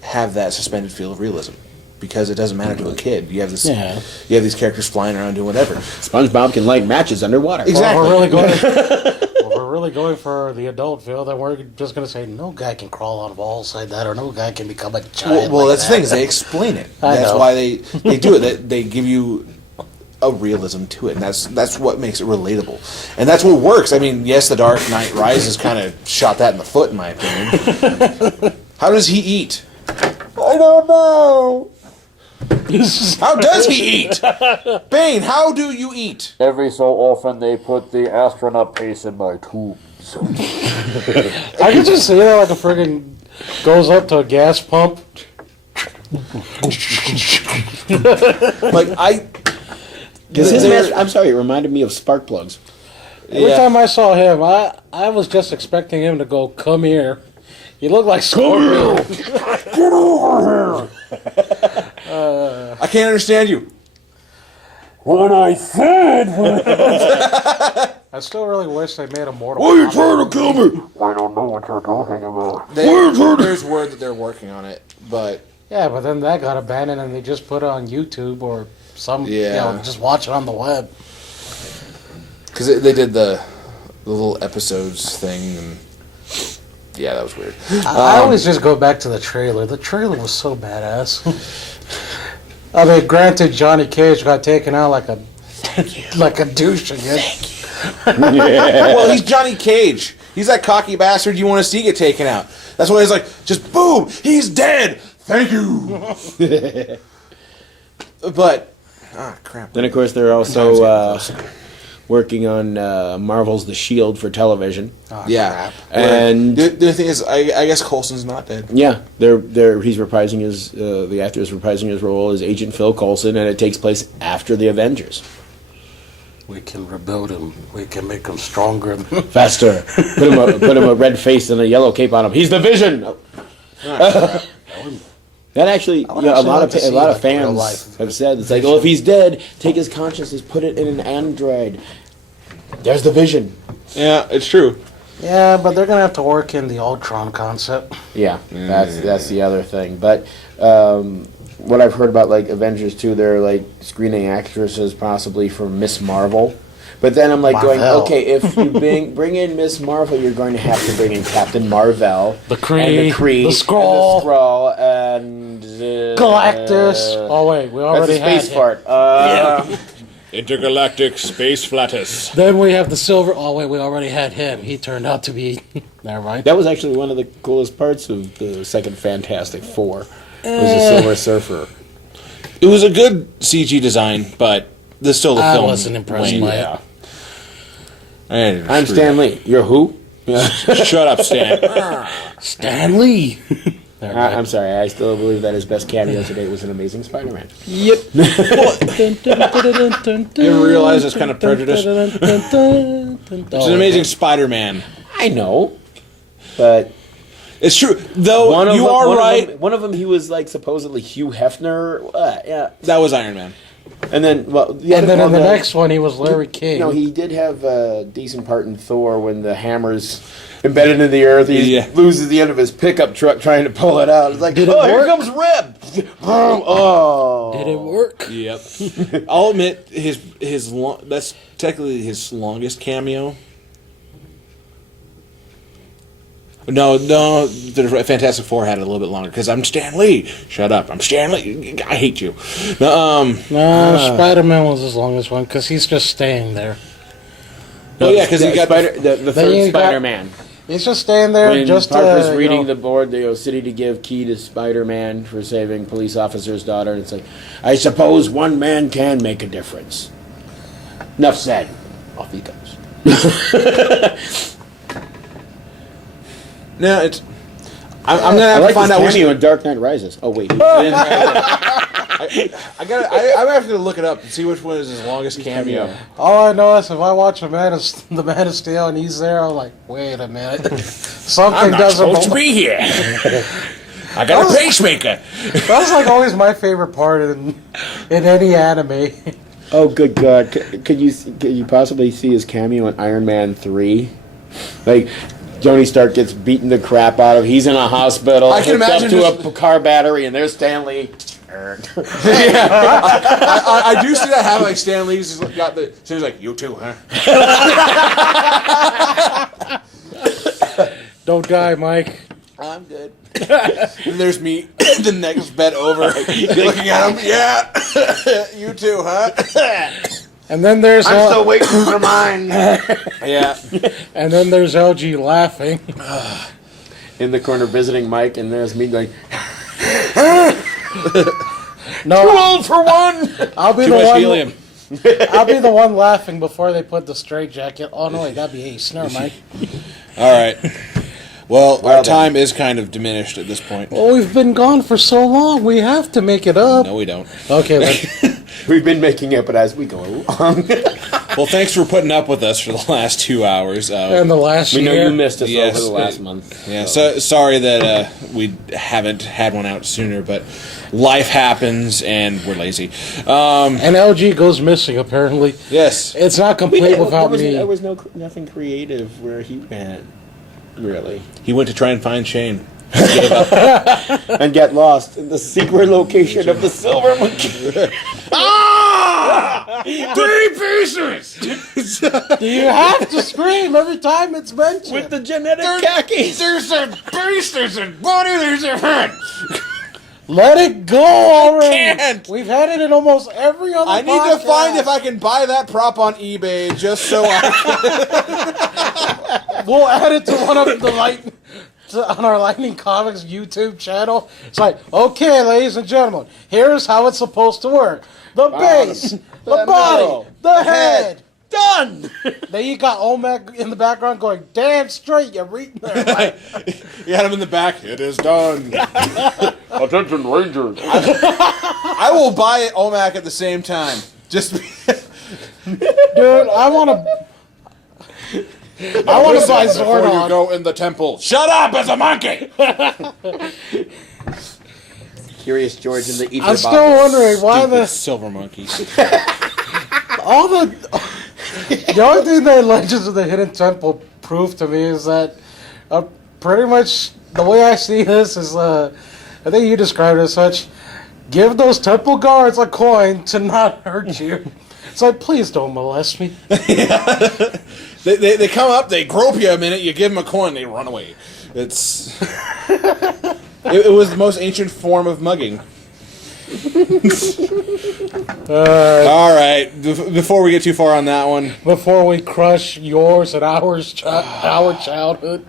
have that suspended feel of realism? Because it doesn't matter to a kid. You have this. Yeah. You have these characters flying around doing whatever. SpongeBob can light matches underwater. Exactly. Well, we're really going for the adult feel. Then we're just going to say no guy can crawl on walls like that, or no guy can become a giant. Well, like that's that. the thing is they explain it. I That's know. why they do it. They give you a realism to it, and that's what makes it relatable, and that's what works. I mean, yes, The Dark Knight Rises kind of shot that in the foot, in my opinion. How does he eat? I don't know. How does he eat? Bane, how do you eat? Every so often they put the astronaut paste in my tube. I can just see that like a friggin' goes up to a gas pump. Like I'm sorry, it reminded me of spark plugs. Every time I saw him, I was just expecting him to go, "Come here." He looked like Scorpion. I can't understand you. When I said, I still really wish they made a Mortal Why are you Kombat trying to kill me? I don't know what you're talking about. There's word that they're working on it, but Yeah, but then that got abandoned and they just put it on YouTube or some, Yeah. just watch it on the web. because they did the little episodes thing, and yeah, that was weird. I always just go back to the trailer. The trailer was so badass. I mean, granted, Johnny Cage got taken out like a douche again. Well, he's Johnny Cage. He's that cocky bastard you want to see get taken out. That's why he's like, just boom, he's dead. Thank you. But, crap. Then, of course, they're also working on Marvel's The Shield for television. Oh, Yeah. crap. And the thing is, I guess Coulson's not dead. yeah, he's reprising the actor is reprising his role as Agent Phil Coulson, and it takes place after the Avengers. We can rebuild him. We can make him stronger. Faster, put him a red face and a yellow cape on him. He's the Vision. That actually, would a actually lot like of to see, a lot of like, real fans life have said it's like, well, if he's dead, take his consciousness, put it in an android. There's the Vision. Yeah, it's true. Yeah, but they're going to have to work in the Ultron concept. Yeah, that's the other thing. But what I've heard about like Avengers 2, they're like screening actresses possibly for Miss Marvel. But then I'm like going, Marvel. okay, if you bring in Miss Marvel, you're going to have to bring in Captain Marvel, The Kree, and the Kree, the Skrull. and the Skrull, and Galactus. Oh, wait, we That's already the space had part. Intergalactic Space Flatus. Then we have the Silver. Oh, wait, we already had him. He turned out to be. Never mind. That was actually one of the coolest parts of the second Fantastic Four. Was the Silver Surfer. It was a good CG design, but there's still the I film. wasn't impressed by it. I'm Stan Lee. You're who? Shut up, Stan. Stan Lee. I'm sorry. I still believe that his best cameo to date was an Amazing Spider-Man. You ever realize it's kind of prejudiced? It's an amazing Spider-Man. I know, but It's true, though. You are right. One of them, he was like supposedly Hugh Hefner. Yeah. That was Iron Man. And then, well, And then in the next one, he was Larry King. No, he did have a decent part in Thor when the hammer's embedded in the earth. He loses the end of his pickup truck trying to pull it out. It's like, Did it here work? comes Reb. Oh, Did it work? Yep. I'll admit that's technically his longest cameo. No, the Fantastic Four had it a little bit longer because I'm Stan Lee. Shut up, I'm Stan Lee. I hate you. No, Spider-Man was his longest one because he's just staying there. No, yeah, because he got the third Spider-Man. He's just staying there. When just Parker's you reading know, the board, the city to give key to Spider-Man for saving police officer's daughter. And it's like, I suppose one man can make a difference. Enough said. Off he goes. No, it's. I'm gonna have to find out which. in Dark Knight Rises. Oh wait. I'm gonna have to look it up and see which one is his longest cameo. all I know is if I watch the Man of Steel and he's there, I'm like, wait a minute, something doesn't. Be here. I got a pacemaker. That's like always my favorite part in any anime. Oh good God! Could you possibly see his cameo in Iron Man 3? Like. Tony Stark gets beaten the crap out of. He's in a hospital. I can imagine up to a car battery, and there's Stanley. I do see that happen. Like Stan Lee's got the. So he's like, "You too, huh?" Don't die, Mike. I'm good. And there's me, the next bed over, looking at him. Yeah, you too, huh? And then there's I'm still waiting for mine. Yeah. and then there's LG laughing. In the corner visiting Mike, and there's me going, No, too old for one. I'll be Too the much one. helium. I'll be the one laughing before they put the straight jacket. Oh no, wait, that'd be Ace. Never mind. All right. Well, our time is kind of diminished at this point. Well, we've been gone for so long. We have to make it up. No, we don't. Okay, then. We've been making it, but as we go along. Well, thanks for putting up with us for the last 2 hours. And the last We know year. you missed us Yes, over the last month. Yeah, so sorry that we haven't had one out sooner, but life happens and we're lazy. And LG goes missing, apparently. Yes. It's not complete without me. There was nothing creative where he went, really. He went to try and find Shane. And get lost in the secret location of the Silver Monkey. Ah! 3 pieces! Do you have to scream every time it's mentioned? With the genetic khakis. There's a beast, there's a body, there's a head. Let it go already. can't. We've had it in almost every other I need to find if I can buy that prop on eBay just so I We'll add it to one of the on our Lightning Comics YouTube channel. It's like, okay, ladies and gentlemen, here's how it's supposed to work. The base, the body, middle, the head. Done. Then you got Olmec in the background going, damn straight, you're reading there. Like, You had him in the back. It is done. Attention, Rangers. I will buy it OMAC at the same time. Just dude, I want to buy before you Zordon. go in the temple. Shut up as a monkey. Curious George in the ether I'm still wondering why Stupid the silver monkeys. all the only thing that Legends of the Hidden Temple proved to me is that pretty much the way I see this is I think you described it as such. Give those temple guards a coin to not hurt you. It's like, please don't molest me. They come up, they grope you a minute, you give them a coin, they run away. It's it was the most ancient form of mugging. All right, before we get too far on that one, Before we crush yours and ours, our childhood.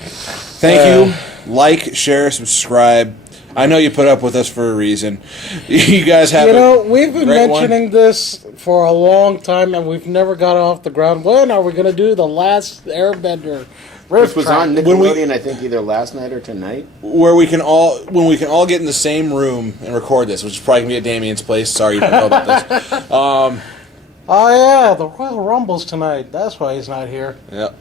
thank you. Like, share, subscribe. I know you put up with us for a reason. You guys have We've been great one. mentioning this for a long time, and we've never got off the ground. When are we going to do the last Airbender? Which was on When we- Nickelodeon, I think, either last night or tonight. where we can all get in the same room and record this, which is probably gonna be at Damien's place. Sorry you don't know about this. Oh yeah, the Royal Rumble's tonight. That's why he's not here. Yep.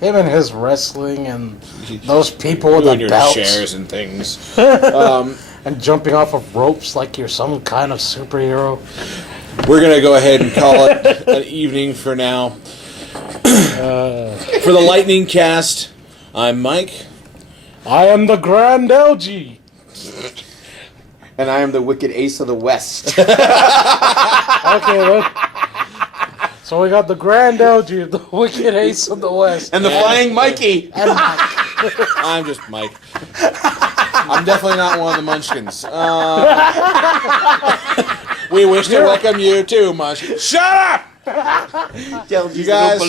him and his wrestling and those people with Doing the your belts shares and things. and jumping off of ropes like you're some kind of superhero. We're gonna go ahead and call it an evening for now. For the Lightning Cast, I'm Mike. I am the Grand LG. And I am the Wicked Ace of the West. Okay, then. So we got the Grand LG, the Wicked Ace of the West. And the Flying Mikey. And I'm just Mike. I'm definitely not one of the Munchkins. We wish to welcome you to Munchkin. Shut up! You guys,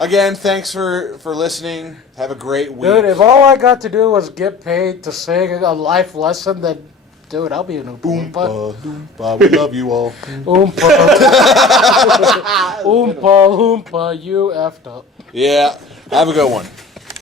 again, thanks for listening. Have a great week. dude, if all I got to do was get paid to sing a life lesson, then, dude, I'll be an Oompa Loompa. We love you all. Oompa. Oompa Loompa, you effed up. Yeah, have a good one.